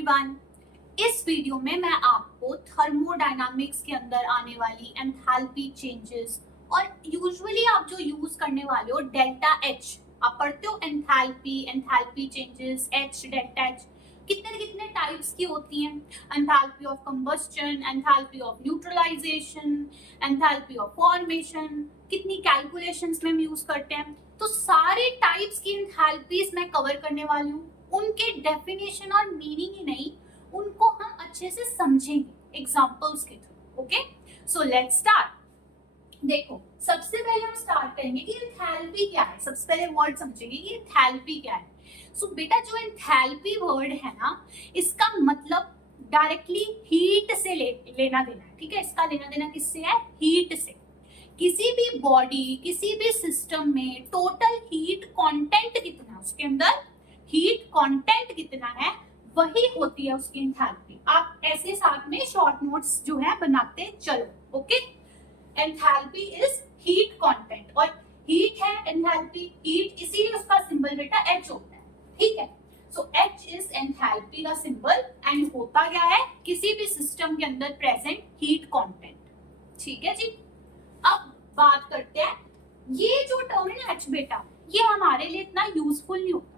Everyone. इस video में मैं आपको थर्मोडायनामिक्स के अंदर आने वाली एंथैल्पी चेंजेस और यूजुअली आप जो यूज करने वाले हो डेल्टा एच, आप पढ़ते हो enthalpy changes, H delta H कितने कितने टाइप्स की होती हैं। Enthalpy of combustion, enthalpy of neutralisation, enthalpy of formation, कितनी कैलकुलेशंस में हम यूज करते हैं। तो सारे टाइप्स की एंथैल्पीज मैं कवर करने वाली हूँ। उनके डेफिनेशन और मीनिंग ही नहीं, उनको हम अच्छे से समझेंगे एग्जांपल्स के through. Okay, so let's start. देखो, सबसे पहले हम स्टार्ट करेंगे कि एंथैल्पी क्या है। सबसे पहले वर्ड समझेंगे कि एंथैल्पी क्या है। सो बेटा, जो एंथैल्पी वर्ड है ना, इसका मतलब डायरेक्टली हीट से लेना देना है। ठीक है, इसका लेना देना किससे है? हीट से। किसी भी बॉडी, किसी भी सिस्टम में टोटल हीट कंटेंट कितना है, उसके अंदर हीट कंटेंट कितना है, वही होती है उसकी एंथैल्पी। आप ऐसे साथ में शॉर्ट नोट्स जो है बनाते चलो। Okay, enthalpy is heat content, और हीट है एंथैल्पी, हीट इसीलिए उसका सिंबल बेटा एच होता है। ठीक है, सो एच इज एंथैल्पी का सिंबल एंड होता क्या है? किसी भी सिस्टम के अंदर प्रेजेंट हीट कंटेंट। ठीक है जी, अब बात करते हैं, ये जो टर्म है ना एच बेटा, ये हमारे लिए इतना यूजफुल नहीं होता।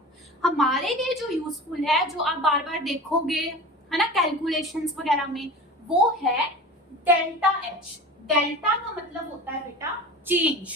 हमारे लिए जो यूजफुल है, जो आप बार बार देखोगे है ना कैलकुलेशंस वगैरह में, वो है डेल्टा एच। डेल्टा का मतलब होता है बेटा चेंज।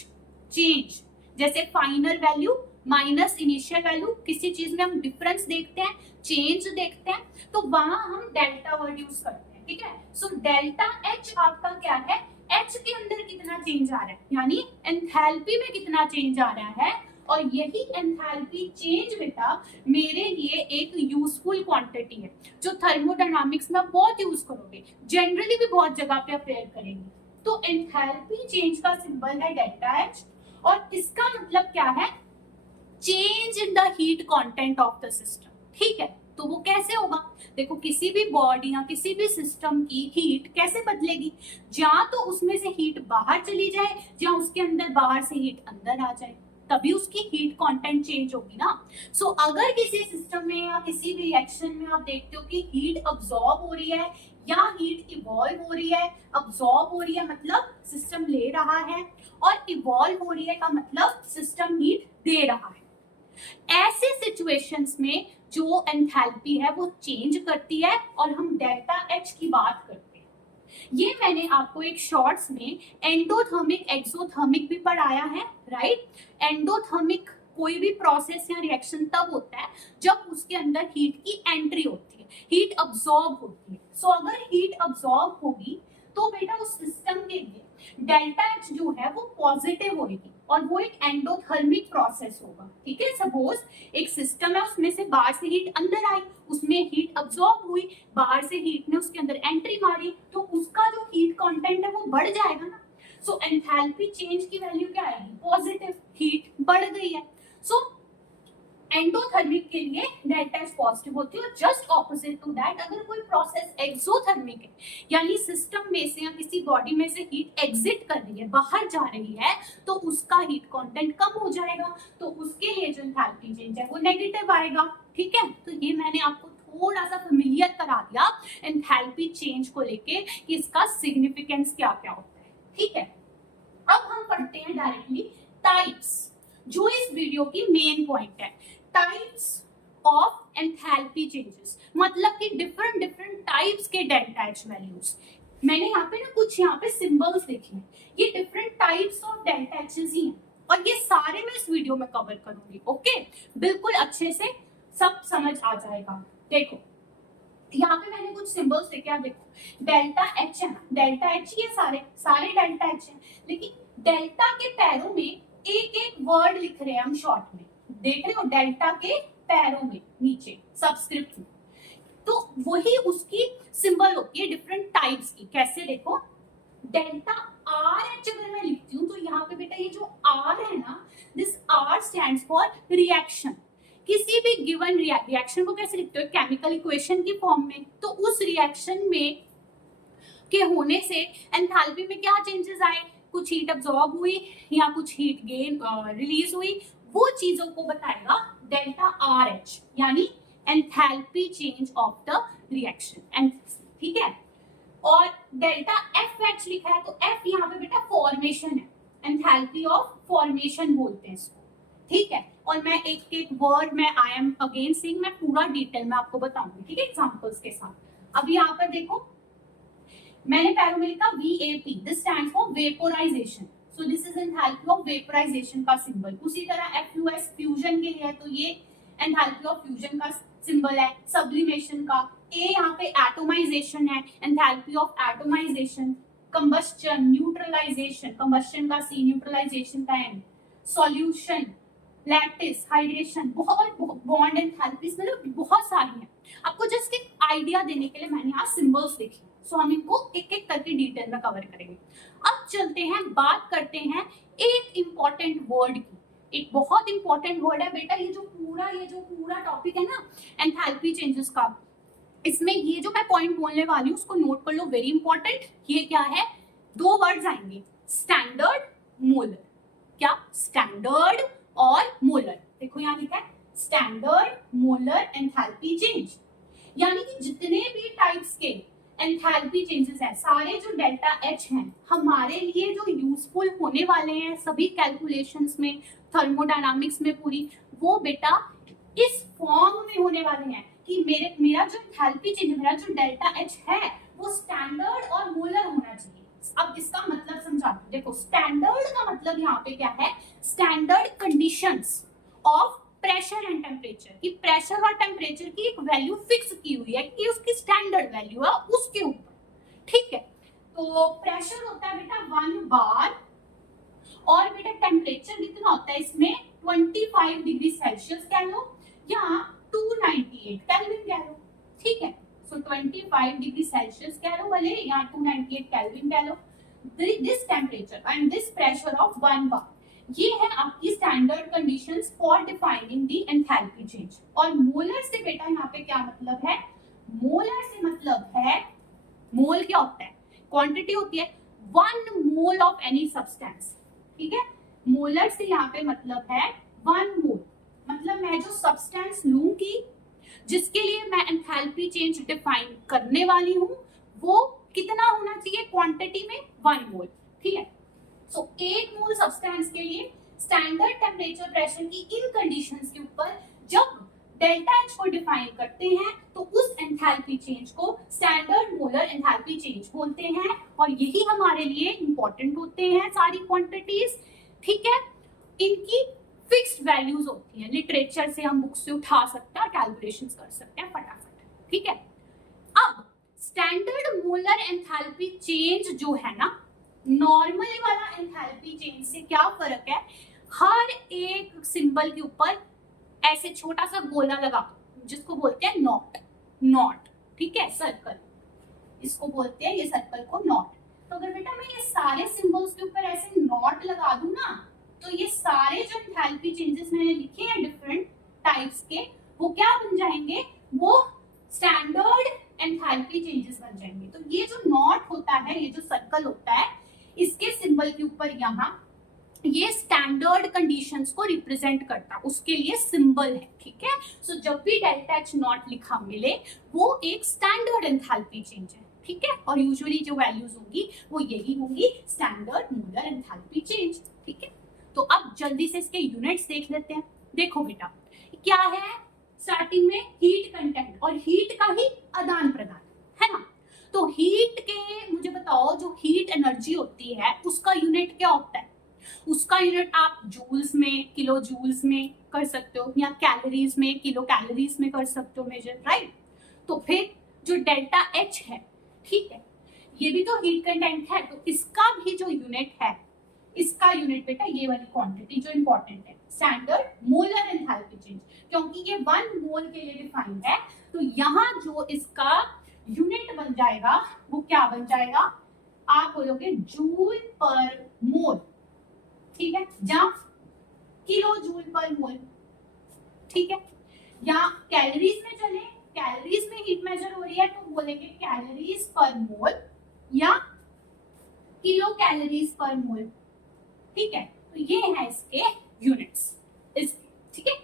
चेंज जैसे final value minus initial value, किसी चीज में हम डिफरेंस देखते हैं, चेंज देखते हैं, तो वहां हम डेल्टा वर्ड यूज करते हैं। ठीक है, सो डेल्टा एच आपका क्या है? एच के अंदर कितना चेंज आ रहा है, यानी एंथैल्पी में कितना चेंज आ रहा है। और यही एंथैल्पी चेंज बेटा मेरे लिए एक यूजफुल क्वांटिटी है, जो थर्मोडायनामिक्स में बहुत यूज करोगे, जनरली भी बहुत जगह पे अप्लाई करेंगे। तो एंथैल्पी चेंज का सिंबल है डेल्टा एच, और इसका मतलब क्या है? Change in the heat content of the system. ठीक है, तो वो कैसे होगा? देखो, किसी भी बॉडी या किसी भी सिस्टम की हीट कैसे बदलेगी? या तो उसमें से हीट बाहर चली जाए, या उसके अंदर बाहर से हीट अंदर आ जाए, तभी उसकी हीट कंटेंट चेंज होगी ना। सो अगर किसी सिस्टम में या किसी भी रिएक्शन में आप देखते हो कि हीट अब्सॉर्ब हो रही है या हीट इवॉल्व हो रही है, अब्सॉर्ब हो रही है मतलब सिस्टम ले रहा है, और इवॉल्व हो रही है का मतलब सिस्टम हीट दे रहा है। ऐसे सिचुएशंस में जो एंथैल्पी है वो चेंज करती है, और हम डेल्टा एच की बात करते हैं। ये मैंने आपको एक शॉर्ट्स में एंडोथर्मिक एक्सोथर्मिक भी पढ़ाया है, राइट। एंडोथर्मिक कोई भी प्रोसेस या रिएक्शन तब होता है जब उसके अंदर हीट की एंट्री होती है, हीट अब्सॉर्ब होती है। सो अगर हीट अब्सॉर्ब होगी तो बेटा उस सिस्टम के लिए डेल्टा एच जो है वो पॉजिटिव होगी, और वो एक एंडोथर्मिक प्रोसेस होगा। ठीक है, सपोज एक सिस्टम है, उसमें से बाहर से हीट अंदर आई, उसमें हीट अब्सॉर्ब हुई, बाहर से हीट ने उसके अंदर एंट्री मारी, तो उसका जो हीट कंटेंट है वो बढ़ जाएगा ना। सो एंथैल्पी चेंज की वैल्यू क्या आएगी? पॉजिटिव, हीट बढ़ गई है। सो एंडोथर्मिक के लिए डेल्टा एच पॉजिटिव होती है, और जस्ट ऑपोजिट टू दैट अगर कोई प्रोसेस एक्सोथर्मिक है, यानी सिस्टम में से या किसी बॉडी में से हीट एग्जिट कर रही है, बाहर जा रही है, तो उसका हीट कंटेंट कम हो जाएगा, तो उसके लिए जो एंथैल्पी चेंज है वो नेगेटिव आएगा। ठीक है, तो ये मैंने आपको थोड़ा सा फेमिलियर करा दिया एंथैल्पी चेंज को लेके कि इसका सिग्निफिकेंस क्या क्या होता है। ठीक है, अब हम पढ़ते हैं डायरेक्टली टाइप्स, जो इस वीडियो की मेन पॉइंट है। टाइप्स ऑफ एंथैल्पी चेंजेस, मतलब कि डिफरेंट डिफरेंट टाइप्स के डेल्टा एच वैल्यूज। मैंने यहाँ पे ना कुछ यहाँ पे सिंबल्स लिखे हैं, ये different types of delta Hs ही हैं, और ये सारे मैं इस वीडियो में कवर करूंगी। ओके, बिल्कुल अच्छे से सब समझ आ जाएगा। देखो, यहाँ पे मैंने कुछ सिंबल्स लिखे, आप देखो डेल्टा एच है ना, डेल्टा एच ही है, सारे सारे डेल्टा एच है, लेकिन डेल्टा के पैरों में एक एक वर्ड लिख रहे हैं हम शॉर्ट में। देख रहे हो, डेल्टा के पैरों में नीचे सबस्क्रिप्ट में, तो वही उसकी सिंबल होती है डिफरेंट टाइप्स की। कैसे? देखो, डेल्टा आर एच अगर मैं लिखती हूँ, तो यहाँ पे बेटा ये जो आर है ना, this R stands for reaction. किसी भी गिवन रिएक्शन को कैसे लिखते हो? केमिकल इक्वेशन की फॉर्म में। तो उस रिएक्शन में के होने से एंथैल्पी में क्या चेंजेस आए? कुछ हीट अब्सॉर्ब हुई या कुछ हीट गेन रिलीज हुई, वो चीजों को बताएगा डेल्टा आर एच, यानी enthalpy change of the reaction and ठीक है। और डेल्टा एफ एच लिखा है तो एफ यहाँ पे बेटा फॉर्मेशन है, एंथैल्पी ऑफ फॉर्मेशन बोलते हैं इसको, ठीक है। और मैं एक एक वर्ड में आई एम अगेन सेइंग, मैं पूरा डिटेल में आपको बताऊंगी, ठीक है, एग्जांपल्स के साथ। अब यहाँ पर देखो मैंने पहले में लिखा VAP, this stands for vaporization, so this is enthalpy of vaporization का सिंबल। उसी तरह FUS फ्यूजन के लिए है तो ये एंथैल्पी ऑफ फ्यूजन का सिंबल है। सब्लिमेशन का A यहाँ पे एटोमाइजेशन है, enthalpy of atomization. Combustion, neutralization, combustion का C, न्यूट्रलाइजेशन का N। सॉल्यूशन, लैटिस, हाइड्रेशन, बहुत बॉन्ड एंथैल्पीज मतलब बहुत सारी हैं। आपको जस्ट एक आइडिया देने के लिए मैंने यहाँ सिंबल्स लिखे, सो हम इनको एक एक करके डिटेल में कवर करेंगे। अब चलते हैं, बात करते हैं एक इंपॉर्टेंट वर्ड की। एक बहुत इंपॉर्टेंट वर्ड है बेटा, ये जो पूरा टॉपिक है ना एंथैल्पी चेंजेस का, इसमें ये जो मैं पॉइंट बोलने वाली हूँ उसको नोट कर लो, वेरी इंपॉर्टेंट। ये क्या है, दो वर्ड्स आएंगे, स्टैंडर्ड, मोलर। क्या, स्टैंडर्ड और मोलर। देखो यहाँ लिखा है स्टैंडर्ड, मोलर, एंथैल्पी चेंज, यानी कि जितने भी टाइप्स के एंथैल्पी चेंजेस हैं, सारे जो डेल्टा एच हैं हमारे लिए जो यूजफुल होने वाले हैं सभी कैलकुलेशंस में, थर्मोडायनामिक्स में पूरी, वो बेटा इस फॉर्म में होने वाले हैं कि मेरा जो एंथैल्पी चेंज, मेरा जो डेल्टा एच है वो स्टैंडर्ड और मोलर होना चाहिए। अब इसका मतलब समझाती हूँ। देखो स्टैंडर्ड का मतलब यहाँ पे क्या है, standard conditions of pressure and temperature, कि प्रेशर और टेम्परेचर की एक वैल्यू फिक्स की हुई है कि उसकी स्टैंडर्ड वैल्यू है उसके ऊपर, ठीक है। तो प्रेशर होता है बेटा 1 बार, और बेटा टेम्परेचर कितना होता है इसमें 25 डिग्री सेल्सियस कह लो या 298 केल्विन कह लो, ठीक है। सो 25 डिग्री सेल्सियस कह लो भले या 298 केल्विन कह लो। This temperature and this pressure of 1 bar, ये है आपकी standard conditions for defining the enthalpy change. और मोलर से बेटा यहाँ पे क्या मतलब है, मोलर से मतलब है, मोल क्या होता है, क्वांटिटी होती है 1 मोल ऑफ एनी सब्सटेंस, ठीक है। मोलर से यहाँ पे मतलब है 1 मोल, मतलब मैं जो सब्सटेंस लूंगी जिसके लिए मैं एंथैल्पी चेंज डिफाइन करने वाली हूँ वो कितना होना चाहिए क्वांटिटी में 1 मोल, ठीक है। सो 1 मोल सब्सटेंस के लिए स्टैंडर्ड टेम्परेचर प्रेशर की इन कंडीशंस के ऊपर जब डेल्टा एच को डिफाइन करते हैं तो उस एंथैल्पी चेंज को स्टैंडर्ड मोलर एंथैल्पी चेंज बोलते हैं। और यही हमारे लिए इंपॉर्टेंट होते हैं सारी क्वांटिटीज, ठीक है। इनकी फिक्स्ड वैल्यूज होती हैं, लिटरेचर से हम बुक से उठा सकते हैं और कैलकुलेशंस कर सकते हैं फटाफट, ठीक है। अब स्टैंडर्ड मोलर एंथैल्पी चेंज जो है ना, नॉर्मली वाला एंथैल्पी चेंज से क्या फर्क है, हर एक सिंबल के ऊपर ऐसे छोटा सा गोला लगा जिसको बोलते हैं नॉट, नॉट, ठीक है, सर्कल, इसको बोलते हैं ये सर्कल को नॉट। तो अगर बेटा मैं ये सारे सिंबल्स के ऊपर ऐसे नॉट लगा दूं ना, तो ये सारे जो एंथैल्पी चेंजेस मैंने लिखे हैं डिफरेंट टाइप्स के, वो क्या बन जाएंगे, वो स्टैंडर्ड एंथैल्पी चेंजेस बन जाएंगे। तो ये जो नॉट होता है, ये जो सर्कल होता है, इसके सिंबल के ऊपर यहाँ ये स्टैंडर्ड कंडीशंस को रिप्रेजेंट करता, उसके लिए सिंबल है, ठीक है। सो जब भी डेल्टा एच नॉट लिखा मिले वो एक स्टैंडर्ड एंथैल्पी चेंज है, ठीक है। और यूजुअली जो वैल्यूज होंगी वो यही होंगी, स्टैंडर्ड मोलर एंथैल्पी चेंज, ठीक है। तो अब जल्दी से इसके यूनिट्स देख लेते हैं। देखो बेटा क्या है, स्टार्टिंग में हीट कंटेंट और हीट का ही आदान प्रदान है ना। तो हीट के मुझे बताओ, जो हीट एनर्जी होती है उसका यूनिट क्या होता है, उसका यूनिट आप जूल्स में, किलो जूल्स में कर सकते हो या कैलोरीज में, किलो कैलोरीज में कर सकते हो मेजर, राइट। तो फिर जो डेल्टा एच है, ठीक है, ये भी तो हीट कंटेंट है, तो इसका भी जो यूनिट है, इसका यूनिट बेटा ये वाली क्वांटिटी जो इंपॉर्टेंट है, स्टैंडर्ड मोलर एंथैल्पी चेंज, क्योंकि ये 1 मोल के लिए डिफाइंड है। तो यहाँ जो इसका यूनिट बन जाएगा वो क्या बन जाएगा, आप बोलोगे जूल पर मोल, ठीक है, या किलो जूल पर मोल, ठीक है। या कैलोरीज में चले, कैलोरीज में हीट मेजर हो रही है तो बोलेंगे कैलोरीज पर मोल या किलो कैलोरीज पर मोल, ठीक है। तो ये है इसके यूनिट्स, ठीक है।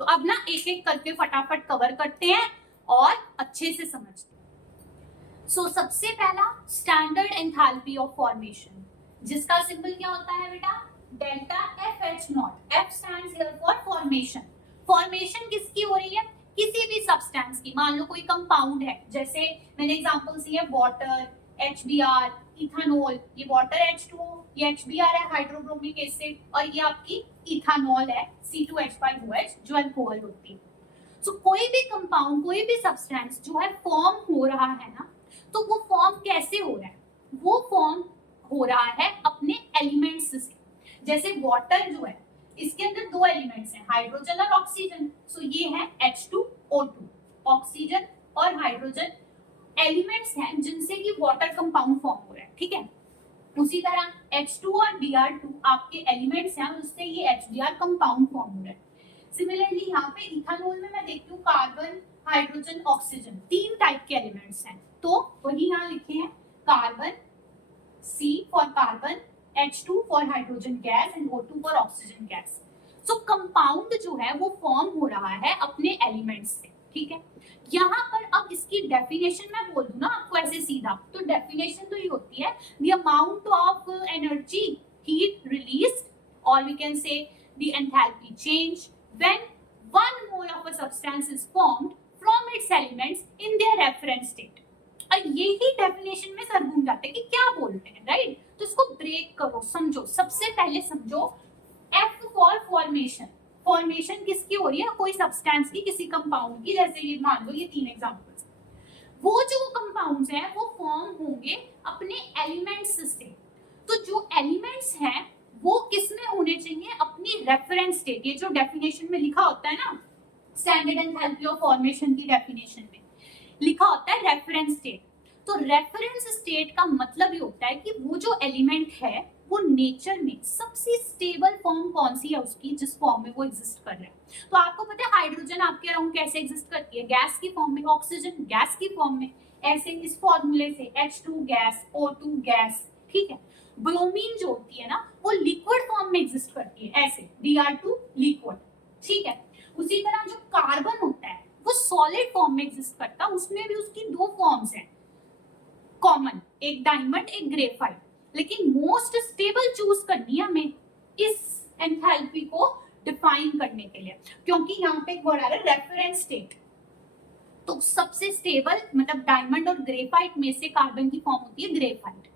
तो अब ना एक एक एक करके फटाफट कवर करते हैं और अच्छे से समझते हैं। सो सबसे पहला स्टैंडर्ड एंथैल्पी ऑफ फॉर्मेशन, जिसका सिंबल क्या होता है बेटा, delta F H not. F stands here for formation. Formation किसकी हो रही है, किसी भी सब्सटेंस की। मान लो कोई कंपाउंड है, जैसे मैंने एग्जांपल्स दिए वाटर, HBr, इथानॉल। ये वाटर H2O, ये HBr है हाइड्रोब्रोमिक एसिड, और ये आपकी इथानॉल है C2H5OH जो अल्कोहल होती है। सो कोई भी कंपाउंड, कोई भी सब्सटेंस जो है फॉर्म हो रहा है ना, तो वो फॉर्म कैसे हो रहा है, वो फॉर्म हो रहा है अपने एलिमेंट्स से। जैसे वाटर जो है, इसके अंदर दो एलिमेंट्स हैं, हाइड्रोजन और ऑक्सीजन। सो ये है H2O2, ऑक्सीजन और हाइड्रोजन एलिमेंट्स हैं जिनसे कि वाटर कंपाउंड फॉर्म हो रहा है, ठीक है। उसी तरह H2 और Br2 आपके एलिमेंट्स हैं, उससे ये HBr कंपाउंड फॉर्म हो रहा है। सिमिलरली यहाँ पे इथानॉल में मैं देखती हूँ कार्बन, हाइड्रोजन, ऑक्सीजन, तीन टाइप के एलिमेंट्स हैं, तो वही यहाँ लिखे हैं carbon, C for carbon, H2 for hydrogen gas and O2 for oxygen gas. So compound जो है वो फॉर्म हो रहा है अपने एलिमेंट्स से, ठीक है। यहाँ पर अब इसकी डेफिनेशन मैं बोल दूं ना आपको ऐसे सीधा, तो डेफिनेशन तो ये होती है the amount of energy heat released, और we can say the enthalpy change when 1 mole of a substance is formed from its elements in their reference state। और यही डेफिनेशन में सर घूम जाते हैं कि क्या बोल रहे हैं, राइट। तो इसको ब्रेक करो, समझो। सबसे पहले समझो F फॉर फॉर्मेशन। फॉर्मेशन किसकी हो रही है, कोई सब्सटेंस की, किसी कंपाउंड की। जैसे ये मान लो ये तीन एग्जांपल्स, वो जो कंपाउंड्स हैं वो फॉर्म होंगे अपने एलिमेंट्स से। तो जो एलिमेंट्स हैं वो किसमें होने चाहिए, अपनी रेफरेंस स्टेट। ये जो डेफिनेशन में लिखा होता है ना, स्टैंडर्ड एंथैल्पी ऑफ फॉर्मेशन की डेफिनेशन में लिखा होता है रेफरेंस स्टेट। तो रेफरेंस स्टेट का मतलब ये होता है कि वो जो एलिमेंट है वो नेचर में सबसे स्टेबल फॉर्म कौन सी है उसकी, जिस फॉर्म में वो एग्जिस्ट कर रहा है। तो आपको पता है हाइड्रोजन आपके अराउंड कैसे एग्जिस्ट करती है, गैस की फॉर्म में, ऑक्सीजन गैस की फॉर्म में। ऐसे इस फॉर्मूले से H2 गैस, O2 गैस, ठीक है। ब्रोमीन जो होती है ना वो लिक्विड फॉर्म में एग्जिस्ट करती है, ऐसे Br2 लिक्विड, ठीक है। उसी तरह जो कार्बन होता है वो सॉलिड फॉर्म में एग्जिस्ट करता है, उसमें भी उसकी दो फॉर्म्स हैं कॉमन, एक डायमंड एक ग्रेफाइट। लेकिन मोस्ट स्टेबल चूज करनी है हमें इस एंथैल्पी को डिफाइन करने के लिए, क्योंकि यहाँ पे एक वर्ड आ रहा है रेफरेंस स्टेट। तो सबसे स्टेबल मतलब डायमंड और ग्रेफाइट में से कार्बन की फॉर्म होती है ग्रेफाइट।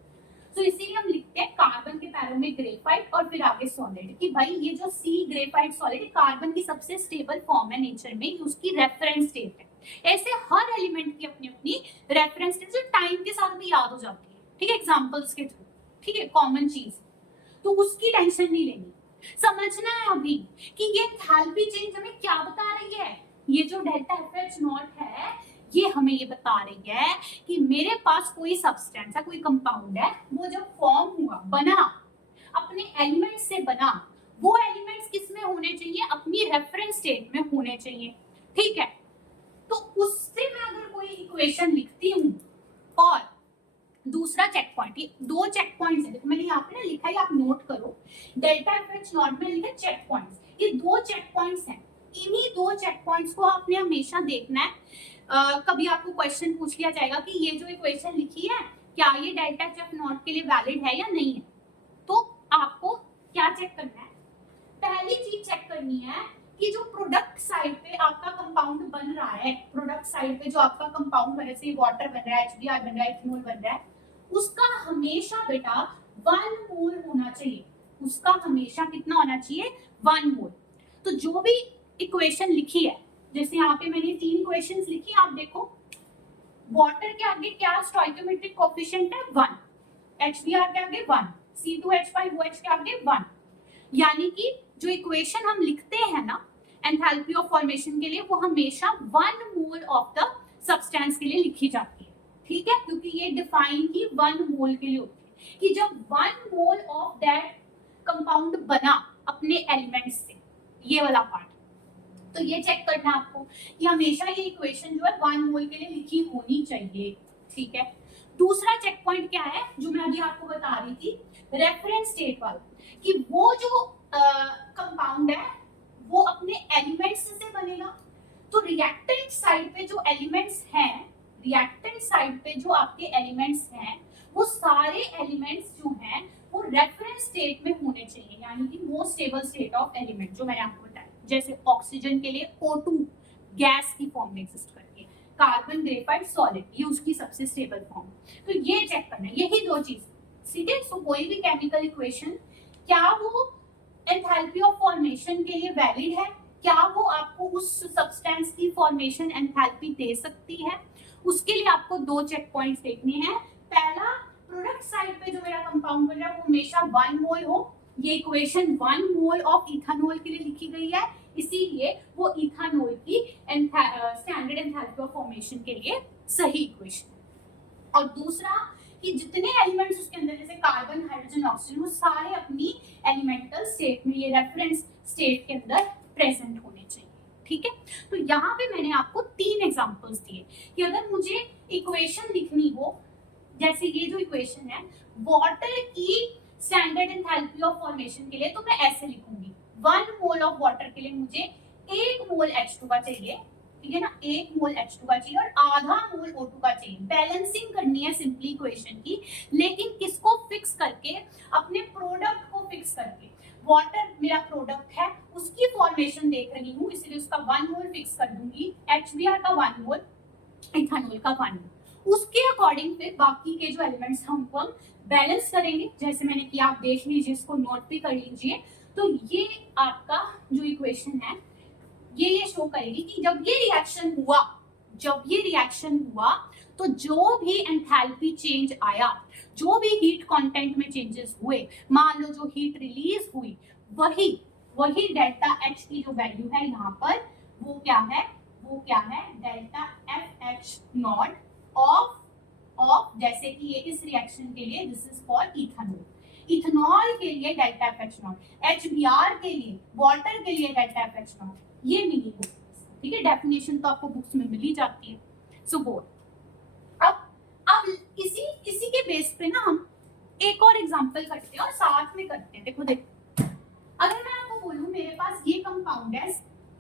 तो इसीलिए हम लिखते हैं कार्बन के पैरों में ग्रेफाइट और फिर आगे सॉलिड, कि भाई ये जो सी ग्रेफाइट सॉलिड कार्बन की सबसे स्टेबल फॉर्म है नेचर में, उसकी रेफरेंस स्टेट है। ऐसे हर एलिमेंट की अपनी अपनी रेफरेंस स्टेट जो टाइम के साथ भी याद हो जाती है, ठीक है, एग्जांपल्स के थ्रू, ठीक है, कॉमन चीज। तो उसकी टेंशन नहीं लेनी, समझना है अभी कि ये एंथैल्पी चेंज हमें क्या बता रही है। ये जो डेल्टा एफ एच नॉट है ये हमें ये बता रही है कि मेरे पास कोई सब्सटेंस है, कोई कंपाउंड है, वो जब फॉर्म हुआ, बना, अपने एलिमेंट से बना, वो एलिमेंट्स किसमें होने चाहिए, अपनी रेफरेंस स्टेट में होने चाहिए, ठीक है। तो उससे मैं अगर कोई इक्वेशन लिखती हूँ, और दूसरा चेक पॉइंट, ये दो चेक पॉइंट्स है, मैंने यहाँ पे ना लिखा है, आप नोट करो, डेल्टा एफ एच नॉट में लिखा चेक पॉइंट्स, ये दो चेक पॉइंट्स हैं। इन्हीं दो चेक पॉइंट्स को आपने हमेशा देखना है। कभी आपको क्वेश्चन पूछ लिया जाएगा कि ये जो इक्वेशन लिखी है क्या ये डेल्टा एफ नॉट के लिए वैलिड है या नहीं है, तो आपको क्या चेक करना है, पहली चीज चेक करनी है कि जो प्रोडक्ट साइड पे आपका कंपाउंड बन रहा है, प्रोडक्ट साइड पे जो आपका कंपाउंड बन रहा है, वाटर बन रहा है, HBr बन रहा है, इथेनॉल बन रहा है, उसका हमेशा बेटा 1 मोल होना चाहिए। उसका हमेशा कितना होना चाहिए, 1 मोल। तो जो भी इक्वेशन लिखी है, जैसे यहाँ पे मैंने 3 इक्वेशंस लिखी, आप देखो वाटर के आगे क्या स्टोइकोमेट्रिक कोएफिशिएंट है, 1, HBr के आगे 1, C2H5OH के आगे 1। यानी कि जो इक्वेशन हम लिखते हैं ना एंथैल्पी ऑफ फॉर्मेशन के लिए, वो हमेशा 1 मोल ऑफ द सब्सटेंस के लिए लिखी जाती है, ठीक है, क्योंकि ये डिफाइन की 1 मोल के लिए होती है कि जब 1 मोल ऑफ दैट कंपाउंड बना अपने एलिमेंट्स से, ये वाला पार्ट। तो ये चेक करना है आपको कि हमेशा ये इक्वेशन जो है 1 मोल के लिए लिखी होनी चाहिए, ठीक है। दूसरा चेक पॉइंट क्या है जो मैं अभी आपको बता रही थी, रेफरेंस स्टेट वाला, कि वो जो कंपाउंड है वो अपने एलिमेंट्स से बनेगा, रिएक्टेंट साइड पे जो एलिमेंट्स हैं, रिएक्टेंट साइड पे जो आपके एलिमेंट्स हैं, वो सारे एलिमेंट्स जो हैं वो रेफरेंस स्टेट में होने चाहिए, यानी कि most stable state of element जो मैंने आपको बताया। जैसे ऑक्सीजन के लिए O2 गैस की फॉर्म में एग्जिस्ट करती है, कार्बन ग्रेफाइट सॉलिड, ये उसकी सबसे स्टेबल फॉर्म। तो ये चेक करना है, यही दो चीज, ठीक है। सो कोई भी केमिकल इक्वेशन, क्या वो एंथैल्पी ऑफ फॉर्मेशन के लिए वैलिड है, क्या वो आपको उस सब्सटेंस की फॉर्मेशन एंथैल्पी दे सकती है, उसके लिए आपको दो चेक पॉइंट्स देखने हैं। पहला, प्रोडक्ट साइड पे जो मेरा कंपाउंड बन रहा है वो हमेशा 1 मोल हो। ये इक्वेशन 1 मोल ऑफ इथानॉल के लिए लिखी गई है, इसीलिए वो इथानॉल की स्टैंडर्ड एंथैल्पी ऑफ फॉर्मेशन के लिए सही इक्वेशन है। और दूसरा कि जितने एलिमेंट्स उसके अंदर जैसे कार्बन, हाइड्रोजन, ऑक्सीजन, वो सारे अपनी एलिमेंटल स्टेट में, ये रेफरेंस स्टेट के अंदर प्रेजेंट होने चाहिए, ठीक है। तो यहाँ पे मैंने आपको 3 एग्जांपल्स दिए कि अगर मुझे इक्वेशन लिखनी हो, जैसे ये जो इक्वेशन है वाटर की स्टैंडर्ड एंथैल्पी ऑफ फॉर्मेशन के लिए, तो मैं ऐसे लिखूंगी 1 मोल ऑफ वाटर के लिए मुझे 1 मोल H2 का चाहिए, ठीक है ना, 1 मोल H2 का चाहिए और आधा मोल O2 का चाहिए। बैलेंसिंग करनी है सिंपली इक्वेशन की, लेकिन किसको फिक्स करके, अपने प्रोडक्ट को फिक्स करके। वाटर मेरा प्रोडक्ट है, उसकी फॉर्मेशन देख रही हूँ, इसलिए उसका 1 मोल फिक्स कर दूंगी, HBr का 1 मोल, इथानॉल का 1 मोल। उसके अकॉर्डिंग फिर बाकी के जो एलिमेंट्स हमको हम बैलेंस करेंगे, जैसे मैंने किया, आप देख लीजिए, इसको नोट भी कर लीजिए। तो ये आपका जो इक्वेशन है ये शो करेगी कि जब ये रिएक्शन हुआ तो जो भी एंथैल्पी चेंज आया, जो भी हीट कंटेंट में चेंजेस हुए, मान लो जो हीट रिलीज हुई, वही डेल्टा H की जो वैल्यू है यहाँ पर, वो क्या है डेल्टा FH नॉट ऑफ जैसे कि ये इस रिएक्शन के लिए दिस इज फॉर इथेनॉल के लिए डेल्टा FH नॉट, HBr के लिए, वाटर के लिए डेल्टा FH नॉट, ये मीनिंग है, ठीक है। डेफिनेशन तो आपको बुक्स में मिल ही जाती है। सो बोल, अब इसी के बेस पे ना हम एक और एग्जांपल करते हैं और साथ में करते हैं। देखो अगर मैं आपको बोलूं मेरे पास ये कंपाउंड है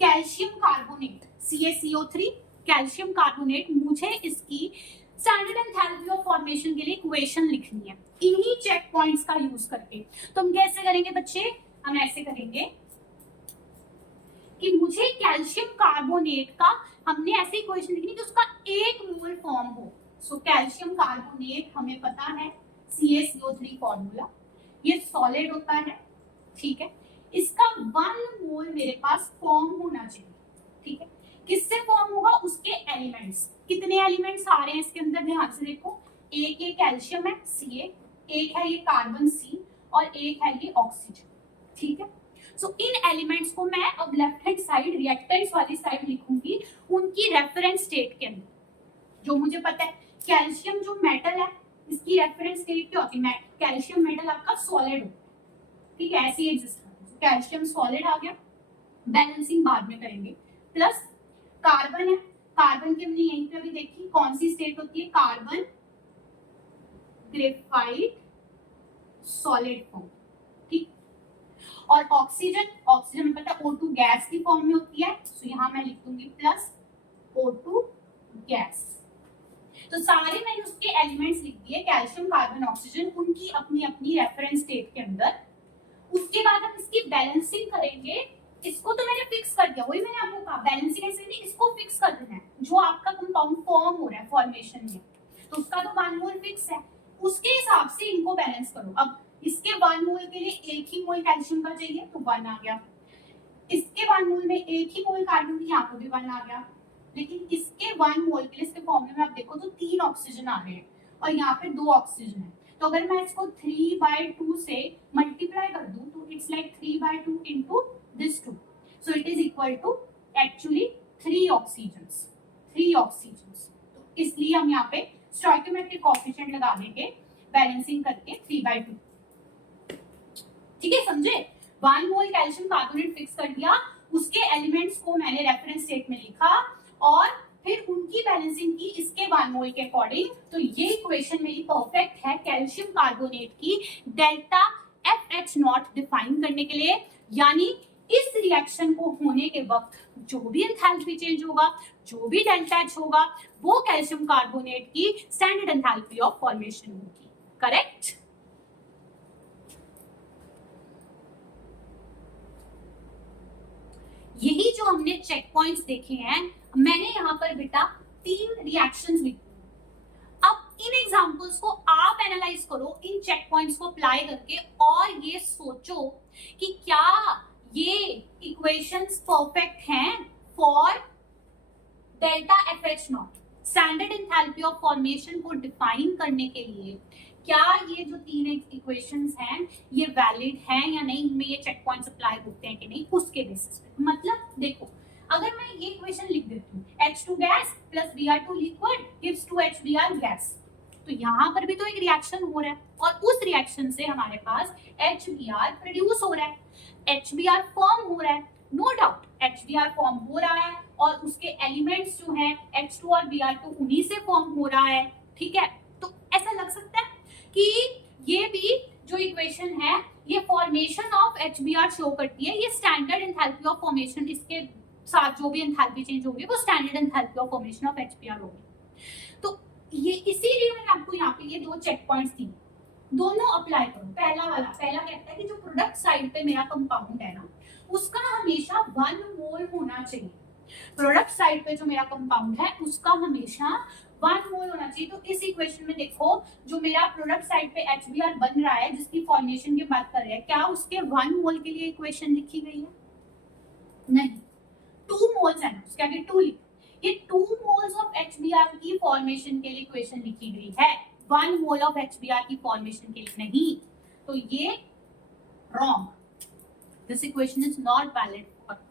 calcium carbonate CaCO3 calcium carbonate, मुझे इसकी स्टैंडर्ड एंथैल्पी ऑफ फॉर्मेशन के लिए इक्वेशन लिखनी है इन्हीं चेक पॉइंट्स का यूज करके। तो हम कैसे करेंगे बच्चे, हम ऐसे करेंगे कि मुझे कैल्शियम कार्बोनेट का, हमने ऐसे इक्वेशन लिखनी कि उसका 1 मोल फॉर्म हो। सो कैल्शियम कार्बोनेट हमें पता है CaCO3 फॉर्मूला, ये सॉलिड होता है, ठीक है। इसका 1 मोल मेरे पास फॉर्म होना चाहिए, ठीक है। किससे फॉर्म होगा, उसके एलिमेंट्स, कितने एलिमेंट्स आ रहे हैं इसके अंदर, ध्यान से देखो, एक ये कैल्शियम है Ca, एक है ये कार्बन C और एक है ये ऑक्सीजन, ठीक है। सो इन एलिमेंट्स को मैं अब लेफ्ट हैंड साइड रिएक्टेंट्स वाली साइड लिखूंगी उनकी रेफरेंस स्टेट के अंदर। जो मुझे पता है कैल्शियम जो मेटल है इसकी रेफरेंस स्टेट क्या होती है, कैल्शियम मेटल आपका सॉलिड होता है, ठीक है, ऐसे एग्जिस्ट करता है। कैल्शियम सॉलिड आ गया, बैलेंसिंग बाद में करेंगे। प्लस कार्बन है, कार्बन की हमने यहीं पे अभी देखी कौन सी स्टेट होती है, कार्बन ग्रेफाइट सॉलिड फॉर्म, ठीक। और ऑक्सीजन में पता है O2 गैस की फॉर्म में होती है, तो यहां मैं लिख दूंगी प्लस O2 गैस। तो सारे मैंने उसके एलिमेंट्स लिख दिए, कैल्शियम कार्बन ऑक्सीजन, उनकी अपनी अपनी रेफरेंस स्टेट के अंदर। उसके बाद हम इसकी बैलेंसिंग करेंगे। इसको तो मैंने फिक्स कर दिया, वही मैंने आपको कहा बैलेंसिंग ऐसे नहीं, इसको फिक्स कर देना है जो आपका कंपाउंड फॉर्म हो रहा है फॉर्मेशन में, तो उसका तो 1 मोल फिक्स है, उसके हिसाब से इनको बैलेंस करो। अब इसके 1 मोल के लिए 1 ही मोल कैल्शियम का चाहिए तो 1 आ गया, इसके 1 मोल में 1 ही मोल कार्बन की, यहाँ पे भी 1 आ गया, लेकिन इसके 1 मोल के लिए इसके फॉर्मूले में आप देखो तो 3 ऑक्सीजन आ रहे हैं और यहाँ पे 2 ऑक्सीजन है। तो अगर मैं इसको 3/2 से मल्टीप्लाई कर दूं तो it's like 3/2 into this 2, so it is equal to actually 3 oxygens. तो इसलिए हम यहाँ पे स्टोइकियोमेट्रिक कोएफिशिएंट लगा देंगे बैलेंसिंग करके 3/2, ठीक है, समझे। 1 मोल कैल्शियम कार्बोनेट फिक्स कर दिया, उसके एलिमेंट्स को मैंने रेफरेंस स्टेट में लिखा और फिर उनकी बैलेंसिंग की इसके 1 मोल के अकॉर्डिंग। तो ये इक्वेशन मेरी परफेक्ट है कैल्शियम कार्बोनेट की डेल्टा FH नॉट डिफाइन करने के लिए, यानी इस रिएक्शन को होने के वक्त जो भी एंथैल्पी चेंज होगा, जो भी डेल्टा एच होगा, वो कैल्शियम कार्बोनेट की स्टैंडर्ड एंथैल्पी ऑफ फॉर्मेशन होगी। करेक्ट? यही जो हमने चेक पॉइंट्स देखे हैं, मैंने यहाँ पर बेटा 3 रिएक्शंस लिखी। अब इन एग्जांपल्स को आप एनालाइज करो, इन चेक पॉइंट्स को अप्लाई करके, और ये सोचो कि क्या ये इक्वेशंस परफेक्ट हैं for delta F H not, standard enthalpy of formation को डिफाइन करने के लिए। क्या ये जो 3 इक्वेशंस हैं ये वैलिड हैं या नहीं, इनमें ये चेक पॉइंट्स अप्लाई होते हैं कि नहीं, उसके बेसिस पे। मतलब देखो, अगर मैं ये इक्वेशन लिख देती हूँ H2 gas plus Br2 liquid gives 2HBr gas, तो यहाँ पर भी तो एक रिएक्शन हो रहा है, और उस रिएक्शन से हमारे पास HBr प्रोड्यूस हो रहा है, HBr फॉर्म हो रहा है। नो डाउट HBr फॉर्म हो रहा है, और उसके एलिमेंट्स जो हैं H2 और Br2 उन्हीं से फॉर्म हो रहा है। ठीक है, तो ऐसा लग सकता है कि ये भी जो इक्वेशन है ये फॉर्मेशन ऑफ HBr शो करती है, ये स्टैंडर्ड एंथैल्पी ऑफ फॉर्मेशन, इसके साथ जो भी एंथैल्पी चेंज होगी वो standard enthalpy of formation of HBr होगी। तो ये इसीलिए मैंने आपको यहाँ पे ये 2 चेक पॉइंट्स दी, दोनों अप्लाई करो। पहला कहता है कि जो प्रोडक्ट साइड पे मेरा कंपाउंड है ना, उसका हमेशा 1 मोल होना चाहिए। प्रोडक्ट साइड पे जो मेरा कंपाउंड है उसका हमेशा 1 मोल होना चाहिए। तो इस इक्वेशन में देखो, जो मेरा प्रोडक्ट साइड पे HBr बन रहा है, जिसकी फॉर्मेशन की बात कर रहे हैं, क्या उसके 1 मोल के लिए इक्वेशन लिखी गई है? नहीं, 2 मोल्स है ना, उसके आगे 2 लिख, ये 2 मोल्स ऑफ HBr की फॉर्मेशन के लिए इक्वेशन लिखी गई है, 1 मोल ऑफ HBr की फॉर्मेशन के लिए नहीं। तो ये wrong, this equation is not valid for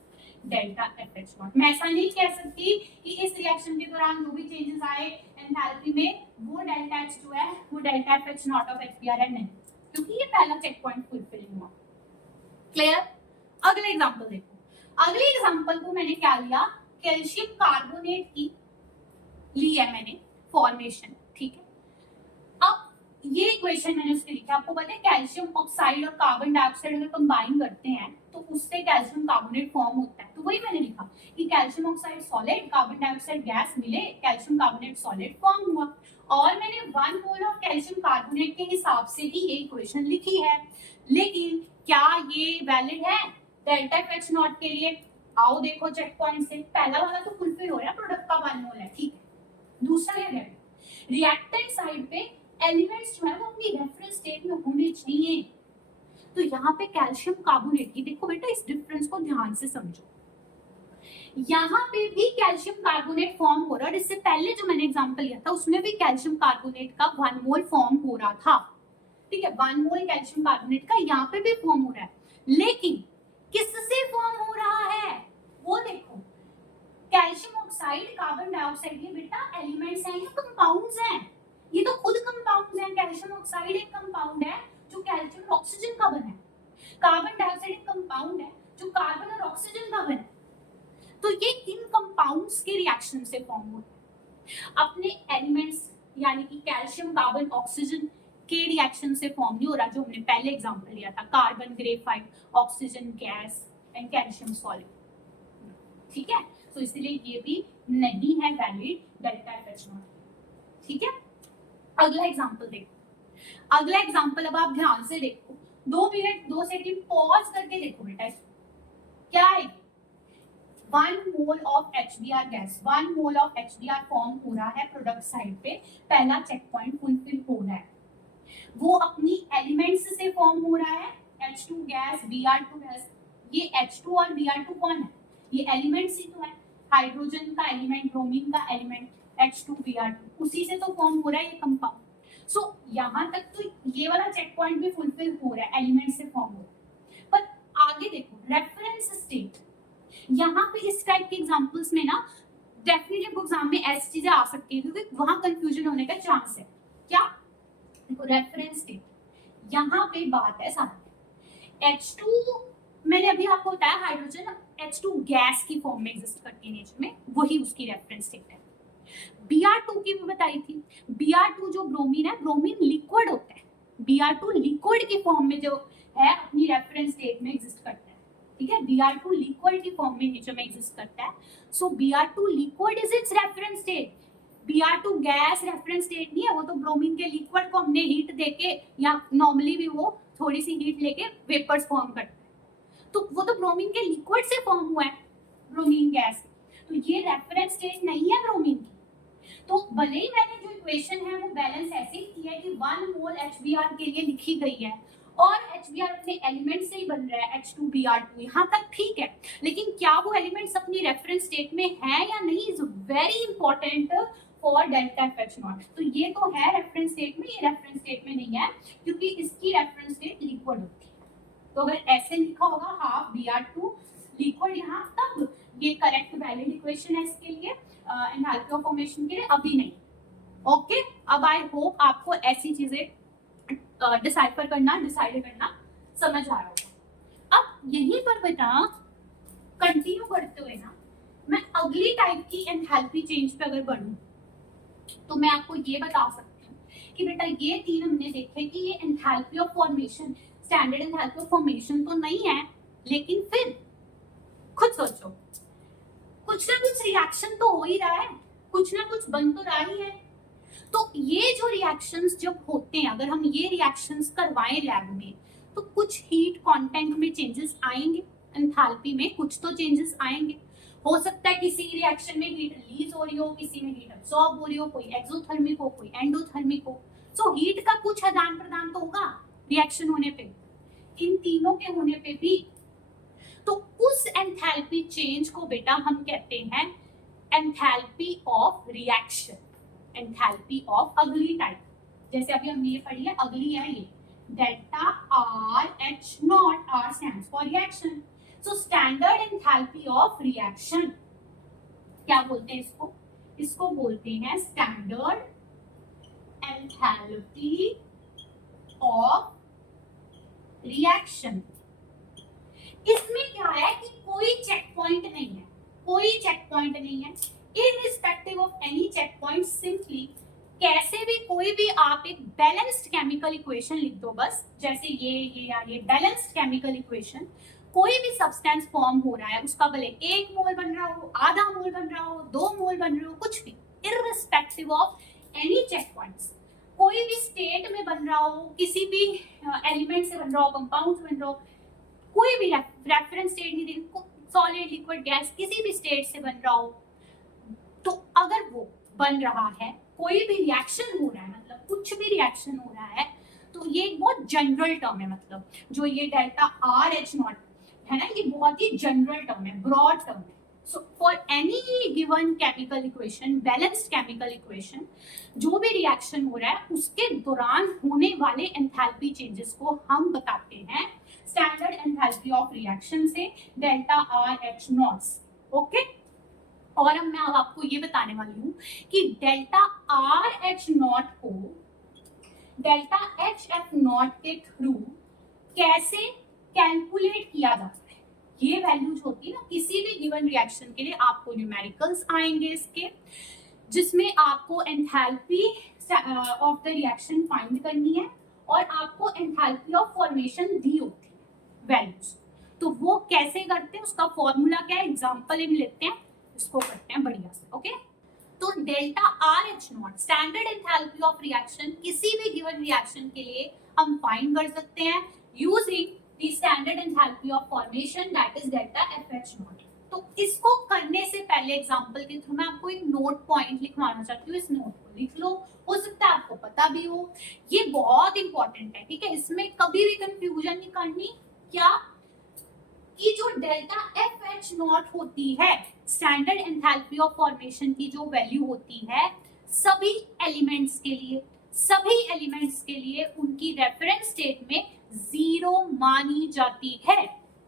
delta F H not. मैं ऐसा नहीं कह सकती कि इस रिएक्शन के दौरान जो भी चेंजेस आए एंथैल्पी में, वो डेल्टा एच जो है वो delta F H not of HBr है, नहीं, क्योंकि ये पहला चेक पॉइंट फुलफिल हुआ। क्लियर? अगले एग्जांपल देखो। अगले एग्जांपल को मैंने क्या लिया, कैल्शियम कार्बोनेट की ली है मैंने फॉर्मेशन। ठीक है, अब ये इक्वेशन मैंने उसके लिखा। आपको पता है कैल्शियम ऑक्साइड और कार्बन डाइऑक्साइड अगर कंबाइन करते हैं तो उससे कैल्शियम कार्बोनेट फॉर्म होता है। तो वही मैंने लिखा कि calcium oxide solid, carbon dioxide gas मिले, कैल्शियम कार्बोनेट सॉलिड फॉर्म हुआ, और मैंने 1 मोल ऑफ कैल्शियम कार्बोनेट के हिसाब से ही ये इक्वेशन लिखी है। लेकिन क्या ये वैलिड है डेल्टा एफ एच नॉट के लिए? आओ देखो चेक पॉइंट से, पहला वाला तो फुलफिल हो रहा है, प्रोडक्ट का 1 मोल है, ठीक है। दूसरा क्या है, रिएक्टेंट साइड पे एलिमेंट्स जो है वो अपनी रेफरेंस स्टेट में होने चाहिए। तो यहाँ पे कैल्शियम कार्बोनेट की, देखो बेटा इस डिफरेंस को ध्यान से समझो, यहाँ पे भी कैल्शियम कार्बोनेट फॉर्म हो रहा है, और इससे पहले जो मैंने एग्जांपल लिया था उसमें भी कैल्शियम कार्बोनेट का 1 मोल फॉर्म हो रहा था। ठीक है, 1 मोल कैल्शियम कार्बोनेट का यहाँ पे भी फॉर्म हो रहा है, लेकिन किससे फॉर्म हो रहा है वो देखो, कैल्शियम ऑक्साइड, कार्बन डाइऑक्साइड, ये बेटा एलिमेंट्स हैं या कंपाउंड्स हैं? ये तो खुद कंपाउंड्स हैं। कैल्शियम ऑक्साइड एक कंपाउंड है जो कैल्शियम और ऑक्सीजन का बना है, कार्बन डाइऑक्साइड एक कंपाउंड है जो कार्बन और ऑक्सीजन का बना है। तो ये इन कंपाउंड्स के रिएक्शन से फॉर्म होते हैं, अपने एलिमेंट्स यानी कि कैल्शियम, कार्बन, ऑक्सीजन के रिएक्शन से फॉर्म नहीं हो रहा, जो हमने पहले एग्जांपल लिया था, carbon graphite, oxygen gas and calcium solid. ठीक है, तो इसलिए ये भी नहीं है valid delta F H not. ठीक है, अगला एग्जांपल देखो। अगला एग्जांपल अब आप ध्यान से देखो, 2 मिनट 2 सेकंड पॉज करके देखो बेटा, क्या है 1 mole of HBr gas, 1 mole of HBr form हो रहा है प्रोडक्ट साइड पे, पहला चेक पॉइंट फुलफिल हो रहा है। वो अपनी एलिमेंट्स से फॉर्म हो रहा है, H2 गैस, Br2 गैस। ये H2 और Br2 कौन है? ये एलिमेंट्स ही तो है, हाइड्रोजन का एलिमेंट, ब्रोमीन का एलिमेंट, H2 Br2, उसी से तो फॉर्म हो रहा है ये कंपाउंड। सो यहाँ तक तो ये वाला चेक पॉइंट भी फुलफिल हो रहा है, एलिमेंट से फॉर्म हो रहा है। पर आगे देखो रेफरेंस स्टेट, यहाँ पे इस टाइप के एग्जांपल्स में ना डेफिनेटली एग्जाम में ऐसी चीजें आ सकती है, क्योंकि वहां कंफ्यूजन होने का चांस है। क्या देखो, रेफरेंस स्टेट, यहाँ पे बात है सारी H2, मैंने अभी आपको बताया हाइड्रोजन H2 गैस की फॉर्म में एग्जिस्ट करती है नेचर में, वही उसकी रेफरेंस स्टेट है। Br2 की भी बताई थी, Br2 जो ब्रोमीन है, ब्रोमीन लिक्विड होता है, Br2 लिक्विड की फॉर्म में जो है अपनी रेफरेंस स्टेट में एग्जिस्ट करता है। ठीक है, Br2 लिक्विड की फॉर्म में नेचर में एग्जिस्ट करता है. सो Br2 liquid is it's reference state. Br2 gas reference state नहीं है, वो तो ब्रोमीन के लिक्विड को हमने हीट देके या नॉर्मली भी वो थोड़ी सी हीट लेके वेपर्स फॉर्म करता है, तो वो तो ब्रोमीन के लिक्विड से फॉर्म हुआ है, ब्रोमीन गैस. तो ये रेफरेंस स्टेट नहीं है ब्रोमीन की. तो भले ही मैंने जो इक्वेशन है वो बैलेंस ऐसे ही की है कि 1 मोल HBr के लिए लिखी गई है और HBr अपने एलिमेंट से ही बन रहा है H2Br2, यहाँ तक ठीक है. लेकिन क्या वो एलिमेंट्स अपनी रेफरेंस स्टेट में है या नहीं is very important for delta FH0. तो ये तो है रेफरेंस स्टेट में, ये रेफरेंस स्टेट में नहीं है क्योंकि इसकी रेफरेंस स्टेट लिक्विड होती है. तो अगर ऐसे लिखा होगा हाफ Br2 लिक्विड यहाँ, तब ये करेक्ट वैलिड इक्वेशन है इसके लिए एंथैल्पी ऑफ फॉर्मेशन के लिए, अभी नहीं. ओके, अब आई होप आपको ऐसी चीजें डिसाइड करना समझ आ रहा होगा. अब यहीं पर बेटा कंटिन्यू करते हुए ना मैं अगली टाइप की एंथैल्पी चेंज पे अगर बढ़ूं तो मैं आपको ये बता सकती हूँ कि बेटा ये तीन हमने देखे कि ये enthalpy of formation, standard enthalpy of formation तो नहीं है, लेकिन फिर खुद सोचो कुछ ना कुछ रिएक्शन तो हो ही रहा है, कुछ ना कुछ बन तो रहा ही है. तो ये जो रिएक्शंस जब होते हैं, अगर हम ये रिएक्शंस करवाएं लैब में, तो कुछ हीट कंटेंट में चेंजेस आएंगे, एंथैल्पी में कुछ तो चेंजेस आएंगे. हो सकता है किसी रिएक्शन में हीट रिलीज हो रही हो, किसी में हीट अब्सॉर्ब हो रही हो, कोई एक्सोथर्मिक हो, कोई एंडोथर्मिक हो. सो हीट का कुछ आदान प्रदान तो होगा रिएक्शन होने पे, इन तीनों के होने पे भी. तो उस एंथैल्पी चेंज को बेटा हम कहते हैं enthalpy of reaction, enthalpy of अगली टाइप. जैसे अभी हमने ये पढ़ी है, अगली है ये delta RH0, R stands for reaction. So standard enthalpy of reaction क्या बोलते हैं इसको? इसको बोलते हैं स्टैंडर्ड एंथैल्पी ऑफ रिएक्शन. इसमें क्या है कि कोई चेक पॉइंट नहीं है, कोई चेक पॉइंट नहीं है. Irrespective of any check point, simply कैसे भी कोई भी आप एक बैलेंस्ड केमिकल इक्वेशन लिख दो बस, जैसे ये बैलेंस्ड केमिकल इक्वेशन. कोई भी सब्सटेंस फॉर्म हो रहा है, उसका भले 1 मोल बन रहा हो, आधा मोल बन रहा हो, 2 मोल बन रहा हो, कुछ भी, irrespective of any check points. कोई भी स्टेट में बन रहा हो, किसी भी एलिमेंट से बन रहा हो, कंपाउंड से बन रहा हो, कोई भी रेफरेंस स्टेट नहीं देखो, सॉलिड लिक्विड गैस किसी भी स्टेट से बन रहा हो, तो अगर वो बन रहा है, कोई भी रिएक्शन हो रहा है, मतलब कुछ भी रिएक्शन हो रहा है, तो ये एक बहुत जनरल टर्म है. मतलब जो ये डेल्टा RH0 है ना, ये बहुत ही जनरल टर्म है, ब्रॉड टर्म है. So for any given chemical equation, balanced chemical equation, जो भी रिएक्शन हो रहा है उसके दौरान होने वाले एंथैल्पी चेंजेस को हम बताते हैं स्टैंडर्ड एंथैल्पी ऑफ रिएक्शन से डेल्टा RH0. ओके, और अब मैं आपको ये बताने वाली हूँ कि डेल्टा RH0 को डेल्टा HF0 के थ्रू कैसे कैलकुलेट किया जाता है. ये वैल्यूज होती है ना, किसी भी गिवन रिएक्शन के लिए आपको न्यूमेरिकल्स आएंगे इसके, जिसमें आपको enthalpy of the reaction find करनी है और आपको एंथैल्पी ऑफ फॉर्मेशन दी होती है वैल्यूज. तो वो कैसे करते हैं, उसका फॉर्मूला क्या है, एग्जांपल हम लेते हैं, इसको करते हैं बढ़िया से. ओके, तो delta RH0 standard enthalpy of reaction किसी भी गिवन रिएक्शन के लिए हम फाइंड कर सकते हैं using the standard enthalpy of formation, that is delta FH0. तो इसको करने से पहले एग्जांपल के थ्रू मैं आपको एक नोट पॉइंट लिखवाना चाहती हूँ. इस नोट को लिख लो, हो सकता है आपको पता भी हो, ये बहुत इंपॉर्टेंट है. ठीक है, इसमें कभी भी कंफ्यूजन नहीं करनी. क्या कि जो डेल्टा FH0 होती है, स्टैंडर्ड एंथैल्पी ऑफ फॉर्मेशन की जो वैल्यू होती है, सभी एलिमेंट्स के लिए उनकी रेफरेंस स्टेट में 0 मानी जाती है.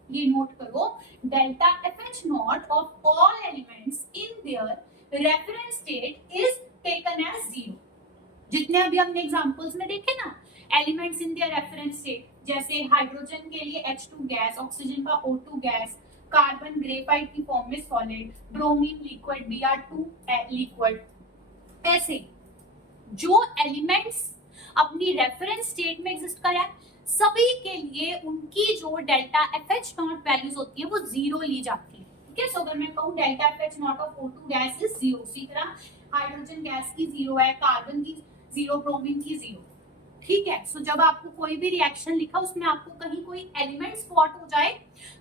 ये नोट करो, delta FH0 of all elements in their reference state is taken as 0. जितने अभी हमने एग्जांपल्स में देखे ना, elements in their reference state, जैसे हाइड्रोजन के लिए H2 गैस, ऑक्सीजन का O2 गैस, कार्बन ग्रेफाइट की फॉर्म में solid, bromine liquid, Br2 liquid. ऐसे जो एलिमेंट्स अपनी रेफरेंस स्टेट में एग्जिस्ट कर रहा है, सभी के लिए उनकी जो delta F H naught values होती है वो जीरो ली जाती है। ठीक है, सो अगर मैं कहूँ delta F H not of O2 gas is zero, उसी तरह हाइड्रोजन गैस की जीरो है, कार्बन की जीरो, ब्रोमीन की जीरो। ठीक है, सो जब आपको कोई भी रिएक्शन लिखा उसमें आपको कहीं कोई एलिमेंट स्पॉट हो जाए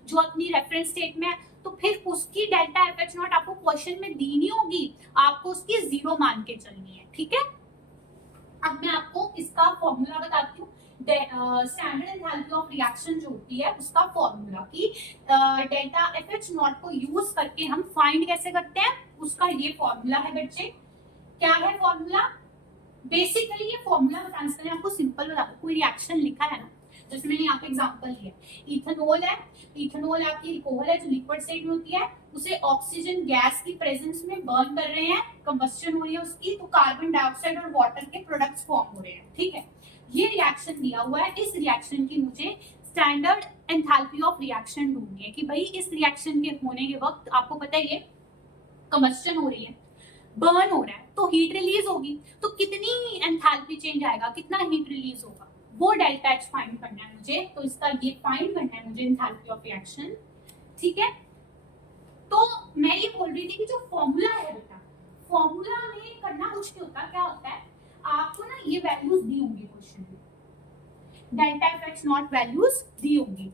जो अपनी रेफरेंस स्टेट में है, तो फिर उसकी डेल्टा एफ एच नॉट आपको क्वेश्चन में दी नहीं होगी, आपको उसकी जीरो मान के चलनी है। ठीक है, अब मैं आपको इसका फॉर्मूला बताती हूँ। स्टैंडर्ड एंथैल्पी ऑफ रिएक्शन जो होती है उसका फॉर्मूला की डेल्टा एफ एच नॉट को यूज करके हम फाइंड कैसे करते हैं, उसका ये फॉर्मूला है बच्चे। क्या है फॉर्मूला? बेसिकली ये फॉर्मूला बताने से आपको सिंपल बता दूं, कोई रिएक्शन लिखा है ना, जैसे मैंने यहाँ पे एग्जांपल लिया, इथेनॉल है, इथेनॉल आपकी अल्कोहल है जो लिक्विड स्टेट में होती है, उसे ऑक्सीजन गैस की प्रेजेंस में बर्न कर रहे हैं, कंबस्शन हो रही है उसकी, तो कार्बन डाइऑक्साइड और वाटर के प्रोडक्ट्स फॉर्म हो रहे हैं। ठीक है, ये रिएक्शन दिया हुआ है, इस रिएक्शन की मुझे स्टैंडर्ड एंथैल्पी ऑफ रिएक्शन ढूंढनी है कि भाई इस रिएक्शन के होने के वक्त आपको पता है ये कंबस्शन हो रही है, बर्न हो रहा है, तो हीट रिलीज होगी, तो कितनी एंथैल्पी चेंज आएगा, कितना हीट रिलीज होगा, वो डेल्टा एच फाइंड करना है मुझे। तो इसका ये फाइंड करना है मुझे एंथैल्पी ऑफ रिएक्शन। ठीक है, तो मैं ये बोल रही थी कि जो फॉर्मूला है बेटा, फॉर्मूला में करना कुछ नहीं होता, क्या होता है आपको ना ये वैल्यूज दी होंगी क्वेश्चन में, delta F H naught values दी होंगी,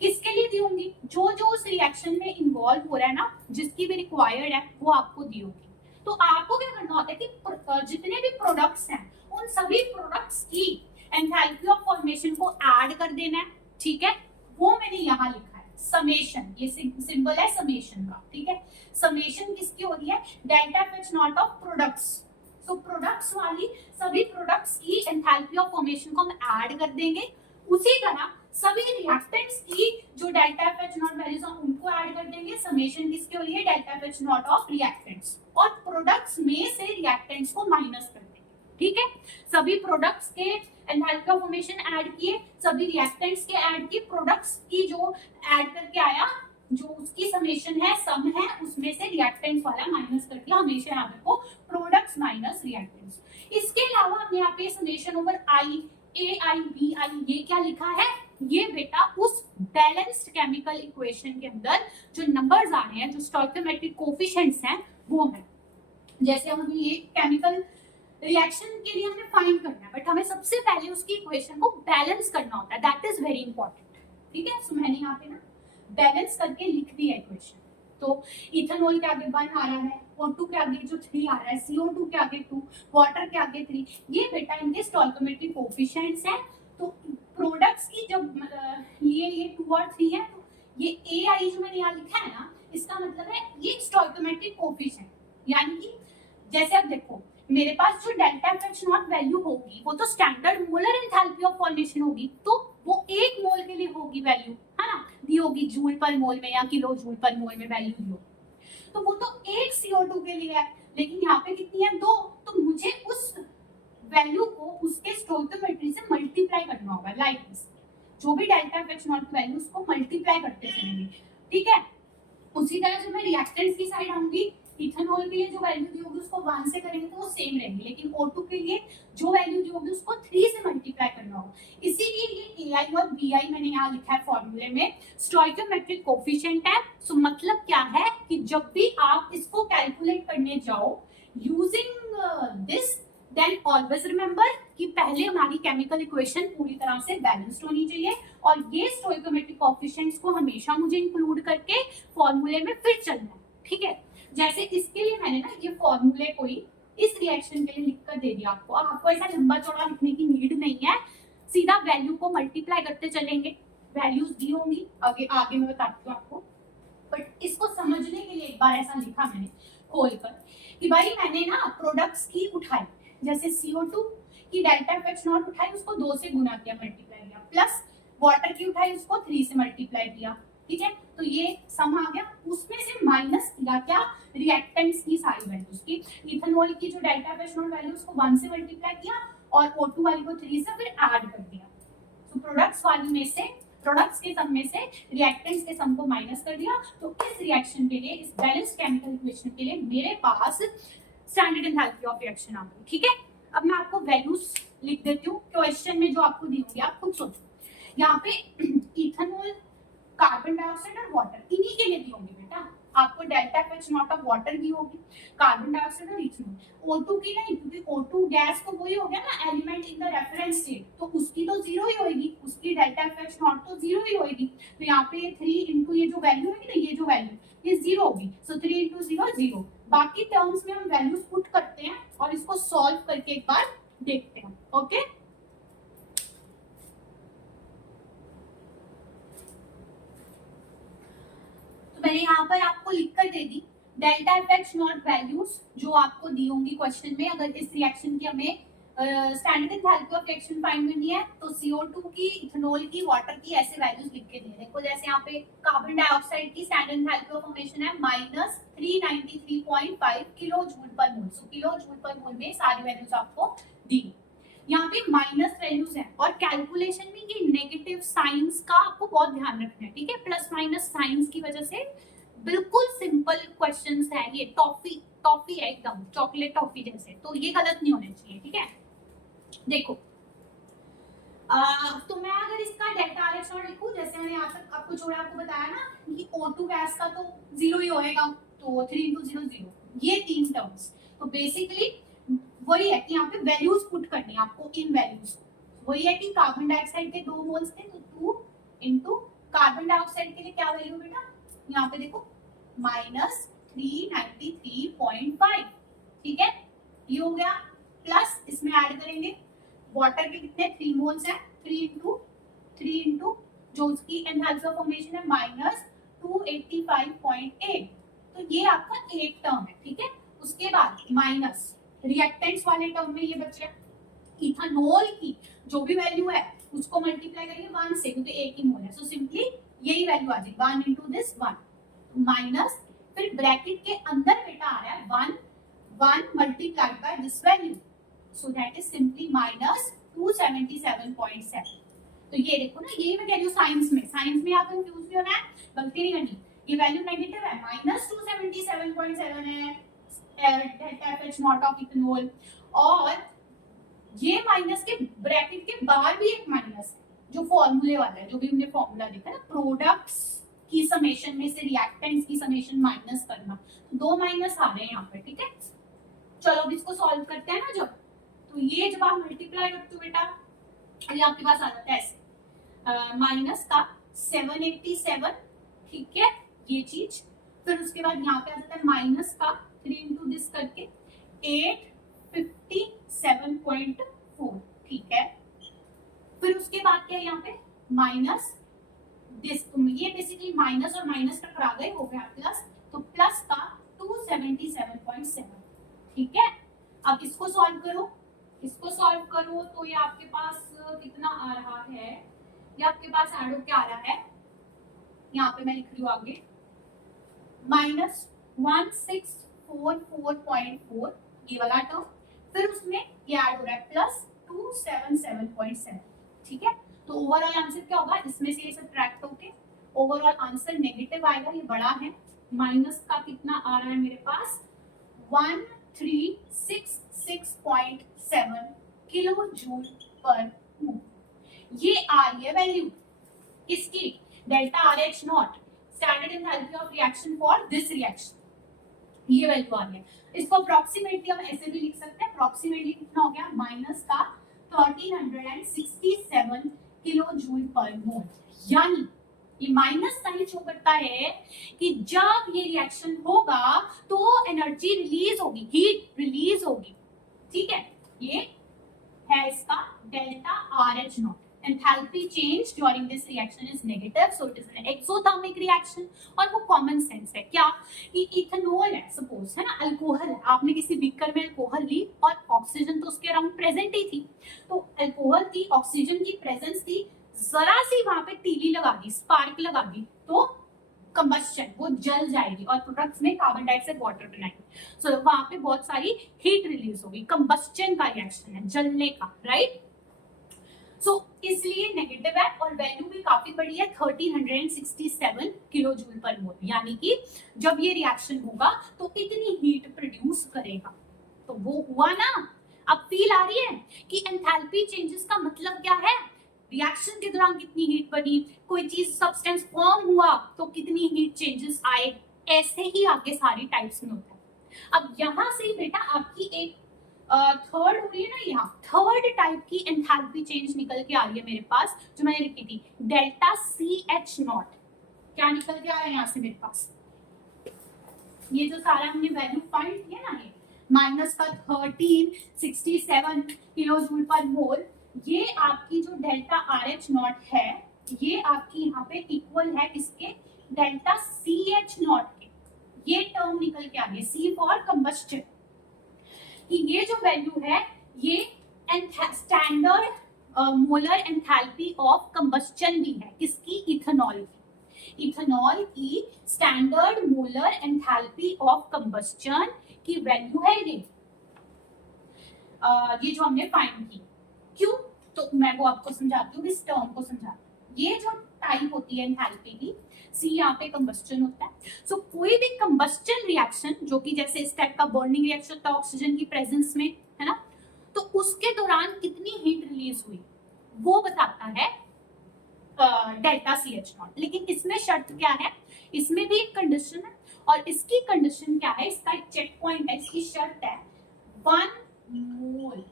किसके लिए दी होंगी, जो जो उस रिएक्शन में इन्वॉल्व हो रहा है ना, जिसकी भी रिक्वायर्ड है वो आपको दी होगी। तो आपको क्या करना होता है कि जितने भी प्रोडक्ट्स हैं उन सभी प्रोडक्ट्स की एंथैल्पी ऑफ फॉर्मेशन को ऐड कर देना है। ठीक है, वो मैंने यहाँ लिखा है समेशन, ये सिंबल है समेशन का। ठीक है, समेशन किसकी हो रही है, delta F H not of products. So products वाली सभी प्रोडक्ट्स की एंथैल्पी ऑफ फॉर्मेशन को हम ऐड कर देंगे। उसी तरह सभी रिएक्टेंट्स की जो delta F H naught values हैं उनको ऐड कर देंगे। समेशन किसके हो रही है, delta F H not of reactants, और प्रोडक्ट्स में से रिएक्टेंट्स को माइनस कर देंगे। ठीक है, सभी प्रोडक्ट्स के एंथैल्पी ऑफ फॉर्मेशन ऐड किए, सभी रिएक्टेंट्स के ऐड किए, प्रोडक्ट्स की जो ऐड करके आया, जो उसकी समेशन है, सम है, उसमें से रिएक्टेंट्स वाला माइनस कर दिया। हमेशा यहाँ पे को प्रोडक्ट्स माइनस रिएक्टेंट्स। इसके अलावा हमने यहाँ पे summation over i, a i, b i, ये क्या लिखा है, ये बेटा उस बैलेंस्ड केमिकल इक्वेशन के अंदर जो नंबर्स आ रहे हैं, जो स्टोइकोमेट्रिक कोफिशिएंट्स हैं वो है। जैसे हम ये केमिकल रिएक्शन के लिए हमें फाइंड करना है, बट हमें सबसे पहले उसकी इक्वेशन को बैलेंस करना होता है, दैट इज वेरी इंपॉर्टेंट। ठीक है, सो मैंने यहाँ पे ना बैलेंस करके लिख दी है इक्वेशन। तो इथेनॉल के आगे 1 आ रहा है, O2 के आगे जो 3 आ रहा है, CO2 के आगे 2, वाटर के आगे 3, ये बेटा इनके स्टोइकोमेट्रिक कोफिशिएंट्स हैं। तो प्रोडक्ट्स की जब ये 2 और 3 है, तो ये ए आई जो मैंने यहाँ लिखा है ना, इसका मतलब है ये स्टोइकोमेट्रिक कोफिशिएंट, यानी कि जैसे आप देखो मेरे पास जो delta F H not value होगी वो तो standard molar enthalpy of formation होगी, तो वो 1 मोल के लिए होगी वैल्यू, है ना, दी होगी जूल पर मोल में या किलो जूल पर मोल में वैल्यू दी होगी, तो वो तो 1 CO2 के लिए है, लेकिन यहाँ पे कितनी है 2, तो मुझे उस वैल्यू को उसके स्टोइकोमेट्री से मल्टीप्लाई करना होगा, लाइक दिस, जो भी delta F H not value उसको मल्टीप्लाई करते चलेंगे। ठीक है, उसी तरह जब मैं रिएक्टेंट्स की साइड आऊंगी, इथेनॉल के लिए जो वैल्यू दी होगी उसको 1 से करेंगे तो वो सेम रहेगी, लेकिन O2 के लिए जो वैल्यू दी होगी उसको 3 से मल्टीप्लाई करना होगा। इसीलिए ये AI और BI मैंने यहाँ लिखा है फॉर्मूले में, स्टोइकोमेट्रिक कोफिशिएंट है। सो मतलब क्या है कि जब भी आप इसको कैलकुलेट करने जाओ using this, then always remember कि पहले हमारी केमिकल इक्वेशन पूरी तरह से बैलेंस्ड होनी चाहिए, और ये स्टोइकोमेट्रिक कोफिशिएंट्स को हमेशा मुझे इंक्लूड करके फॉर्मूले में फिर चलना है। ठीक है, जैसे इसके लिए मैंने ना ये फॉर्मूले को ही इस रिएक्शन के लिए लिखकर दे दिया आपको ऐसा लंबा चौड़ा लिखने की नीड नहीं है, सीधा वैल्यू को मल्टीप्लाई करते चलेंगे, वैल्यूज दी होंगी, आगे मैं बताती हूँ आपको, बट इसको समझने के लिए एक बार ऐसा लिखा मैंने खोलकर कि भाई मैंने ना प्रोडक्ट्स की उठाई, जैसे CO2 की डेल्टा एफ एच नॉट उठाई, उसको 2 से गुना किया, मल्टीप्लाई किया, प्लस वाटर की उठाई, उसको 3 से मल्टीप्लाई किया। ठीक है, तो ये सम आ गया, उसमें से माइनस किया क्या, रिएक्टेंट्स की सारी वैल्यूज की, इथेनॉल की जो delta F H not value उसको 1 से मल्टीप्लाई किया, और O2 वाली को 3 से फिर ऐड कर दिया। तो प्रोडक्ट्स वाली में से, प्रोडक्ट्स के सम में से रिएक्टेंट्स के सम को माइनस कर दिया। तो इस रिएक्शन के लिए, इस बैलेंस्ड केमिकल इक्वेशन के लिए मेरे पास स्टैंडर्ड एंथैल्पी ऑफ रिएक्शन आ गई। ठीक है, अब मैं आपको वैल्यूज लिख देती हूँ क्वेश्चन में जो आपको दी होंगी, आप खुद सोचो। यहाँ पे इथेनॉल, कार्बन डाइऑक्साइड और वाटर इन्हीं के लिए दी होंगी बेटा। आपको delta F H not of water की होगी, कार्बन डाइऑक्साइड और इथेनॉल। O2 की नहीं, क्योंकि O2 गैस तो वही हो गया ना element in the reference state, तो उसकी तो जीरो ही होगी, उसकी डेल्टा एफ एच नॉट तो जीरो ही होगी। तो यहाँ पे 3 इंटू ये जो वैल्यू है ना, ये जो वैल्यू ये जीरो होगी, सो 3 इंटू जीरो जीरो। बाकी टर्म्स में हम वैल्यूज पुट करते हैं और इसको सॉल्व करके एक बार देखते हैं। ओके मैंने यहाँ पर आपको लिखकर दे दी delta F H naught values जो आपको दी होंगी क्वेश्चन में। अगर इस रिएक्शन की हमें standard enthalpy of reaction find करनी है तो CO2 की, इथेनॉल की, वाटर की ऐसे वैल्यूज लिख के दिए। देखो जैसे यहाँ पे कार्बन डाइऑक्साइड की स्टैंडर्ड एंथैल्पी ऑफ फॉर्मेशन है -393.5 किलो जूल पर मोल। सो किलो जूल पर मोल में सारी वैल्यूज आपको दी। यहाँ पे माइनस वैल्यूज है और कैलकुलेशन में ये नेगेटिव साइंस का आपको बहुत ध्यान रखना है, ठीक है। प्लस माइनस साइंस की वजह से बिल्कुल सिंपल क्वेश्चंस है ये, टॉफी है एकदम, चॉकलेट टॉफी जैसे, तो ये गलत नहीं होने चाहिए, ठीक है। देखो तो मैं अगर इसका डेल्टा आर एच नॉट लिखूं, जैसे मैंने यहाँ तक आपको छोड़ा, आपको बताया ना कि O2 गैस का तो जीरो ही होएगा, तो 3 इंटू जीरो जीरो, ये तीन टर्म्स। तो बेसिकली वही है कि यहाँ पे वैल्यूज पुट करनी है आपको, इन वैल्यूज वही है कि कार्बन डाइऑक्साइड के 2 मोल्स थे तो 2 इंटू कार्बन डाइऑक्साइड के लिए क्या वैल्यू बेटा, यहाँ पे देखो -393.5, ठीक है, ये हो गया। प्लस इसमें ऐड करेंगे वाटर के कितने 3 मोल्स हैं, 3 इंटू जो उसकी एंथैल्पी ऑफ फॉर्मेशन है -285.8, तो ये आपका एक टर्म है, ठीक है। उसके बाद माइनस रिएक्टेंट्स वाले टर्म में ये बचे इथेनॉल की जो भी वैल्यू है उसको मल्टीप्लाई करेंगे 1 से, क्योंकि एक ही मोल है, सो सिंपली यही वैल्यू आ जाएगी 1 इंटू दिस 1 माइनस, फिर ब्रैकेट के अंदर बेटा आ रहा है 1 multiplied by this value, so that is simply -277.7। तो ये देखो ना, ये मैं कह रही हूँ साइंस में आप कंफ्यूज भी होना है, गलती नहीं करनी। ये वैल्यू नेगेटिव है, -277.7 है delta F H not of ethanol, और ये माइनस के ब्रैकेट के बाहर भी एक माइनस है जो फॉर्मूले वाला है, जो भी हमने फॉर्मूला देखा ना, प्रोडक्ट्स की समेशन में से रिएक्टेंट्स की समेशन माइनस करना, 2 माइनस आ रहे हैं यहाँ पे, ठीक है। चलो अब इसको सॉल्व करते हैं ना जब, तो ये जब आप मल्टीप्लाई करते हो बेटा, ये आपके पास आ जाता है ऐसे माइनस का 787, ठीक है, ये चीज। फिर उसके बाद यहाँ पे आ जाता है माइनस का 3 इंटू दिस करके 857.4, ठीक है। फिर उसके बाद क्या है यहाँ पे माइनस दिस, ये बेसिकली माइनस और माइनस टकरा गए, हो गया प्लस, तो प्लस का 277.7, ठीक है। अब इसको सॉल्व करो, तो ये आपके पास कितना आ रहा है, ये आपके पास ऐड होके आ रहा है, यहाँ पे मैं लिख रही हूँ आगे -1644.4, ये वाला टर्म, फिर उसमें ये ऐड हो रहा है प्लस 277.7, ठीक है। तो ओवरऑल आंसर क्या होगा, इसमें से ये सब्ट्रैक्ट होके ओवरऑल आंसर नेगेटिव आएगा, ये बड़ा है, माइनस का कितना आ रहा है मेरे पास 1366.7 किलो जूल पर मोल। ये आ रही है वैल्यू किसकी, delta R H not, standard enthalpy of reaction for this reaction, ये वैल्यू आ रही है। इसको अप्रोक्सीमेटली हम ऐसे भी लिख सकते हैं, अप्रोक्सीमेटली कितना हो गया, माइनस का 1367 किलो जूल पर मोल। यानी ये माइनस साइन शो करता है कि जब ये रिएक्शन होगा तो एनर्जी रिलीज होगी, हीट रिलीज होगी, ठीक है। ये है इसका delta R H not, enthalpy change during this reaction is negative, so it is an exothermic reaction। और वो कॉमन सेंस है क्या, कि इथेनॉल है सपोज, है ना, अल्कोहल है, आपने किसी बीकर में अल्कोहल ली और ऑक्सीजन तो उसके अराउंड प्रेजेंट ही थी, तो अल्कोहल थी, ऑक्सीजन की प्रेजेंस थी, जरा सी वहां पे तीली लगा दी, स्पार्क लगा दी, तो कंबस्शन, वो जल जाएगी और प्रोडक्ट्स में कार्बन डाइऑक्साइड वाटर बनाएगी, सो वहां पे बहुत सारी हीट रिलीज होगी, कंबस्शन का रिएक्शन है, जलने का, राइट। सो इसलिए नेगेटिव है और वैल्यू भी काफी बड़ी है 1367 किलो जूल पर मोल, यानी कि जब ये रिएक्शन होगा तो इतनी हीट प्रोड्यूस करेगा, तो वो हुआ ना। अब फील आ रही है कि एंथैल्पी चेंजेस का मतलब क्या है, रिएक्शन के दौरान कितनी हीट बनी, कोई चीज सब्सटेंस फॉर्म हुआ तो कितनी हीट चेंजेस आए, ऐसे ही आगे सारी टाइप्स में होता है। अब यहाँ से बेटा आपकी एक थर्ड हो रही है ना, यहाँ थर्ड टाइप की एंथैल्पी चेंज निकल के आ रही है मेरे पास, जो मैंने लिखी थी डेल्टा CH0। क्या निकल के आ रहा है यहाँ से मेरे पास, ये जो सारा हमने वैल्यू फाइंड किया ना, ये माइनस का 1367 किलो जूल पर मोल, ये आपकी जो डेल्टा RH0 है, ये आपकी यहाँ पे इक्वल है किसके, डेल्टा CH0 के। ये टर्म निकल के आ गई, C फॉर कंबस्टन, कि ये जो वैल्यू है ये standard molar enthalpy of combustion भी है, किसकी, इथेनॉल की। इथेनॉल की standard molar enthalpy of combustion की वैल्यू है ये जो हमने फाइंड की। क्यों, तो मैं वो आपको समझाती हूँ, इस टर्म को समझाती हूँ। ये जो टाइप होती है एंथैल्पी की, सी यहाँ पे कंबस्टन होता है। सो कोई भी कंबस्टन रिएक्शन, जो कि जैसे इस टाइप का बर्निंग रिएक्शन होता है ऑक्सीजन की प्रेजेंस में, है ना, तो उसके दौरान कितनी हीट रिलीज हुई वो बताता है डेल्टा CH0। लेकिन इसमें शर्त क्या है, इसमें भी एक कंडीशन है, और इसकी कंडीशन क्या है, इसका एक चेक पॉइंट है, इसकी शर्त है 1 मोल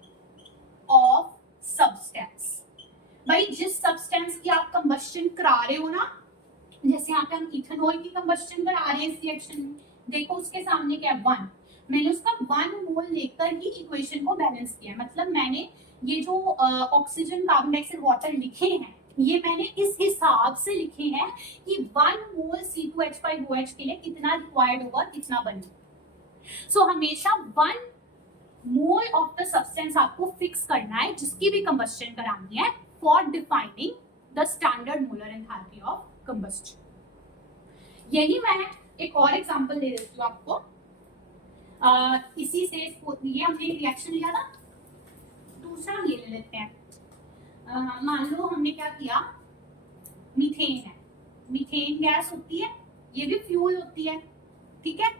ऑफ सब्सटेंस। भाई जिस सब्सटेंस की आप कंबस्टन करा रहे हो ना, जैसे यहाँ पे हम इथेनॉल की कंबस्टन करा रहे हैं इस रिएक्शन में, देखो उसके सामने क्या है 1, मैंने उसका 1 मोल लेकर ही इक्वेशन को बैलेंस किया। मतलब मैंने ये जो ऑक्सीजन, कार्बन डाइऑक्साइड, वाटर लिखे हैं, ये मैंने इस हिसाब से लिखे हैं कि 1 मोल C2H5OH के लिए कितना रिक्वायर्ड होगा, कितना बनेगा। सो हमेशा 1 मोल ऑफ द सब्सटेंस आपको फिक्स करना है जिसकी भी कंबस्टन करानी है, for defining the standard molar enthalpy of combustion. यही मैं एक और एग्जांपल दे देती हूँ आपको। इसी से ये हमने एक रिएक्शन लिया था, दूसरा ये ले लेते हैं। मान लो हमने क्या किया, मीथेन है, मीथेन गैस होती है, ये भी फ्यूल होती है, ठीक है,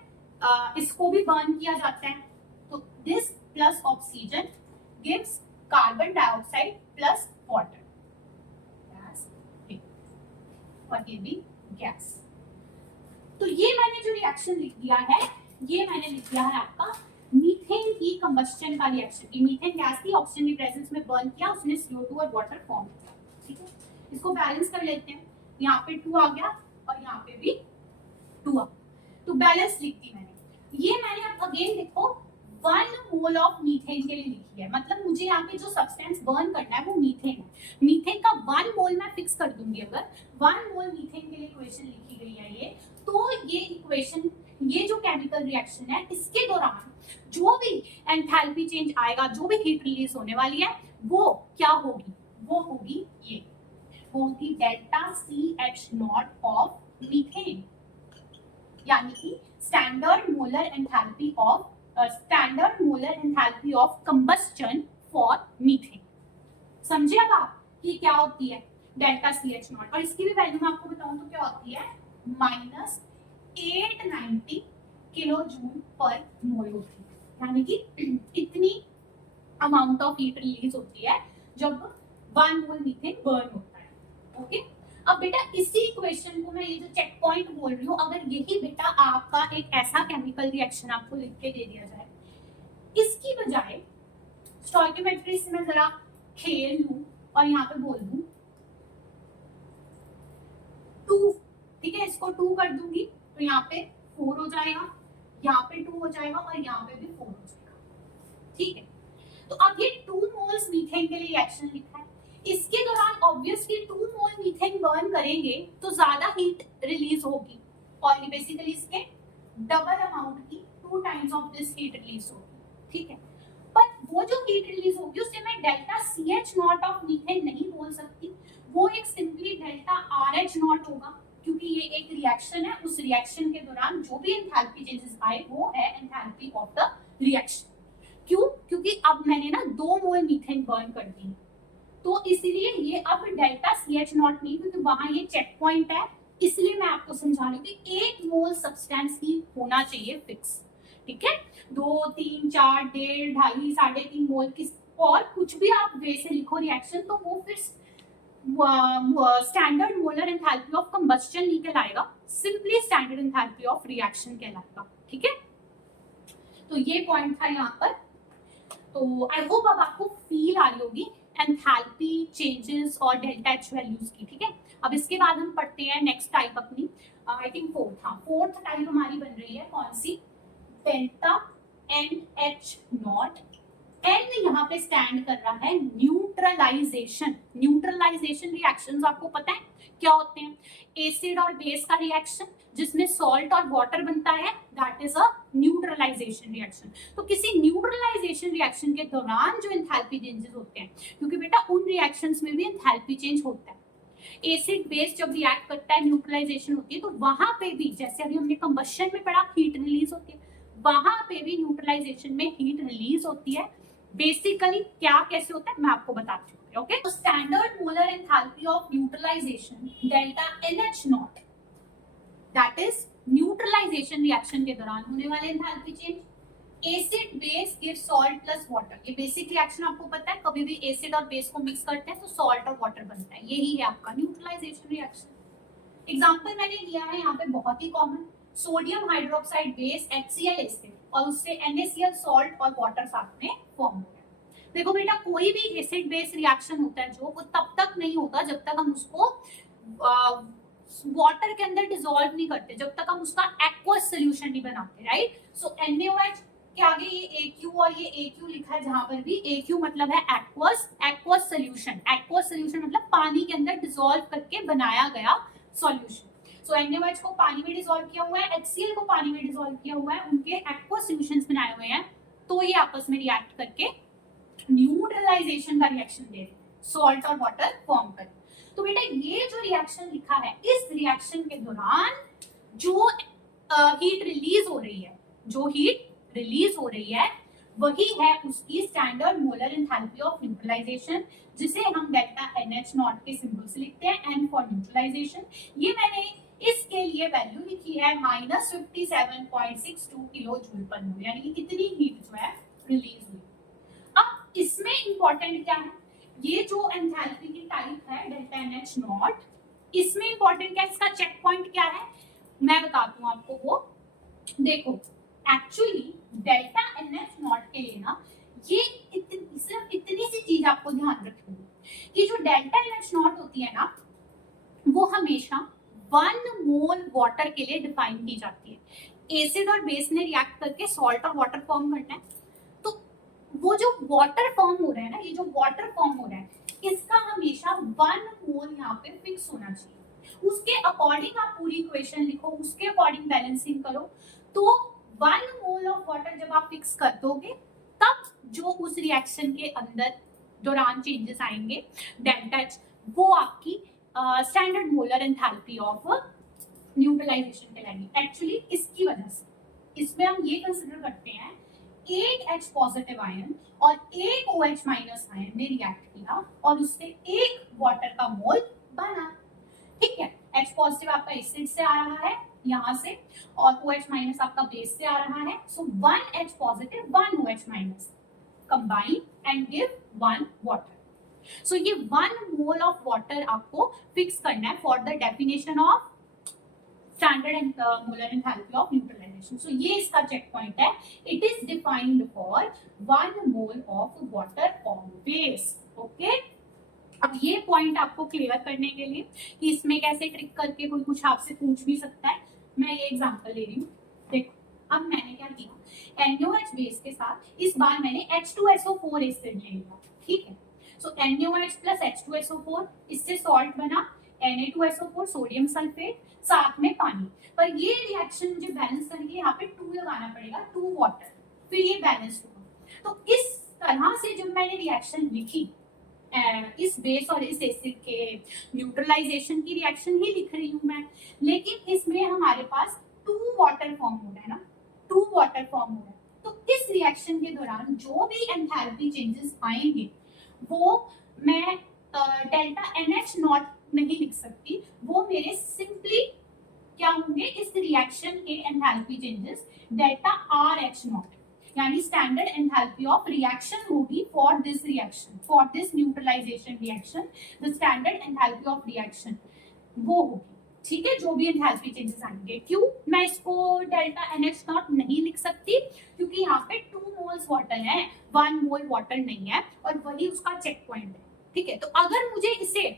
इसको भी बर्न किया जाता है। तो this plus oxygen gives carbon dioxide plus water, और ये भी गैस। तो ये मैंने जो रिएक्शन लिख दिया है, ये मैंने लिख दिया है आपका मीथेन की कंबस्टन का रिएक्शन, कि मीथेन गैस की ऑक्सीजन की प्रेजेंस में बर्न किया, उसने CO2 और वाटर फॉर्म किया, ठीक है। इसको बैलेंस कर लेते हैं, यहाँ पे 2 आ गया और यहाँ पे भी 2 आ, तो बैलेंस लिख दी मैंने। ये मैंने अब अगेन देखो 1 मोल ऑफ मीथेन के लिए लिखी है, मतलब मुझे यहाँ पे जो सब्सटेंस बर्न करना है वो मीथेन है। मीथेन का 1 मोल मैं फिक्स कर दूंगी, अगर 1 मोल मीथेन के लिए इक्वेशन लिखी गई है ये, तो ये इक्वेशन, ये जो केमिकल रिएक्शन है, इसके दौरान जो भी एंथैल्पी चेंज आएगा, जो भी हीट रिलीज होने वाली है, वो क्या होगी, वो होगी ये, होगी डेल्टा CH0 ऑफ मीथेन, यानी कि standard molar enthalpy of combustion for methane. समझे अब आप कि क्या होती है डेल्टा CH0, और इसकी भी वैल्यू मैं आपको बताऊं तो क्या होती है, -890 किलो जूल पर मोल होती है, यानी कि इतनी अमाउंट ऑफ हीट रिलीज होती है जब 1 मोल मीथेन बर्न होता है। ओके, अब बेटा इसी इक्वेशन को मैं ये जो चेक पॉइंट बोल रही हूँ, अगर यही बेटा आपका एक ऐसा केमिकल रिएक्शन आपको लिख के दे दिया जाए, इसकी बजाय स्टोइकियोमेट्री से मैं जरा खेल लूं और यहाँ पे बोल दूं 2, ठीक है, इसको 2 कर दूंगी तो यहाँ पे 4 हो जाएगा, यहाँ पे 2 हो जाएगा और यहाँ पे भी 4 हो जाएगा, ठीक है। तो अब ये 2 मोल्स मीथेन के लिए रिएक्शन लिखा है, इसके दौरान ऑब्वियसली 2 मोल मीथेन बर्न करेंगे तो ज्यादा हीट रिलीज होगी, और ये बेसिकली इसके डबल अमाउंट की 2 times of this heat release होगी, ठीक है। पर वो जो हीट रिलीज होगी उससे मैं डेल्टा CH0 ऑफ मीथेन नहीं बोल सकती, वो एक सिंपली डेल्टा RH0 होगा, क्योंकि ये एक रिएक्शन है, उस रिएक्शन के दौरान जो भी एंथैल्पी चेंजेस आए वो है एंथैल्पी ऑफ द रिएक्शन। क्यों, क्योंकि अब मैंने ना 2 मोल मीथेन बर्न कर दी, तो इसलिए ये अब डेल्टा CH0 नहीं, क्योंकि वहां ये चेक पॉइंट है, इसलिए मैं आपको समझा रही हूँ कि 1 मोल सब्सटेंस ही होना चाहिए फिक्स, ठीक है। 2, 3, 4, 1.5, 2.5, 3.5 मोल किस और कुछ भी आप वे से लिखो रिएक्शन, तो वो फिर standard molar enthalpy of combustion नहीं कहलाएगा, simply standard enthalpy of reaction कहलाएगा। ठीक है, तो ये पॉइंट था यहाँ पर। तो आई होप अब आपको फील आ रही होगी एंथैल्पी चेंजेस और डेल्टा एच वैल्यूज की। ठीक है, अब इसके बाद हम पढ़ते हैं नेक्स्ट टाइप अपनी, आई थिंक फोर्थ टाइप हमारी बन रही है कौन सी, delta N H naught. N यहाँ पे स्टैंड कर रहा है न्यूट्रलाइजेशन। न्यूट्रलाइजेशन रिएक्शंस आपको पता है क्या होते हैं, एसिड और बेस का रिएक्शन जिसमें सॉल्ट और वाटर बनता है, that is a neutralization reaction. तो किसी न्यूट्रलाइजेशन रिएक्शन के दौरान जो एंथैल्पी चेंजेस होते हैं, क्योंकि बेटा उन रिएक्शंस में भी एंथैल्पी चेंज होता है, एसिड बेस जब रिएक्ट करता है न्यूट्रलाइजेशन होती है, तो वहां पे भी जैसे अभी हमने कंबशन में पढ़ा हीट रिलीज होती है, वहां पे भी न्यूट्रलाइजेशन में हीट रिलीज होती है। बेसिकली क्या कैसे होता है मैं आपको बताती हूँ। ओके, तो standard molar enthalpy of neutralization delta NH0, that is neutralization reaction के दौरान होने वाले enthalpy change. Acid base give salt plus water, ये बेसिक रिएक्शन आपको पता है, कभी भी एसिड और बेस को मिक्स करते हैं तो सॉल्ट और वाटर बनता है, यही है आपका न्यूट्रलाइजेशन रिएक्शन। एग्जांपल मैंने लिया है यहाँ पे बहुत ही common, sodium hydroxide base HCl acid और उससे NaCl सॉल्ट और वाटर साथ में फॉर्म हो गया। देखो बेटा कोई भी एसिड बेस रिएक्शन होता है जो, वो तब तक नहीं होता जब तक हम उसको वाटर के अंदर डिसॉल्व नहीं करते, जब तक हम उसका एक्वस सोल्यूशन नहीं बनाते, राइट। सो NaOH के आगे ये AQ और ये AQ लिखा है, जहां पर भी AQ मतलब है एक्वस सोल्यूशन। एक्वस सोल्यूशन मतलब पानी के अंदर डिसॉल्व करके बनाया गया सॉल्यूशन। सो NaOH को पानी में डिसॉल्व किया हुआ है, HCl को पानी में डिसॉल्व किया हुआ है, उनके एक्वस सॉल्यूशंस बनाए हुए हैं, तो ये आपस में रिएक्ट करके न्यूट्रलाइजेशन का रिएक्शन दे रहे हैं, सॉल्ट और वाटर फॉर्म कर। तो बेटा ये जो रिएक्शन लिखा है, इस रिएक्शन के दौरान जो हीट रिलीज हो रही है, जो हीट रिलीज हो रही है वही है उसकी standard molar enthalpy of neutralization, जिसे हम डेल्टा NH0 के सिंबल से लिखते हैं, N फॉर न्यूट्रलाइजेशन। ये मैंने इसके लिए वैल्यू लिखी है -57.62 किलो जूल पर मोल, यानी कि इतनी हीट जो है रिलीज हुई। अब इसमें इंपॉर्टेंट क्या है, ये जो एंथैल्पी की टाइप है डेल्टा NH0, इसमें इंपॉर्टेंट क्या है, इसका चेक पॉइंट क्या है मैं बताती हूँ आपको। वो देखो एक्चुअली डेल्टा NH0 के लिए ना, ये सिर्फ इतनी सी चीज आपको ध्यान रखनी है कि जो डेल्टा NH0 होती है ना, वो हमेशा 1 मोल वाटर के लिए डिफाइन की जाती है। एसिड और बेस ने रिएक्ट करके सॉल्ट और वाटर फॉर्म करना है, तो वो जो वाटर फॉर्म हो रहा है ना, ये जो वाटर फॉर्म हो रहा है, इसका हमेशा 1 मोल यहाँ पे फिक्स होना चाहिए। उसके अकॉर्डिंग आप पूरी इक्वेशन लिखो, उसके अकॉर्डिंग बैलेंसिंग करो, तो 1 मोल ऑफ वाटर जब आप फिक्स कर दोगे, तब जो उस रिएक्शन के अंदर दौरान चेंजेस आएंगे डेल्टा एच, वो आपकी standard molar enthalpy of neutralization कहलाएगी। एक्चुअली इसकी वजह से इसमें हम ये कंसीडर करते हैं, एक H पॉजिटिव आयन और एक OH माइनस आयन ने रिएक्ट किया और उससे एक वाटर का मोल बना। ठीक है, H पॉजिटिव आपका एसिड से आ रहा है यहाँ से, और OH माइनस आपका बेस से आ रहा है। So 1 H positive 1 OH minus combine and give 1 water. So ये 1 मोल ऑफ वाटर आपको फिक्स करना है for the definition of standard molar enthalpy of neutralization. So ये इसका चेक पॉइंट है, it is defined for 1 mole of water always. Okay, अब ये point आपको क्लियर करने के लिए कि इसमें कैसे ट्रिक करके कोई कुछ आपसे पूछ भी सकता है, मैं ये एग्जांपल ले रही हूँ। देखो अब मैंने क्या किया, NaOH बेस के साथ इस बार मैंने H2SO4 एसिड ले लिया। ठीक है, सो NaOH प्लस H2SO4, इससे सॉल्ट बना Na2SO4 सोडियम सल्फेट, साथ में पानी। पर ये रिएक्शन मुझे बैलेंस करने के लिए यहाँ पे 2 लगाना पड़ेगा, 2 वाटर, फिर ये बैलेंस होगा। तो इस तरह से जब मैंने रिएक्शन लिखी, इस बेस और इस एसिड के न्यूट्रलाइजेशन की रिएक्शन ही लिख रही हूँ मैं, लेकिन इसमें हमारे पास 2 वाटर फॉर्म हो रहा है ना, 2 वाटर फॉर्म हो रहा है। तो इस रिएक्शन के दौरान जो भी एंथैल्पी चेंजेस आएंगे वो मैं डेल्टा NH0 नहीं लिख सकती, वो मेरे सिंपली क्या होंगे, इस रिएक्शन के एंथैल्पी चेंजेस डेल्टा RH0। यानी स्टैंडर्ड एंथैल्पी ऑफ रिएक्शन होगी for this reaction, for this neutralization reaction, the standard enthalpy of reaction वो होगी, ठीक है, जो भी एंथैल्पी चेंजेस आएंगे। क्यों मैं इसको डेल्टा NH नॉट नहीं लिख सकती, क्योंकि यहाँ पे 2 मोल्स वाटर है, 1 मोल वाटर नहीं है, और वही उसका चेक पॉइंट है, ठीक है। तो अगर मुझे इसे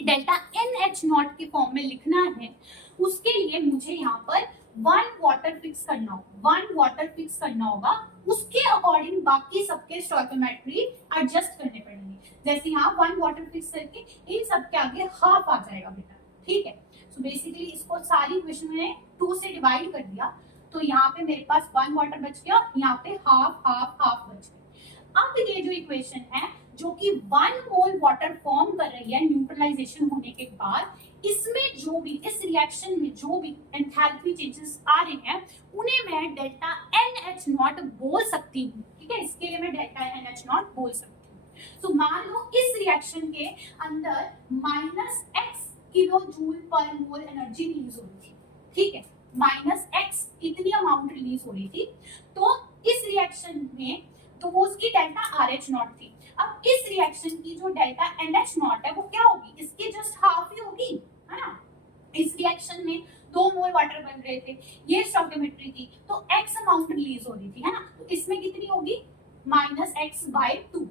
डेल्टा NH नॉट के फॉर्म में लिखना है, उसके लिए मुझे यहाँ पर 1 वाटर फिक्स करना होगा, 1 वाटर फिक्स करना होगा, उसके अकॉर्डिंग बाकी सबके स्टोइकोमेट्री एडजस्ट करने पड़ेंगे। जैसे यहाँ 1 वाटर फिक्स करके इन सब के आगे हाफ आ जाएगा बेटा, ठीक है। सो बेसिकली इसको सारी इक्वेशन में 2 से डिवाइड कर दिया, तो यहाँ पे मेरे पास 1 वाटर बच गया, यहाँ पे हाफ हाफ हाफ बच गया। अब ये जो इक्वेशन है जो कि 1 मोल वाटर फॉर्म कर रही है न्यूट्रलाइजेशन होने के बाद, इसमें जो भी इस रिएक्शन में जो भी एंथैल्पी चेंजेस आ रहे हैं उन्हें मैं डेल्टा NH नॉट बोल सकती हूँ, ठीक है। इसके लिए मैं डेल्टा NH नॉट बोल सकती हूँ। तो मान लो इस रिएक्शन के अंदर -x किलो जूल पर मोल एनर्जी रिलीज हो रही थी, ठीक है, -x इतनी अमाउंट रिलीज हो रही थी, तो इस रिएक्शन में तो वो उसकी डेल्टा RH नॉट थी। अब इस रिएक्शन की जो डेल्टा NH नॉट है वो क्या होगी, इसके जस्ट हाफ ही होगी, है ना। इस रिएक्शन में 2 मोल वाटर बन रहे थे, ये स्टोइकोमेट्री थी, तो x अमाउंट रिलीज हो रही थी, है ना। तो इसमें कितनी होगी, -x/2,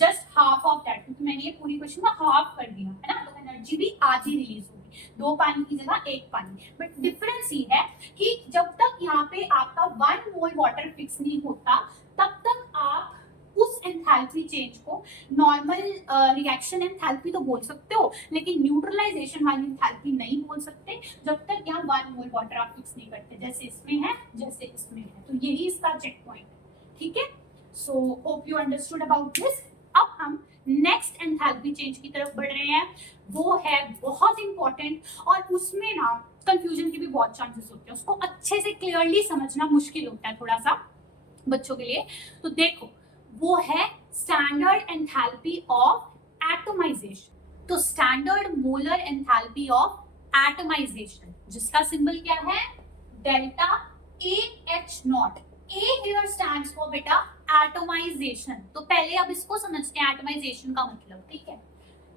just half of that, क्योंकि मैंने ये पूरी क्वेश्चन में हाफ कर दिया है ना, तो एनर्जी भी आधी रिलीज होगी, 2 पानी की जगह 1 पानी। बट डिफरेंस ये है कि जब तक यहाँ पे आपका 1 मोल वाटर फिक्स नहीं होता, तब तक आप उस एंथैल्पी चेंज को नॉर्मल रिएक्शन एंथैल्पी तो बोल सकते हो, लेकिन न्यूट्रलाइजेशन वाली एंथैल्पी नहीं बोल सकते जब तक यहाँ 1 मोल वाटर आप फिक्स नहीं करते, जैसे इसमें है जैसे इसमें है। तो यही इसका चेक पॉइंट है, ठीक है। So hope you understood about this. अब हम नेक्स्ट एंथैल्पी चेंज की तरफ बढ़ रहे हैं, वो है बहुत इंपॉर्टेंट, और उसमें ना कंफ्यूजन के भी बहुत चांसेस होते हैं, उसको अच्छे से क्लियरली समझना मुश्किल होता है थोड़ा सा बच्चों के लिए। तो देखो, वो है स्टैंडर्ड एंथैल्पी ऑफ एटमाइजेशन। तो standard molar enthalpy of atomization, जिसका सिंबल क्या है, delta AH nought. A here stands for बेटा एटमाइजेशन। तो पहले अब इसको समझते हैं एटमाइजेशन का मतलब, ठीक है।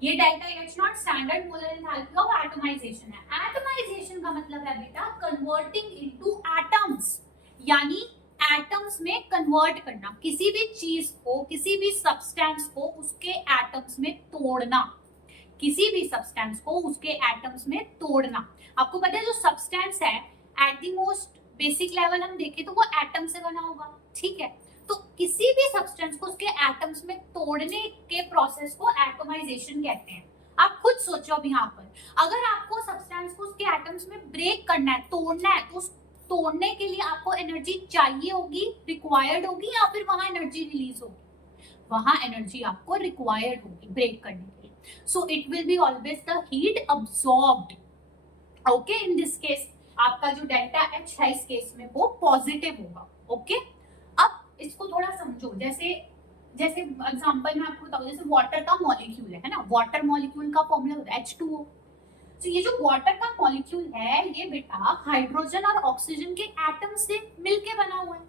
ये delta H nought standard molar enthalpy of atomization है। एटमाइजेशन का मतलब है बेटा कन्वर्टिंग इनटू एटम्स, यानी एटम्स में कन्वर्ट करना, किसी भी चीज को, किसी भी सब्सटेंस को उसके एटम्स में तोड़ना, किसी भी सब्सटेंस को उसके एटम्स में तोड़ना। आपको पता है जो सब्सटेंस है at the most basic level हम देखें तो वो एटम से बना होगा, ठीक है। तो किसी भी सब्सटेंस को उसके एटम्स में तोड़ने के प्रोसेस को एटमाइजेशन कहते हैं। आप खुद सोचो अब यहाँ पर, अगर आपको सब्सटेंस को उसके एटम्स में ब्रेक करना है, तोड़ना है, तो तोड़ने के लिए आपको एनर्जी चाहिए होगी, रिक्वायर्ड होगी, या फिर वहां एनर्जी रिलीज होगी, वहां एनर्जी आपको रिक्वायर्ड होगी ब्रेक करने के लिए। So it will be always the heat absorbed, okay. In this case आपका जो डेल्टा H है इस केस में वो पॉजिटिव होगा, ओके। अब इसको थोड़ा समझो, जैसे एग्जांपल में आपको बताऊं, जैसे वाटर का मॉलिक्यूल है ना, वाटर मॉलिक्यूल का फॉर्मूला होता है H2O। तो ये जो वाटर का मॉलिक्यूल है ये बेटा हाइड्रोजन और ऑक्सीजन के एटम से मिलके बना हुआ है।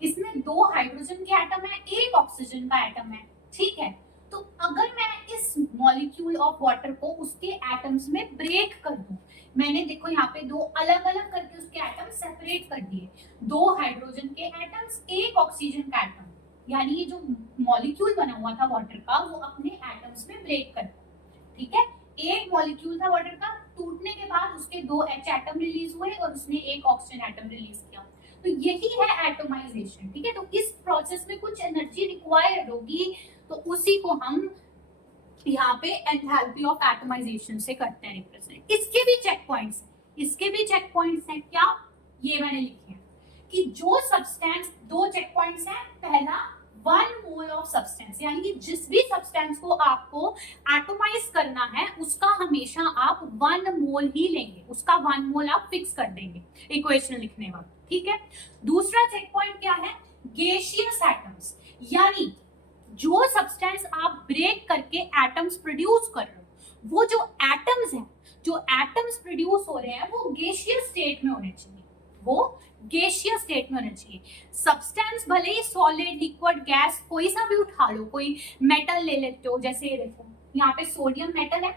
इसमें 2 हाइड्रोजन के एटम है, 1 ऑक्सीजन का एटम है, ठीक है। तो अगर मैं इस मॉलिक्यूल ऑफ वाटर को उसके एटम्स में ब्रेक कर दूं, मैंने देखो यहाँ पे 2 अलग अलग करके उसके एटम सेपरेट कर दिए, 2 हाइड्रोजन के एटम्स, 1 ऑक्सीजन का एटम, यानी ये जो मॉलिक्यूल बना हुआ था वाटर का वो अपने एटम्स में ब्रेक कर, ठीक है। एक मॉलिक्यूल था वाटर का, टूटने के बाद उसके 2 H एटम रिलीज हुए और उसने 1 ऑक्सीजन एटम रिलीज किया, तो यही है एटमाइजेशन, ठीक है। तो इस प्रोसेस में कुछ एनर्जी रिक्वायर्ड होगी, तो उसी को हम यहाँ पे एंथैल्पी ऑफ एटमाइजेशन से करते हैं रिप्रेजेंट। इसके भी चेक पॉइंट्स, इसके भी चेक पॉइंट्स हैं, क्या ये मैंने लिखे हैं कि जो सब्सटेंस, 2 चेक पॉइंट्स हैं। पहला 1 मोल ऑफ सब्सटेंस, यानी कि जिस भी सब्सटेंस को आपको एटमाइज करना है उसका हमेशा आप 1 मोल ही लेंगे, उसका 1 मोल आप फिक्स कर देंगे इक्वेशन लिखने वक्त, ठीक है। दूसरा चेक पॉइंट क्या है, गैसियस एटम्स, यानी जो सब्सटेंस आप ब्रेक करके एटम्स प्रोड्यूस कर रहे हो, वो जो एटम्स हैं, जो एटम्स प्रोड्यूस हो रहे हैं वो गैसियस स्टेट में होने चाहिए, वो गैसियस स्टेट में होना चाहिए। सब्सटेंस भले ही सॉलिड, लिक्विड, गैस कोई सा भी उठा लो, कोई मेटल ले लेते हो, जैसे ये देखो यहाँ पे सोडियम मेटल है,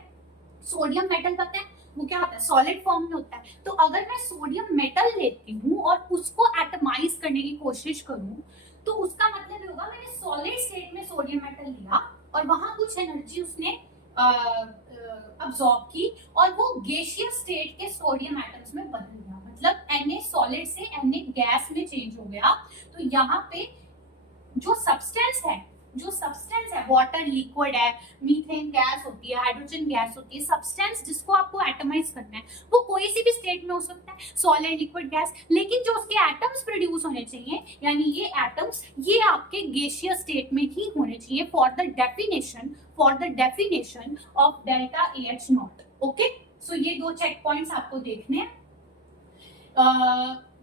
सोडियम मेटल पता है वो क्या होता है, सॉलिड फॉर्म में होता है। तो अगर मैं सोडियम मेटल लेती हूँ और उसको एटमाइज करने की कोशिश करूँ तो उसका मतलब ये होगा मैंने सॉलिड स्टेट में सोडियम मेटल लिया और वहां कुछ एनर्जी उसने अब्सॉर्ब की और वो गैसियस स्टेट के सोडियम एटम्स में बदल गया, मतलब Na सॉलिड से Na गैस में चेंज हो गया। तो यहाँ पे जो सब्सटेंस है वाटर, लिक्विड है, मीथेन गैस होती है, हाइड्रोजन गैस होती है, सब्सटेंस जिसको आपको एटमाइज करना है वो कोई सी भी स्टेट में हो सकता है, सॉलिड, लिक्विड, गैस, लेकिन जो उसके एटम्स प्रोड्यूस होने चाहिए यानी ये एटम्स ये आपके गैसियस स्टेट में ही होने चाहिए for the definition of delta AH naught. Okay, so ये दो चेक पॉइंट्स आपको देखने हैं।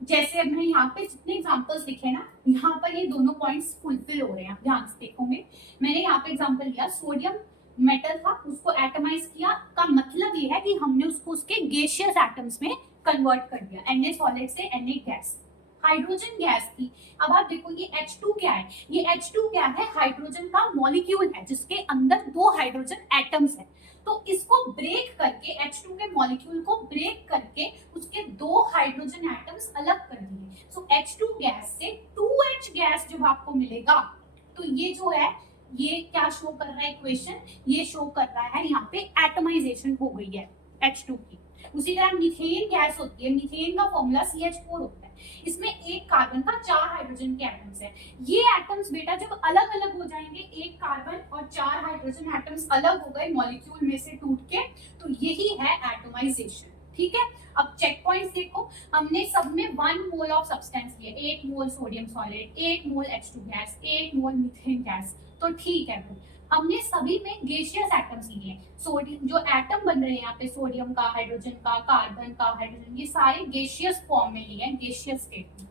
जैसे अब मैं यहाँ पे जितने एग्जांपल्स लिखे ना, यहाँ पर ये दोनों पॉइंट्स फुलफिल हो रहे हैं, ध्यान से देखोगे। मैंने यहाँ पे एग्जांपल लिया, सोडियम मेटल था उसको एटमाइज किया, का मतलब ये है कि हमने उसको उसके गैसियस एटम्स में कन्वर्ट कर दिया, Na सॉलिड से Na गैस। हाइड्रोजन गैस थी, अब आप देखो ये H2 क्या है, ये H2 क्या है, हाइड्रोजन का मॉलिक्यूल है जिसके अंदर दो हाइड्रोजन एटम्स है। तो इसको ब्रेक करके H2 के मॉलिक्यूल को ब्रेक करके उसके दो हाइड्रोजन एटम्स अलग कर दिए। सो H2 गैस से 2H गैस जब आपको मिलेगा तो ये जो है ये क्या शो कर रहा है इक्वेशन, ये शो कर रहा है यहाँ पे एटमाइजेशन हो गई है H2 की। उसी तरह मीथेन गैस होती है, मीथेन का फॉर्मूला CH4 होता है, इसमें एक कार्बन का 4 हाइड्रोजन के एटम्स है। ये एटम्स बेटा जब अलग अलग हो जाएंगे, एक कार्बन और 4 हाइड्रोजन एटम्स अलग हो गए मॉलिक्यूल में से टूट के, तो यही है एटमाइजेशन। ठीक है, अब चेक पॉइंट्स देखो, हमने सब में 1 मोल ऑफ सब्सटेंस लिया, 1 मोल सोडियम सॉलिड, 1 मोल H2 गैस, 1 मोल मीथेन गैस, तो ठीक है भाई। हमने सभी में गैसियस एटम्स लिए, सोडियम जो एटम बन रहे हैं यहाँ पे, सोडियम का, हाइड्रोजन का, कार्बन का, हाइड्रोजन, ये सारे गैसियस फॉर्म में लिए हैं, गैसियस स्टेट में।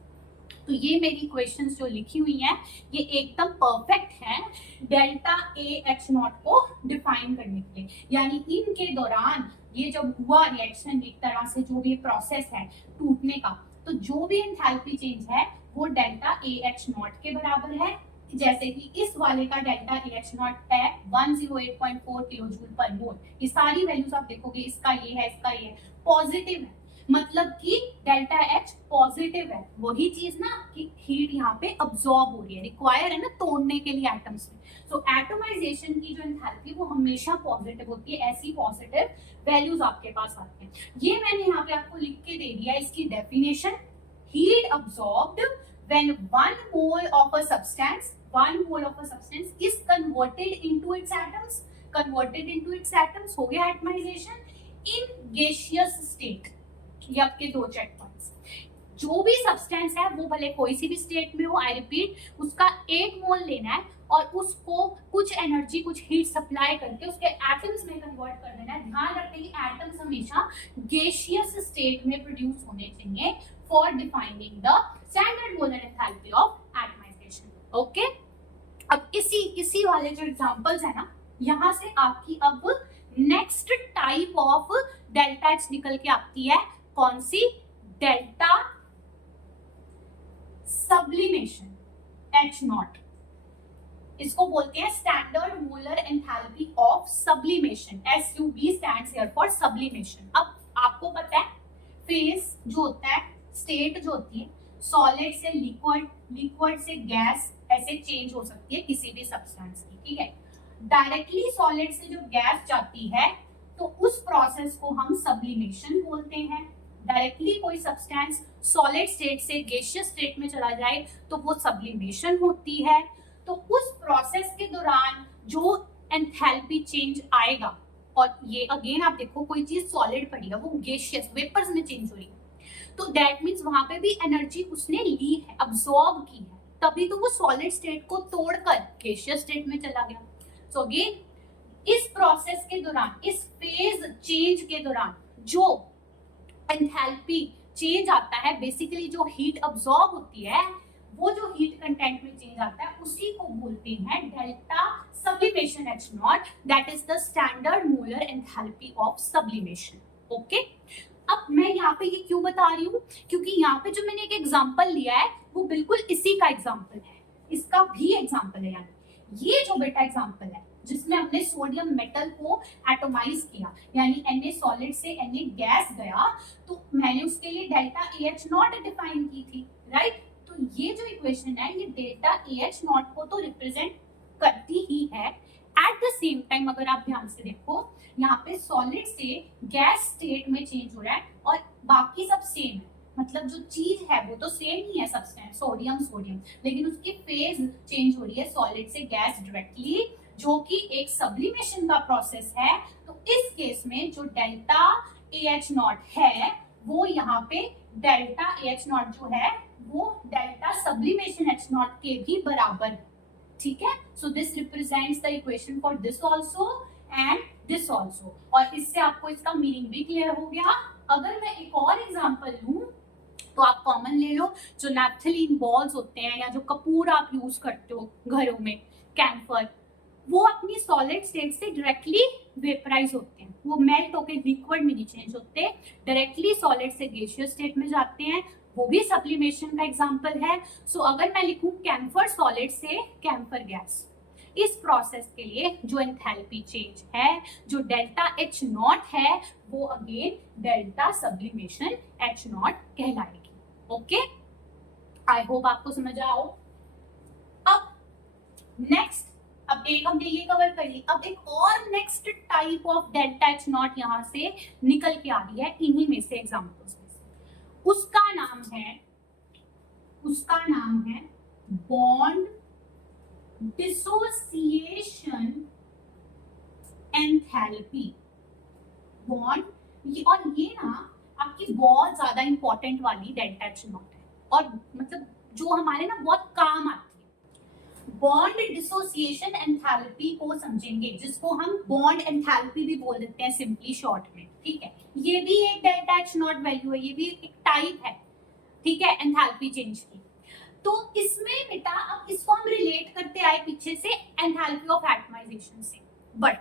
तो ये मेरी इक्वेशंस जो लिखी हुई हैं ये एकदम परफेक्ट हैं डेल्टा AH नॉट को डिफाइन करने के लिए, यानी इनके दौरान ये जब हुआ रिएक्शन, एक तरह से जो भी प्रोसेस है टूटने का, तो जो भी एंथैल्पी चेंज है वो डेल्टा AH नॉट के बराबर है। जैसे कि इस वाले का डेल्टा AH नॉट है 108.4 किलोजूल पर मोल। ये सारी वैल्यूज आप देखोगे, इसका ये है, इसका ये है, पॉजिटिव है, मतलब कि डेल्टा H पॉजिटिव है। वही चीज ना कि हीट यहाँ पे अब्सॉर्ब हो रही है, रिक्वायर है ना तोड़ने के लिए एटम्स में। सो एटमाइजेशन की जो एंथैल्पी वो हमेशा पॉजिटिव होती है, ऐसी पॉजिटिव वैल्यूज आपके पास आती हैं। ये मैंने यहाँ पे आपको लिख के दे दिया इसकी definition, heat absorbed when 1 mole of a substance is converted into its atoms, हो गया एटमाइजेशन इन gaseous state। ये आपके दो चेक पॉइंट्स। जो भी सब्सटेंस है वो भले कोई सी भी स्टेट में हो, आई रिपीट, उसका 1 मोल लेना है और उसको कुछ एनर्जी, कुछ हीट सप्लाई करके उसके एटम्स में कन्वर्ट कर देना है। ध्यान रखते हैं कि एटम्स हमेशा गैसियस स्टेट में प्रोड्यूस होने चाहिए for defining the standard molar enthalpy of atomization. Okay, अब इसी वाले जो एग्जांपल्स है ना, यहाँ से आपकी अब next type of delta H निकल के आती है, कौन सी, डेल्टा सब्लिमेशन H नॉट। इसको बोलते हैं standard molar enthalpy of sublimation, SUB stands here for sublimation. अब आपको पता है फेज जो होता है, स्टेट जो होती है, सॉलिड से लिक्विड, लिक्विड से गैस, ऐसे चेंज हो सकती है किसी भी सब्सटेंस की। ठीक है, डायरेक्टली सॉलिड से जो गैस जाती है तो उस प्रोसेस को हम सब्लिमेशन बोलते हैं। डायरेक्टली कोई सब्सटेंस सॉलिड स्टेट से गैसियस स्टेट में चला जाए तो वो सब्लिमेशन होती है। तो उस प्रोसेस के दौरान जो एंथैल्पी चेंज आएगा, और ये अगेन आप देखो कोई चीज सॉलिड पड़ी है, वो गैसियस वेपर्स में चेंज हो रही है, तो दैट मीन्स वहां पे भी एनर्जी उसने ली है, अब्सॉर्ब की है, तभी तो वो सॉलिड स्टेट को तोड़कर गैसियस स्टेट में चला गया। सो अगेन इस प्रोसेस के दौरान, इस फेज चेंज के दौरान जो एंथैल्पी चेंज आता है, बेसिकली जो हीट अब्सॉर्ब होती है, वो जो हीट कंटेंट में चेंज आता है उसी को बोलते हैं delta sublimation H not, that is the standard molar enthalpy of sublimation. Okay, अब मैं यहाँ पे ये क्यों बता रही हूँ, क्योंकि यहाँ पे जो मैंने एक एग्जांपल लिया है वो बिल्कुल इसी का एग्जांपल है, इसका भी एग्जांपल है। यानी ये जो बेटा एग्जांपल है जिसमें हमने सोडियम मेटल को एटोमाइज किया, यानी Na सॉलिड से Na गैस गया, तो मैंने उसके लिए डेल्टा AH0 डिफाइन की थी, राइट। तो ये जो इक्वेशन है ये डेल्टा AH0 को तो रिप्रेजेंट करती ही है। एट द सेम टाइम अगर आप ध्यान से देखो, यहाँ पे सॉलिड से गैस स्टेट में चेंज हो रहा है और बाकी सब सेम है, मतलब जो चीज है वो तो सेम ही है, सब्सटेंस सोडियम सोडियम, लेकिन उसकी फेज चेंज हो रही है सॉलिड से गैस डायरेक्टली, जो कि एक सब्लिमेशन का प्रोसेस है। तो इस केस में जो डेल्टा AH0 है वो यहाँ पे डेल्टा AH0 जो है वो डेल्टा सब्लिमेशन H0 के भी बराबर है, ठीक है। So this represents the equation for this also and this also, और इससे आपको इसका मीनिंग भी क्लियर हो गया। अगर मैं एक और एग्जांपल लूं तो आप कॉमन ले लो, जो नैप्थलीन बॉल्स होते हैं या जो कपूर आप यूज करते हो घरों में, कैम्फर, वो अपनी सॉलिड स्टेट से डायरेक्टली वेपराइज होते हैं, वो मेल्ट होकर लिक्विड में नहीं चेंज होते, डायरेक्टली सॉलिड से गैसियस स्टेट में जाते हैं, वो भी सब्लिमेशन का एग्जांपल है। सो अगर मैं लिखूं कैम्फर सॉलिड से कैम्फर गैस, इस प्रोसेस के लिए जो एंथैल्पी चेंज है, जो डेल्टा H0 है, वो अगेन डेल्टा सब्लिमेशन H0 कहलाएगी। ओके, आई होप आपको समझ आओ। अब नेक्स्ट, अब एक हमने ये कवर कर ली, अब एक और next type of delta H0 यहाँ से निकल के आ रही है इन्हीं में से एग्जांपल्स में से। उसका नाम है बॉन्ड डिसोसिएशन एंथैल्पी। बॉन्ड, और ये ना आपकी बहुत ज्यादा इंपॉर्टेंट वाली डेल्टा H0 है, और मतलब जो हमारे ना बहुत काम आती है। बॉन्ड डिसोसिएशन एंथैल्पी को समझेंगे, जिसको हम बॉन्ड एंथैल्पी भी बोल देते हैं सिंपली शॉर्ट में, ठीक है। ये भी एक डेल्टा H0 वैल्यू है, ये भी एक टाइप है, ठीक है, एंथैल्पी चेंज की। तो इसमें बेटा अब इसको हम रिलेट करते आए पीछे से एंथैल्पी ऑफ एटमाइजेशन से, बट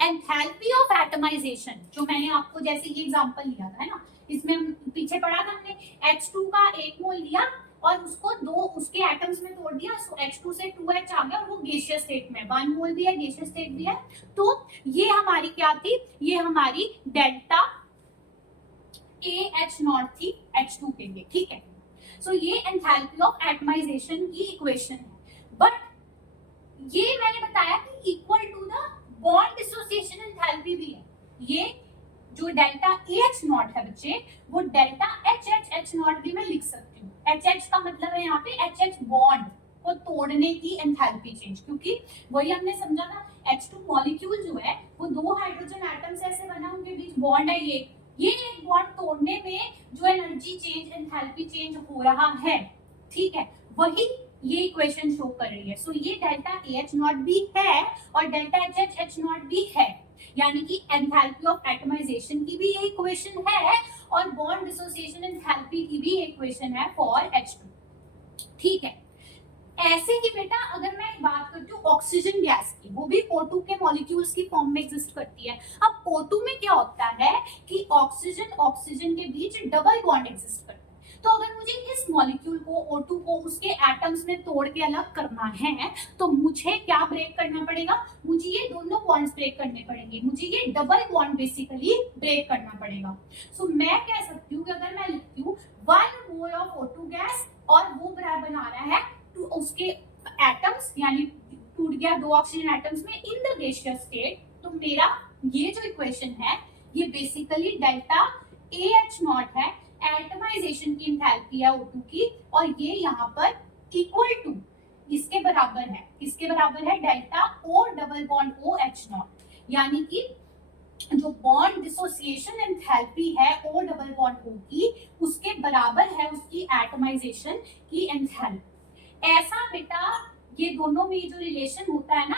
एंथैल्पी ऑफ एटमाइजेशन जो मैंने आपको जैसे ये एग्जांपल लिया था ना, इसमें हम पीछे पढ़ा था हमने H2 का 1 मोल लिया और उसको दो उसके एटम्स में तोड़ दिया, सो H2 से 2H आ गया और वो गैसियस स्टेट में, 1 मोल भी है, गैसियस स्टेट भी है। तो ये हमारी क्या थी, ये हमारी डेल्टा AH0 थी H2 के लिए, ठीक है। सो ये एंथैल्पी ऑफ एटमाइजेशन की इक्वेशन है, बट ये मैंने बताया कि equal to the bond dissociation enthalpy भी है। ये जो डेल्टा AH0 है बच्चे, वो डेल्टा HH भी मैं लिख सकती हूँ। HH का मतलब है यहाँ पे HH बॉन्ड को तोड़ने की एंथैल्पी चेंज, क्योंकि वही हमने समझा था H2 मॉलिक्यूल जो है वो 2 हाइड्रोजन एटम्स ऐसे बना, उनके बीच बॉन्ड है, ये एक बॉन्ड तोड़ने में जो एनर्जी चेंज एंथैल्पी चेंज हो रहा है, ठीक है, वही ये इक्वेशन शो कर रही है। सो ये डेल्टा AH0 भी है और डेल्टा HH भी है, यानी कि एंथैल्पी ऑफ एटमाइजेशन की भी ये इक्वेशन है और बॉन्ड डिसोसिएशन एंथैल्पी की भी इक्वेशन है फॉर H2, ठीक है। ऐसे ही बेटा अगर मैं बात करती हूँ ऑक्सीजन गैस की, वो भी O2 के मॉलिक्यूल्स की फॉर्म में एग्जिस्ट करती है। अब O2 में क्या होता है कि ऑक्सीजन के बीच डबल बॉन्ड एग्जिस्ट करता है, तो अगर मुझे इस मॉलिक्यूल को O2 को उसके एटम्स में तोड़ के अलग करना है तो मुझे क्या ब्रेक करना पड़ेगा, मुझे ये दोनों बॉन्ड्स ब्रेक करने पड़ेंगे, मुझे ये डबल बॉन्ड बेसिकली ब्रेक करना पड़ेगा। सो मैं कह सकती हूँ कि अगर मैं लिखती हूँ 1 मोल ऑफ O2 गैस और वो बना रहा है तो उसके एटम्स, यानी टूट गया 2 ऑक्सीजन एटम्स में इन द गैसियस स्टेट, तो मेरा ये जो इक्वेशन है ये बेसिकली डेल्टा AH0 है, एटमाइजेशन की एंथैल्पी है O2 की, और ये यहाँ पर इक्वल टू इसके बराबर है, किसके बराबर है, delta O double bond OH0, यानी कि जो बॉन्ड डिसोसिएशन एंथैल्पी है O डबल बॉन्ड O की, उसके बराबर है उसकी एटमाइजेशन की एंथैल्पी। ऐसा बेटा ये दोनों में जो रिलेशन होता है ना,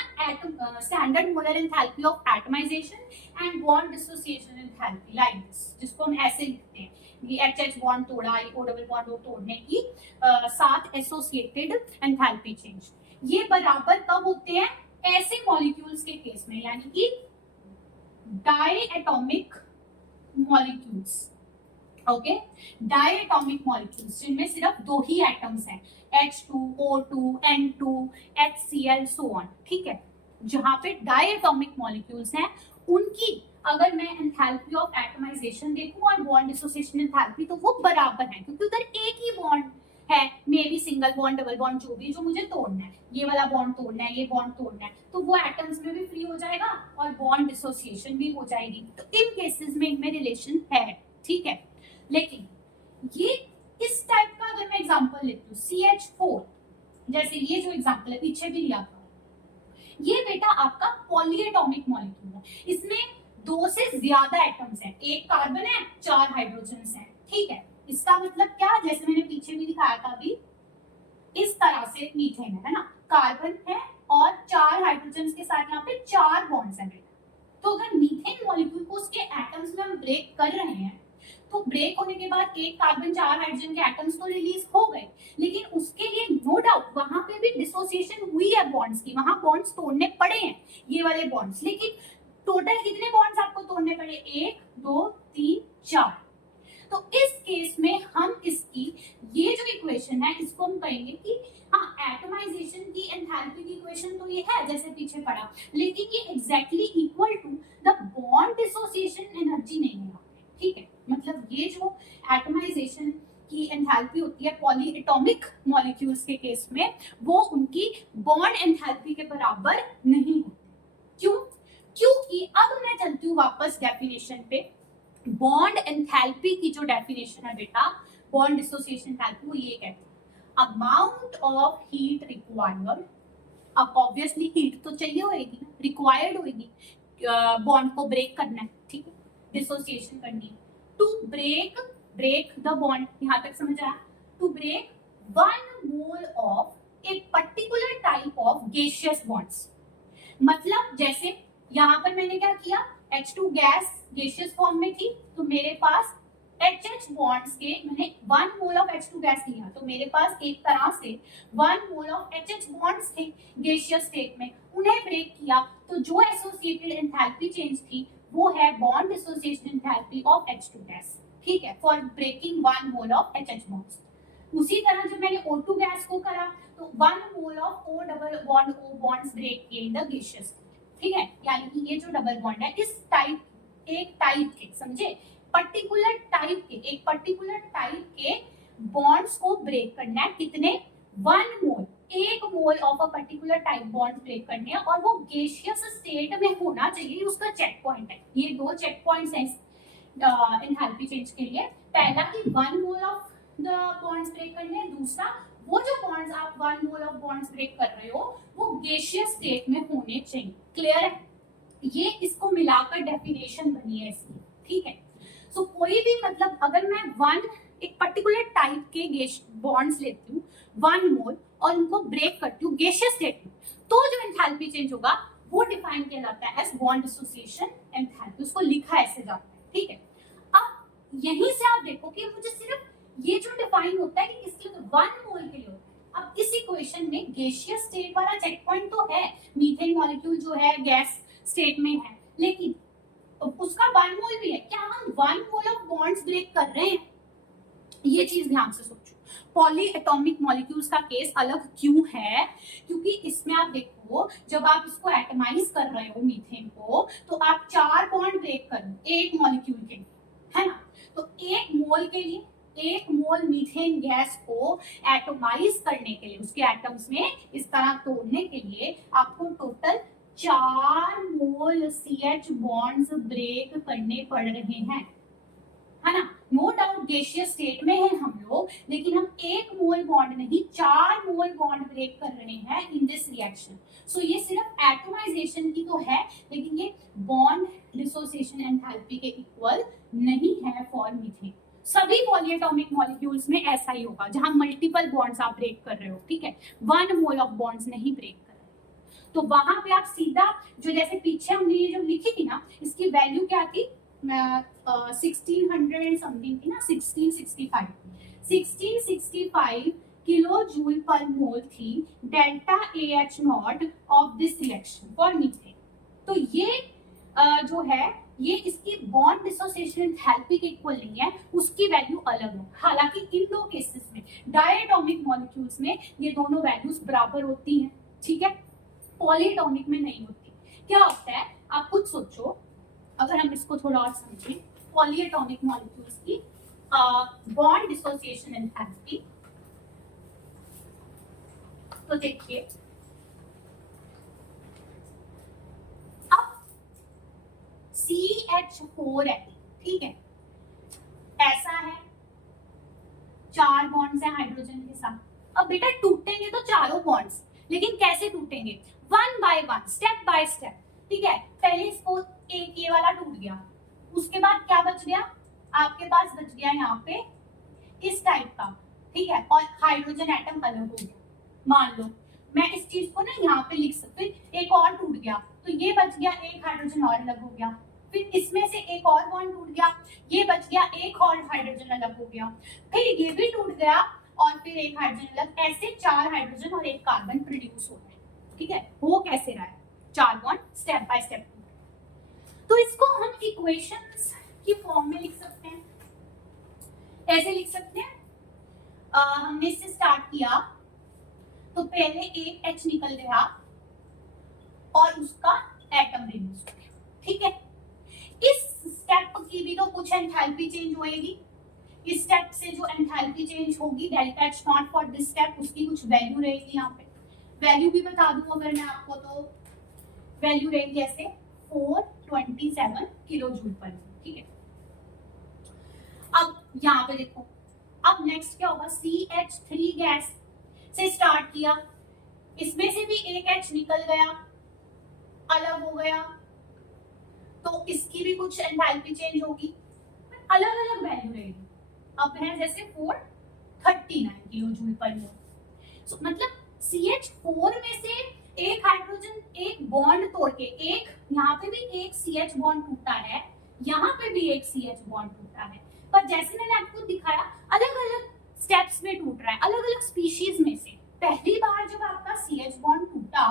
standard molar enthalpy of atomization and bond dissociation enthalpy, like this, जिसको हम ऐसे लिखते हैं, ये HH बॉन्ड तोड़ा, O डबल बॉन्ड O तोड़ने की साथ एसोसिएटेड एंथैल्पी चेंज, ये बराबर कब होते हैं, ऐसे मॉलिक्यूल्स के केस में, यानी कि diatomic molecules, okay, diatomic molecules जिनमें सिर्फ दो ही एटम्स हैं, H2, O2, N2, HCl so on, ठीक है। जहां पे डायटॉमिक मॉलिक्यूल्स हैं उनकी अगर मैं एंथैल्पी ऑफ एटमाइजेशन देखूं और बॉन्ड डिसोसिएशन एंथैल्पी तो वो बराबर है, क्योंकि उधर एक ही बॉन्ड है, may be single bond, double bond, जो भी, जो मुझे तोड़ना है, ये वाला बॉन्ड तोड़ना है, ये बॉन्ड तोड़ना है, तो वो एटम्स में भी फ्री हो जाएगा और बॉन्ड डिसोसिएशन भी हो जाएगी। तो इन केसेस में इनमें रिलेशन है, ठीक है। लेकिन ये इस टाइप का अगर मैं एग्जांपल लेती हूँ CH4, जैसे ये जो एग्जांपल है पीछे भी लिया था, ये बेटा आपका पॉलीएटॉमिक मॉलिक्यूल है, इसमें दो से ज्यादा एटम्स हैं, एक कार्बन है, चार हाइड्रोजन्स हैं, ठीक है। इसका मतलब क्या, जैसे मैंने पीछे भी दिखाया था अभी, इस तरह से मीथेन है ना, कार्बन है और चार हाइड्रोजन्स के साथ यहाँ पे चार बॉन्ड्स हैं बेटा। तो अगर मीथेन मॉलिक्यूल को उसके एटम्स में हम ब्रेक कर रहे हैं, तो ब्रेक होने के बाद एक कार्बन चार हाइड्रोजन के एटम्स तो रिलीज हो गए, लेकिन उसके लिए नो डाउट वहां पे भी डिसोसिएशन हुई है बॉन्ड्स की, वहां बॉन्ड्स तोड़ने पड़े हैं, ये वाले बॉन्ड्स। लेकिन टोटल कितने बॉन्ड्स आपको तोड़ने पड़े, 1 2 3 4। तो इस केस में हम इसकी ये जो इक्वेशन है इसको हम कहेंगे कि हाँ, एटमाइजेशन की एंथैल्पी की इक्वेशन तो ये है जैसे पीछे पढ़ा, लेकिन ये exactly equal to the bond dissociation energy नहीं है, ठीक है। मतलब ये जो एटमाइजेशन की एंथैल्पी होती है पॉलीएटॉमिक मॉलिक्यूल्स के केस में, वो उनकी बॉन्ड एंथैल्पी के बराबर नहीं होती। क्यों? क्योंकि अब मैं चलती हूँ वापस डेफिनेशन पे। बॉन्ड एंथैल्पी की जो डेफिनेशन है बेटा, बॉन्ड डिसोसिएशन एंथैल्पी, वो ये कहती है अमाउंट ऑफ हीट रिक्वायर्ड। अब ऑब्वियसली हीट तो चाहिए होगी ना, रिक्वायर्ड होगी, बॉन्ड को ब्रेक करना है, ठीक है, डिसोसिएशन करनी है, टू ब्रेक द बॉन्ड, यहां तक समझ आया, to break 1 mole of a particular type of gaseous bonds. मतलब जैसे यहां पर मैंने क्या किया, H2 गैस गैसियस फॉर्म में थी, तो मेरे पास HH बॉन्ड्स के मैंने 1 मोल ऑफ H2 गैस लिया, तो मेरे पास एक तरह से 1 मोल ऑफ HH बॉन्ड्स थे गैसियस स्टेट में, उन्हें ब्रेक किया, तो जो एसोसिएटेड एंथैल्पी चेंज थी वो है bond dissociation enthalpy of H2 gas, ठीक है, for breaking 1 mole of HH bonds. उसी तरह जब मैंने O2 गैस को करा तो 1 mole of O double bond O bonds break किए इन द गैसियस, ठीक है, यानी कि ये जो डबल बॉन्ड है इस टाइप, एक टाइप के, समझे, पर्टिकुलर टाइप के, एक पर्टिकुलर टाइप के बॉन्ड्स को ब्रेक करना है, कितने, 1 mole, 1 mole of a particular type bond break करने हैं, और वो गैसियस स्टेट में होना चाहिए, उसका चेक पॉइंट है। ये दो चेक पॉइंट्स हैं एंथैल्पी चेंज के लिए, पहला कि 1 mole of the bonds break करने हैं, दूसरा वो जो बॉन्ड्स आप 1 मोल ऑफ बॉन्ड्स ब्रेक कर रहे हो वो गैसियस स्टेट में होने चाहिए। क्लियर है? ये इसको मिलाकर डेफिनेशन बनी है इसकी, ठीक है। सो कोई भी, मतलब अगर मैं एक पर्टिकुलर टाइप के गैस बॉन्ड्स लेती हूँ 1 मोल और उनको ब्रेक करती हूँ गैसियस स्टेट में, तो जो एंथैल्पी चेंज होगा वो डिफाइन किया जाता है एज बॉन्ड डिसोसिएशन एंथैल्पी, उसको लिखा ऐसे जाता है, ठीक है। अब यहीं से आप देखो कि मुझे सिर्फ ये जो डिफाइन होता है कि किसके लिए, 1 मोल के लिए होता है। अब इस इक्वेशन में गैसियस स्टेट वाला चेक पॉइंट तो है, मीथेन मॉलिक्यूल जो है गैस स्टेट में है, लेकिन उसका 1 मोल भी है, क्या हम 1 मोल ऑफ बॉन्ड्स ब्रेक कर रहे हैं, ये चीज ध्यान से सोचो। पॉलीएटॉमिक मॉलिक्यूल्स का केस अलग क्यों है, क्योंकि इसमें आप देखो जब आप इसको एटमाइज कर रहे हो मीथेन को, तो आप 4 बॉन्ड ब्रेक कर रहे हो एक मॉलिक्यूल के लिए, है ना। तो 1 मोल के लिए, 1 मोल मीथेन गैस को एटमाइज करने के लिए, उसके एटम्स में इस तरह तोड़ने के लिए आपको टोटल 4 मोल CH बॉन्ड्स ब्रेक करने पड़ रहे हैं, है ना। नो डाउट गैसियस स्टेट में है हम लोग, लेकिन हम 1 मोल बॉन्ड नहीं 4 मोल बॉन्ड ब्रेक कर रहे हैं इन दिस रिएक्शन। सो ये सिर्फ एटमाइजेशन की तो है, लेकिन ये बॉन्ड डिसोसिएशन एंथैल्पी के इक्वल नहीं है फॉर मीथेन। सभी पॉलीएटॉमिक मॉलिक्यूल्स में ऐसा ही होगा जहां मल्टीपल बॉन्ड्स आप ब्रेक कर रहे हो, ठीक है, 1 मोल ऑफ बॉन्ड्स नहीं ब्रेक कर रहे, तो वहां पे आप सीधा जो, जैसे पीछे हमने ये जो लिखी थी ना, इसकी वैल्यू क्या थी, 1600 एंड समथिंग थी ना, 1665 किलो जूल पर मोल थी delta AH not of this reaction for methane. तो ये जो है ये इसकी बॉन्ड डिसोसिएशन एंथैल्पी के इक्वल नहीं है, उसकी वैल्यू अलग है। हालांकि इन दो केसेस में डायटोमिक मॉलिक्यूल्स में ये दोनों वैल्यूज बराबर होती हैं, ठीक है, पॉलीएटॉमिक में नहीं होती। क्या होता है आप खुद सोचो, अगर हम इसको थोड़ा और समझें, पॉलीएटॉमिक मॉलिक्यूल्स की बॉन्ड डिसोसिएशन एंथैल्पी, तो देखिए CH4 है, ठीक है, ऐसा है, 4 बॉन्ड्स हैं हाइड्रोजन के साथ। अब बेटा टूटेंगे तो चारों बॉन्ड्स, लेकिन कैसे टूटेंगे, one by one, step by step, ठीक है। पहले इसको एक ये वाला टूट गया, उसके बाद क्या बच गया, आपके पास बच गया यहाँ पे इस टाइप का, ठीक है, और हाइड्रोजन एटम अलग हो गया। मान लो मैं इस चीज को ना यहाँ पे लिख सकती, एक और टूट गया तो ये बच गया, एक हाइड्रोजन और अलग हो गया, फिर इसमें से एक और बॉन्ड टूट गया, ये बच गया, एक और हाइड्रोजन अलग हो गया, फिर ये भी टूट गया और फिर एक हाइड्रोजन अलग, ऐसे 4 हाइड्रोजन और एक कार्बन प्रोड्यूस हो रहा है, ठीक है। हो कैसे रहा है, 4 बॉन्ड स्टेप बाय स्टेप। तो इसको हम इक्वेशंस की फॉर्म में लिख सकते हैं, ऐसे लिख सकते हैं। हमने इससे स्टार्ट किया तो पहले एक H निकल गया और उसका एटम रिड्यूस हो गया, ठीक है। इस स्टेप की भी तो कुछ एंथैल्पी चेंज होएगी, इस स्टेप से जो एंथैल्पी चेंज होगी delta H not for this step, उसकी कुछ वैल्यू रहेगी। यहाँ पे वैल्यू भी बता दूं अगर मैं आपको, तो वैल्यू रहेगी ऐसे 427 किलो जूल पर, ठीक है। अब यहाँ पे देखो, अब नेक्स्ट क्या होगा, CH3 गैस से स्टार्ट किया, इसमें से भी एक H निकल गया, अलग हो गया, तो इसकी भी कुछ एंथैल्पी चेंज होगी, अलग अलग वैल्यू रहेगी। अब है जैसे 439 किलो जूल पर मोल। सो मतलब CH4 में से एक हाइड्रोजन एक बॉन्ड तोड़ के, एक यहाँ पे भी एक CH बॉन्ड टूटा है, यहाँ पे भी एक CH बॉन्ड टूटा है, पर जैसे मैंने आपको दिखाया अलग अलग स्टेप्स में टूट रहा है, अलग अलग स्पीशीज में से। पहली बार जब आपका CH बॉन्ड टूटा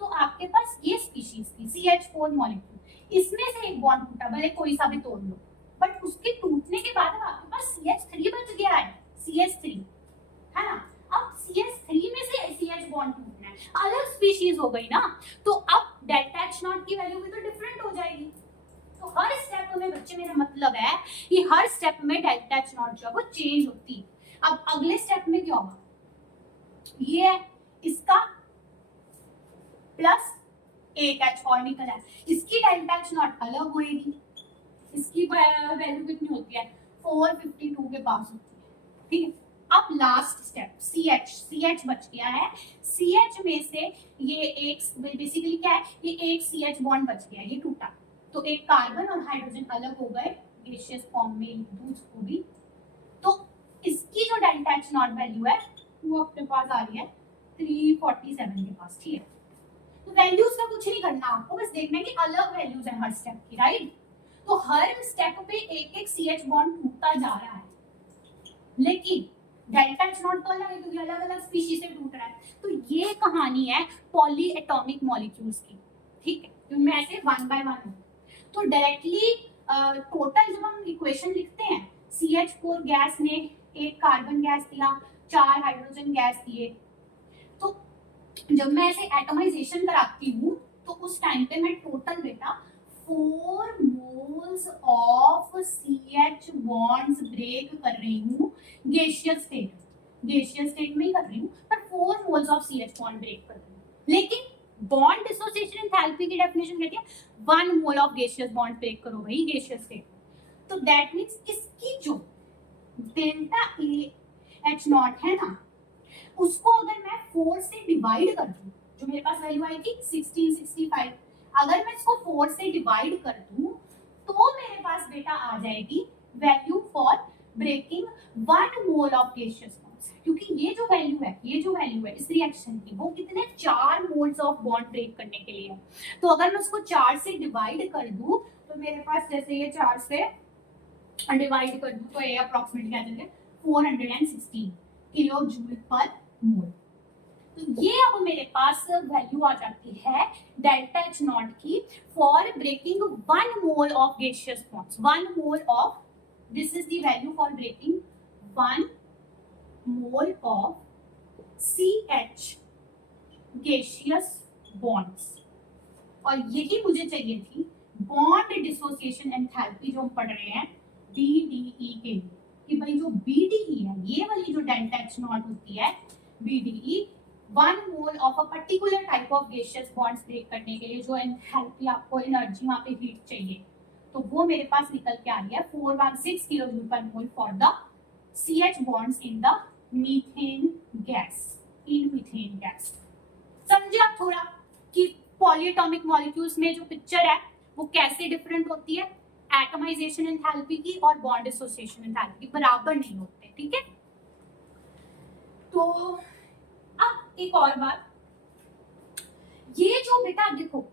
तो आपके पास ये स्पीशीज थी CH4 मॉलिक्यूल, इसमें से एक बॉन्ड टूटा, भले कोई सा भी तोड़ लो, बट उसके टूटने के बाद आपके पास CH3 बच गया है, CH3 है ना। अब CH3 में से CH बॉन्ड टूटना है, अलग स्पीशीज हो गई ना, तो अब डेल्टा H नॉट की वैल्यू भी तो डिफरेंट हो जाएगी। तो हर स्टेप में बच्चे, मेरा मतलब है कि हर स्टेप में डेल्टा H नॉट जो है वो चेंज होती है। अब अगले स्टेप में क्या होगा, ये है इसका प्लस एक H और निकल है, इसकी डेल्टा H नॉट अलग होएगी, इसकी वैल्यू कितनी होती है, 452 के पास होती है, ठीक है। अब लास्ट स्टेप CH बच गया है, CH में से ये एक बेसिकली क्या है, ये एक CH बॉन्ड बच गया, ये टूटा, तो एक कार्बन और हाइड्रोजन अलग हो गए, गैसियस फॉर्म में दूसरी भी, तो इसकी जो डेल्टा H नॉट वैल्यू है वो अपने पास आ रही है 347 के पास, ठीक है। तो वैल्यूज का कुछ नहीं करना आपको, बस देखना है कि अलग वैल्यूज है हर स्टेप की, राइट। तो हर स्टेप पे एक एक CH बॉन्ड टूटता जा रहा है, लेकिन डेल्टा H नॉट तो अलग है क्योंकि अलग अलग स्पीशीज से टूट रहा है। तो ये कहानी है पॉली एटॉमिक मॉलिक्यूल्स की, ठीक है, क्योंकि मैं ऐसे वन बाय वन हूँ। तो डायरेक्टली टोटल जब हम इक्वेशन लिखते हैं, CH4 गैस ने एक कार्बन गैस दिया, 4 हाइड्रोजन गैस दिए, तो जब मैं ऐसे एटमाइजेशन कराती हूँ तो उस टाइम पे मैं टोटल बेटा 4 moles of CH bonds break कर रही हूँ गैसियस स्टेट में ही कर रही हूँ, पर 4 moles of CH bond break कर रही हूँ। लेकिन बॉन्ड डिसोसिएशन एंथैल्पी की डेफिनेशन कहती है 1 mole of gaseous bond break करो भाई गैसियस स्टेट। तो दैट मींस इसकी जो डेल्टा H नॉट है ना, उसको अगर मैं 4 से डिवाइड कर दूं, जो मेरे पास वैल्यू आएगी 1665, अगर मैं इसको 4 से डिवाइड कर दूं तो मेरे पास बेटा आ जाएगी value for breaking 1 mole of gaseous bonds, क्योंकि ये जो वैल्यू है इस रिएक्शन की, वो कितने 4 मोल्स ऑफ बॉन्ड ब्रेक करने के लिए है। तो अगर मैं उसको 4 से डिवाइड कर दूं तो मेरे पास जैसे ये 4 से डिवाइड कर दूं तो ये अप्रोक्सीमेटली आ जाएगा 416 किलो जूल पर मोल। तो ये अब मेरे पास वैल्यू आ जाती है डेल्टा एच नॉट की for breaking 1 mole of gaseous bonds. 1 mole of, this is the value for breaking 1 mole of CH gaseous bonds. और यही मुझे चाहिए थी बॉन्ड डिसोसिएशन एंथैल्पी जो हम पढ़ रहे हैं BDE के लिए, कि भाई जो BDE है, ये वाली जो डेल्टा एच नॉट होती है BDE, 1 mole of a particular type of gaseous bonds break करने के लिए जो एंथैल्पी, आपको एनर्जी वहां पे हीट चाहिए, तो वो मेरे पास निकल के आ रही है 416 kilojoule per mole for the CH bonds in the methane gas, in methane gas. समझे आप थोड़ा कि पॉलीएटॉमिक मॉलिक्यूल्स में जो पिक्चर है वो कैसे डिफरेंट होती है, एटमाइजेशन एंथैल्पी की और बॉन्ड एसोसिएशन एंथैल्पी की बराबर नहीं होते, ठीक है। तो अब एक और बात, ये जो बेटा देखो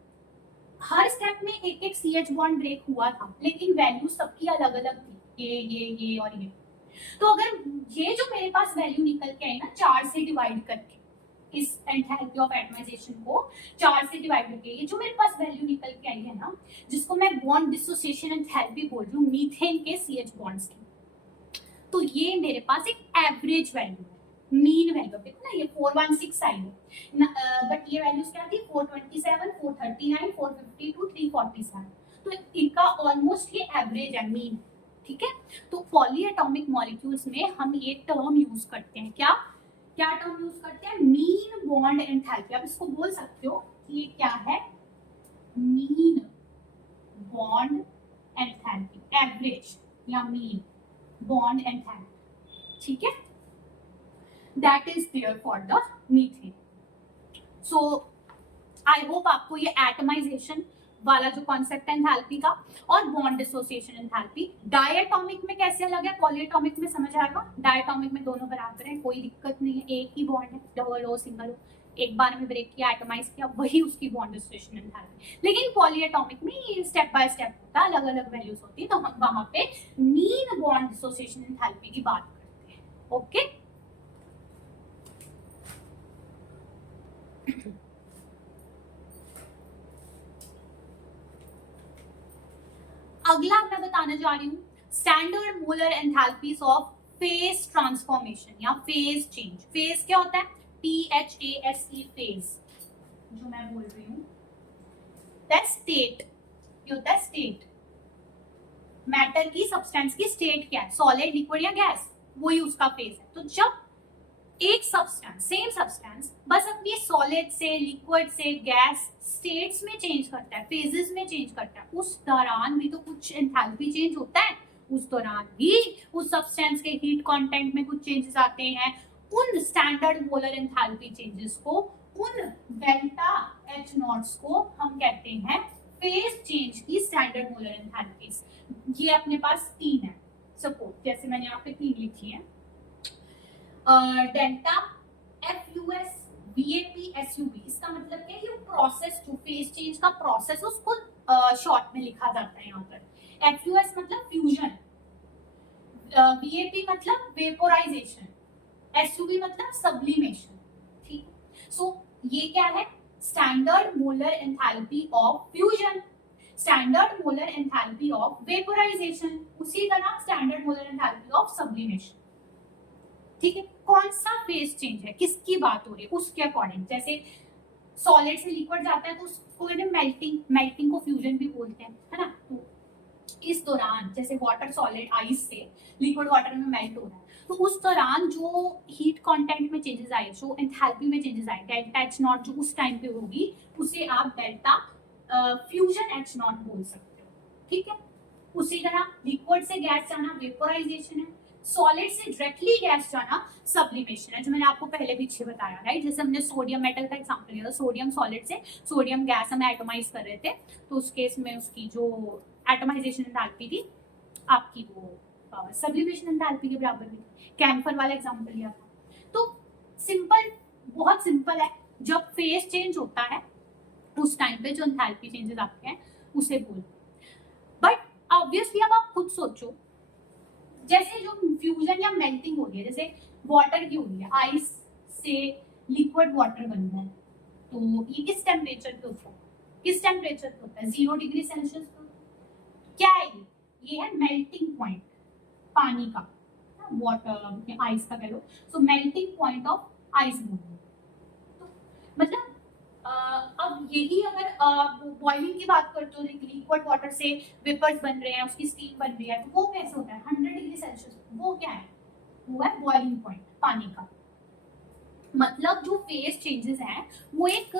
हर स्टेप में एक एक CH बॉन्ड ब्रेक हुआ था, लेकिन वैल्यू सबकी अलग अलग थी, ये और ये। तो अगर ये जो मेरे पास वैल्यू निकल के आई ना 4 से डिवाइड करके, इस एंथैल्पी ऑफ एटमाइजेशन को 4 से डिवाइड करके, ये जो मेरे पास वैल्यू निकल के आई है ना, जिसको मैं बॉन्ड डिसोसिएशन एंथैल्पी बोल रही हूँ मीथेन के CH बॉन्ड्स की, तो ये मेरे पास एक एवरेज वैल्यू है, मीन वैल्यू। देखो ना ये 416 आई है, बट ये वैल्यूज क्या थी 427, 439, 452, 347, तो इनका ऑलमोस्ट ये एवरेज है, मीन, ठीक है। तो पॉलीएटॉमिक मॉलिक्यूल्स में हम ये टर्म यूज करते हैं, क्या क्या टर्म यूज करते हैं, मीन बॉन्ड एंथैल्पी। आप इसको बोल सकते हो कि ये क्या है, मीन बॉन्ड एंथैल्पी, एवरेज या मीन बॉन्ड एंथैल्पी, ठीक है, that is there for the methane. So I hope आपको ये एटमाइजेशन वाला जो कॉन्सेप्ट है एंथैल्पी का और बॉन्ड डिसोसिएशन एंथैल्पी डायटोमिक में कैसे अलग है, पॉलीएटॉमिक में समझ आएगा। डायटोमिक में दोनों बराबर है, कोई दिक्कत नहीं है, एक ही बॉन्ड है, डबल हो सिंगल हो, एक बार में ब्रेक किया, एटमाइज किया, वही उसकी बॉन्ड डिसोसिएशन एंथैल्पी। लेकिन पॉलीएटॉमिक में ये स्टेप बाय स्टेप होता है, अलग अलग वैल्यूज होती है, तो हम वहां पे मीन बॉन्ड डिसोसिएशन एंथैल्पी की बात करते हैं, ओके। अगला मैं बताने जा रही हूँ standard molar enthalpies of phase transformation या फेज चेंज। फेज क्या होता है, PHASE, फेज, जो मैं बोल रही हूँ स्टेट, ये होता है स्टेट, मैटर की, सब्सटेंस की स्टेट क्या है, सॉलिड, लिक्विड या गैस, वही उसका फेज है। तो जब एक सब्सटेंस, सेम सब्सटेंस बस अपनी सॉलिड से, लिक्विड से, गैस स्टेट्स में चेंज करता है, फेजेस में चेंज करता है, उस दौरान भी तो कुछ एंथैल्पी चेंज होता है, उस दौरान भी उस सब्सटेंस के हीट कंटेंट में कुछ चेंजेस आते हैं। उन स्टैंडर्ड मोलर एंथैल्पी चेंजेस को, उन डेल्टा एच नॉट्स को हम कहते हैं फेज चेंज की स्टैंडर्ड मोलर एंथैल्पीज। ये अपने पास 3 है, सपोज जैसे मैंने यहाँ पे 3 लिखी है, डेल्टा FUS, VAP, SUB, इसका मतलब क्या है, प्रोसेस जो फेज चेंज का प्रोसेस उसको शॉर्ट में लिखा जाता है यहाँ पर। FUS मतलब फ्यूजन, VAP मतलब वेपोराइजेशन, SUB मतलब सब्लिमेशन, ठीक। सो ये क्या है, standard molar enthalpy of fusion, standard molar enthalpy of vaporisation, उसी तरह standard molar enthalpy of sublimation, ठीक है। कौन सा फेज चेंज है, किसकी बात हो रही है, उसके अकॉर्डिंग। जैसे सॉलिड से लिक्विड जाता है तो उसको मेल्टिंग, मेल्टिंग को फ्यूजन भी बोलते हैं, है ना। तो इस दौरान जैसे वाटर सॉलिड आइस से लिक्विड वाटर में मेल्ट हो रहा है, तो उस दौरान जो हीट कंटेंट में चेंजेस आए, जो एंथैल्पी में चेंजेस आए, डेल्टा एच नॉट जो उस टाइम पे होगी, उसे आप डेल्टा फ्यूजन एच नॉट बोल सकते हो, ठीक है। उसी तरह लिक्विड से गैस जाना वेपोराइजेशन है, सॉलिड से डायरेक्टली गैस जाना सब्लिमेशन है, जो मैंने आपको पहले पीछे बताया, राइट। जैसे हमने सोडियम मेटल का एग्जांपल लिया था, सोडियम सॉलिड से सोडियम गैस हम एटमाइज कर रहे थे, तो उस केस में उसकी जो एटमाइजेशन एंथैल्पी थी आपकी वो सब्लिमेशन एंथैल्पी के बराबर भी थी। कैम्फर वाला एग्जांपल लिया था। तो सिंपल, बहुत सिंपल है, जब फेज चेंज होता है उस टाइम पे जो एंथैल्पी चेंजेस आते हैं उसे बोलते हैं। बट ऑब्वियसली अब आप खुद सोचो, जैसे जो फ्यूजन या मेल्टिंग हो रही है, जैसे वाटर की हो रही है, आइस से लिक्विड वाटर बन रहा है। तो ये किस टेम्परेचर पे होता है? किस टेम्परेचर पे होता है? 0 डिग्री सेल्सियस पे। क्या है ये है मेल्टिंग पॉइंट पानी का, वाटर आइस का कह लो। सो मेल्टिंग पॉइंट ऑफ आइस बोलते। तो मतलब अब यही अगर बॉइलिंग की बात करते हो, लिक्विड वाटर से वेपर्स बन रहे हैं, उसकी स्टीम बन रही है, तो वो कैसे होता है? 100 डिग्री सेल्सियस। वो क्या है? वो है बॉइलिंग पॉइंट पानी का। मतलब जो फेज चेंजेस हैं वो एक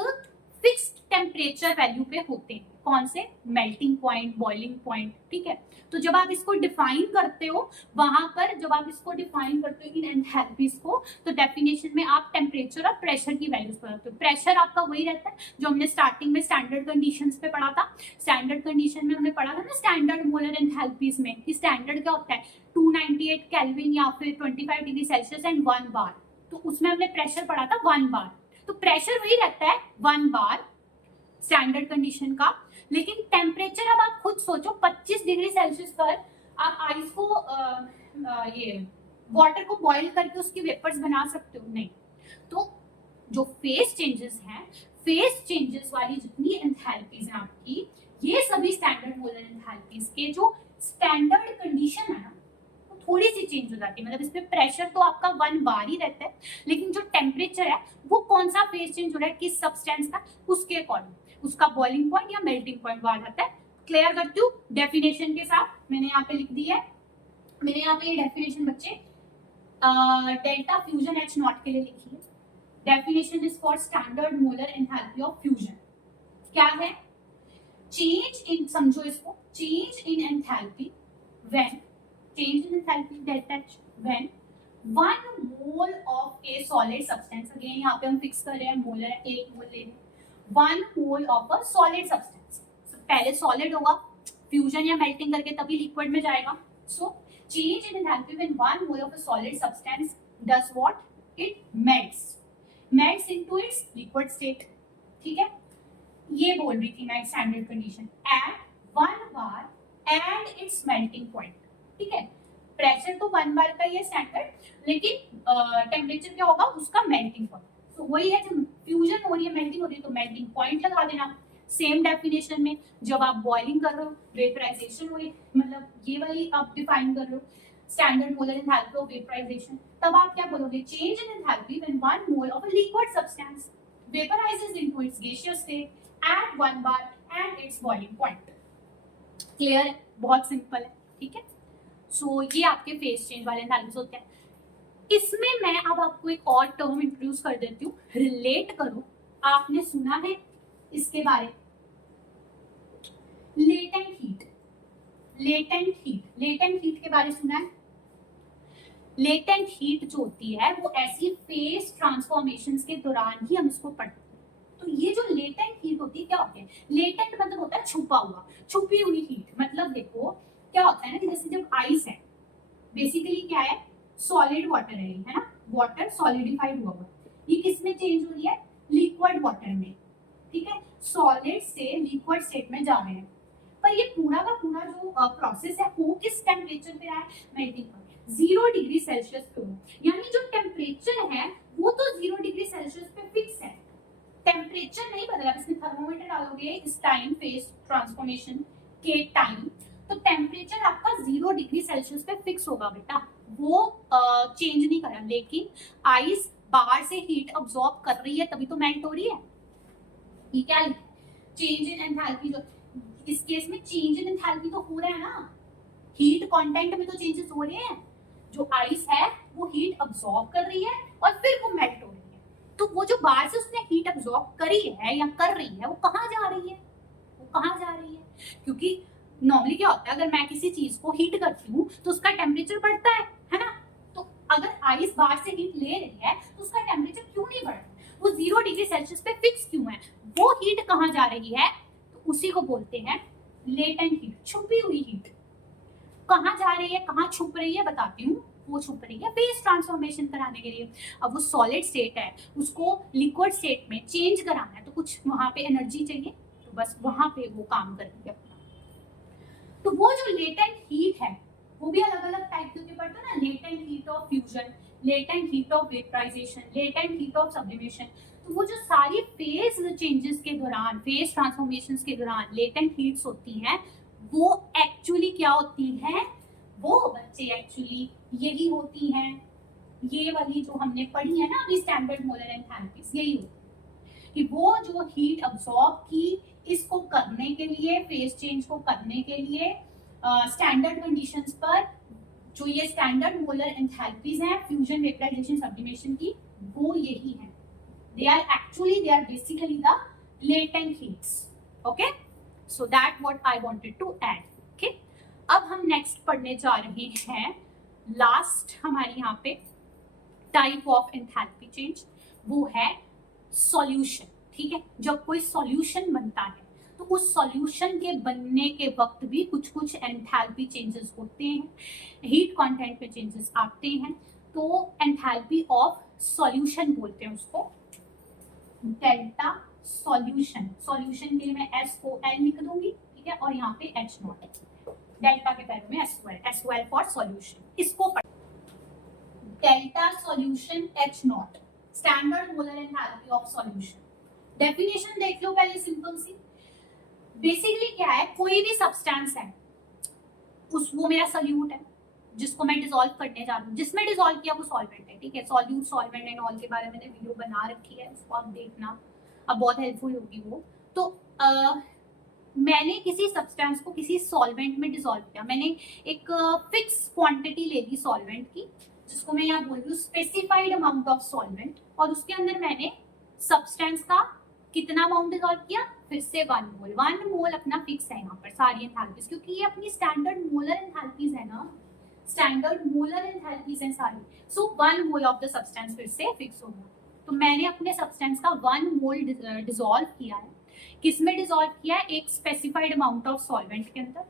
फिक्स्ड टेम्परेचर वैल्यू पे होते हैं। कौन से? मेल्टिंग पॉइंट, बॉइलिंग पॉइंट, ठीक है। तो जब आप इसको डिफाइन करते हो, वहां पर जब आप इसको डिफाइन करते हो इन एंथैल्पीज को, तो डेफिनेशन में आप टेम्परेचर और प्रेशर की वैल्यूज पढ़ते हो। प्रेशर आपका वही रहता है जो हमने स्टार्टिंग में स्टैंडर्ड कंडीशंस पे पढ़ा था। स्टैंडर्ड कंडीशन में हमने पढ़ा था ना स्टैंडर्ड मोलर एंथैल्पीज में, कि स्टैंडर्ड क्या होता है? 298 केल्विन या फिर 25 डिग्री सेल्सियस एंड 1 बार। तो उसमें हमने प्रेशर पढ़ा था 1 बार। तो प्रेशर वही रहता है 1 बार स्टैंडर्ड कंडीशन का। लेकिन टेम्परेचर अब आप खुद सोचो, 25 डिग्री सेल्सियस पर आप आइस को ये वाटर को बॉईल करके उसकी वेपर्स बना सकते हो? नहीं। तो जो फेज चेंजेस हैं, फेज चेंजेस वाली जितनी एंथैल्पीज हैं आपकी, ये सभी स्टैंडर्ड मोलर एंथैल्पीज के जो स्टैंडर्ड कंडीशन है ना, थोड़ी सी चेंज हो जाती है। मतलब इसमें प्रेशर तो आपका 1 बार ही रहता है, लेकिन जो टेम्परेचर है वो कौन सा फेज चेंज हो रहा है किस सब्सटेंस का, उसके अकॉर्डिंग उसका बॉइलिंग पॉइंट या मेल्टिंग पॉइंट वहां जाता है। क्लियर करती हूँ डेफिनेशन के साथ। मैंने यहाँ पे लिख दी है, मैंने यहाँ पे ये डेफिनेशन बच्चे डेल्टा फ्यूजन एच नॉट के लिए लिखी है। Definition is for standard molar enthalpy of fusion. क्या है? चेंज इन, समझो इसको, change in enthalpy when, change in enthalpy delta H when 1 mole of a solid substance, again यहाँ पे हम फिक्स कर रहे हैं मोलर है, 1 मोल ले रहे हैं, 1 mole of a solid substance। so, पहले सॉलिड होगा, फ्यूजन या मेल्टिंग करके तभी लिक्विड में जाएगा। So change in enthalpy when 1 mole of a solid substance does what? It melts into its liquid state। ठीक है, ये बोल रही थी मैं standard condition at 1 bar and its melting point। ठीक है, प्रेशर तो 1 बार का ही है स्टैंडर्ड, लेकिन टेम्परेचर क्या होगा? उसका मेल्टिंग पॉइंट। सो वही है, जब फ्यूजन हो रही है, मेल्टिंग हो रही है, तो मेल्टिंग पॉइंट लगा देना। सेम डेफिनेशन में जब आप बॉइलिंग कर रहे हो, वेपराइजेशन हो रही, मतलब ये वाली आप डिफाइन कर रहे हो standard molar enthalpy of vaporization, तब आप क्या बोलोगे? Change in enthalpy when 1 mole of a liquid substance vaporizes into its gaseous state at 1 bar and its boiling point। Clear है? बहुत सिंपल है, ठीक है। सो ये आपके फेज चेंज वाले एनालिसिस होते हैं। इसमें मैं अब आपको एक और टर्म इंट्रोड्यूस कर देती हूँ, रिलेट करो। आपने सुना है इसके बारे? Latent heat. Latent heat, latent heat के बारे में सुना है? लेटेंट हीट जो होती है वो ऐसी फेज ट्रांसफॉर्मेशंस के दौरान ही हम इसको पढ़ते हैं। तो ये जो लेटेंट हीट होती है, क्या होती है? लेटेंट मतलब होता है छुपा हुआ, छुपी हुई हीट। मतलब देखो क्या होता है ना, कि जैसे जब आइस है, बेसिकली क्या है? सॉलिड वाटर है ना, वाटर सॉलिडिफाइड हुआ हुआ, ये किस में चेंज हो रही है? लिक्विड वाटर में। ठीक है, सॉलिड से लिक्विड स्टेट में जा रहे हैं। पर ये पूरा का पूरा जो प्रोसेस है वो किस टेम्परेचर पे है? मेल्टिंग पॉइंट 0 डिग्री सेल्सियस पे हो। यानी जो टेम्परेचर है वो तो 0 डिग्री सेल्सियस पे फिक्स है, टेम्परेचर नहीं बदला। इसमें थर्मोमीटर डालोगे इस टाइम फेज ट्रांसफॉर्मेशन के टाइम, तो टेम्परेचर आपका 0 डिग्री सेल्सियस पे फिक्स होगा बेटा, वो चेंज नहीं करा। लेकिन आइस बाहर से हीट अब्सॉर्ब कर रही है तभी तो मेल्ट हो रही है। ये क्या चेंज इन एंथैल्पी, जो इस केस में चेंज इन एंथैल्पी तो हो रहा है ना, हीट कंटेंट में तो चेंजेस हो रहे हैं। जो आइस है वो हीट अब्सॉर्ब कर रही है और फिर वो मेल्ट हो रही है। तो वो जो बाहर से उसने हीट अब्सॉर्ब करी है या कर रही है, वो कहाँ जा रही है? वो कहाँ जा रही है? क्योंकि नॉर्मली क्या होता है, अगर मैं किसी चीज को हीट करती हूँ तो उसका टेम्परेचर बढ़ता है ना। तो अगर आइस बाहर से हीट ले रही है तो उसका टेम्परेचर क्यों नहीं बढ़ रहा? वो 0 डिग्री सेल्सियस पे फिक्स क्यों है? वो हीट कहाँ जा रही है? तो उसी को बोलते हैं लेटेंट हीट, छुपी हुई हीट। कहाँ जा रही है, कहाँ छुप रही है, बताती हूँ। वो छुप रही है फेज ट्रांसफॉर्मेशन कराने के लिए। अब वो सॉलिड स्टेट है, उसको लिक्विड स्टेट में चेंज कराना है, तो कुछ वहां पे एनर्जी चाहिए, तो बस वहां पे वो काम कर रही है अपना। तो वो जो लेटेंट हीट है वो भी अलग अलग टाइप के पढ़ते हैं ना, latent heat of fusion, latent heat of vaporization, latent heat of sublimation. तो वो जो सारी फेज चेंजेस के दौरान, फेज ट्रांसफॉर्मेशंस के दौरान लेटेंट हीट्स होती हैं, वो एक्चुअली क्या होती हैं, वो बच्चे एक्चुअली यही होती हैं, ये वाली जो हमने पढ़ी है ना अभी स्टैंडर्ड मोलर एंथैल्पीज, यही होती है कि वो जो हीट अब्सॉर्ब की, इसको करने के लिए, फेज चेंज को करने के लिए स्टैंडर्ड कंडीशंस पर जो ये स्टैंडर्ड मोलर एंथैल्पीज हैं फ्यूजन, वेपराइजेशन, सब्लिमेशन की, वो यही है। they are basically the latent heats. Okay, so that what I wanted to add. Okay, अब हम नेक्स्ट पढ़ने जा रहे हैं लास्ट हमारी यहाँ पे टाइप ऑफ एंथैल्पी चेंज, वो है सॉल्यूशन। ठीक है, जब कोई सॉल्यूशन बनता है तो उस सॉल्यूशन के बनने के वक्त भी कुछ कुछ एंथैल्पी चेंजेस होते हैं, हीट कंटेंट में चेंजेस आते हैं, तो एंथैल्पी ऑफ सॉल्यूशन बोलते हैं उसको, डेल्टा सॉल्यूशन। सॉल्यूशन के लिए मैं SOL लिख दूंगी, ठीक है, और यहाँ पे H नॉट, डेल्टा के पहले में SOL फॉर सॉल्यूशन। इसको delta solution H nought, standard molar enthalpy of solution. Definition देख लो पहले सिंपल सी। बेसिकली क्या है, कोई भी सब्सटेंस है, वो मेरा सॉल्यूट है जिसको मैं डिसॉल्व करने जा रही हूँ, जिसमें डिसॉल्व किया वो सॉल्वेंट है। ठीक है, सॉल्यूट, सॉल्वेंट एंड ऑल के बारे में मैंने वीडियो बना रखी है, उसको आप देखना, अब बहुत हेल्पफुल होगी वो। तो मैंने किसी सब्सटेंस को किसी सॉल्वेंट में डिसॉल्व किया, मैंने एक फिक्स क्वांटिटी ले ली सॉल्वेंट की, जिसको मैं यहाँ बोल रही हूँ स्पेसिफाइड अमाउंट ऑफ सॉल्वेंट, और उसके अंदर मैंने सब्सटेंस का कितना अमाउंट डिसॉल्व किया, फिर से 1 मोल। 1 मोल अपना फिक्स है यहाँ पर सारी एंथैल्पीज, क्योंकि ये अपनी स्टैंडर्ड मोलर एंथैल्पीज है ना, स्टैंडर्ड मोलर एंथैल्पीज हैं सारी। सो 1 मोल ऑफ द सब्सटेंस फिर से फिक्स हो गया। तो मैंने अपने सब्सटेंस का 1 मोल डिसॉल्व किया है, किसमें डिसॉल्व किया है, एक स्पेसिफाइड अमाउंट ऑफ सॉल्वेंट के अंदर।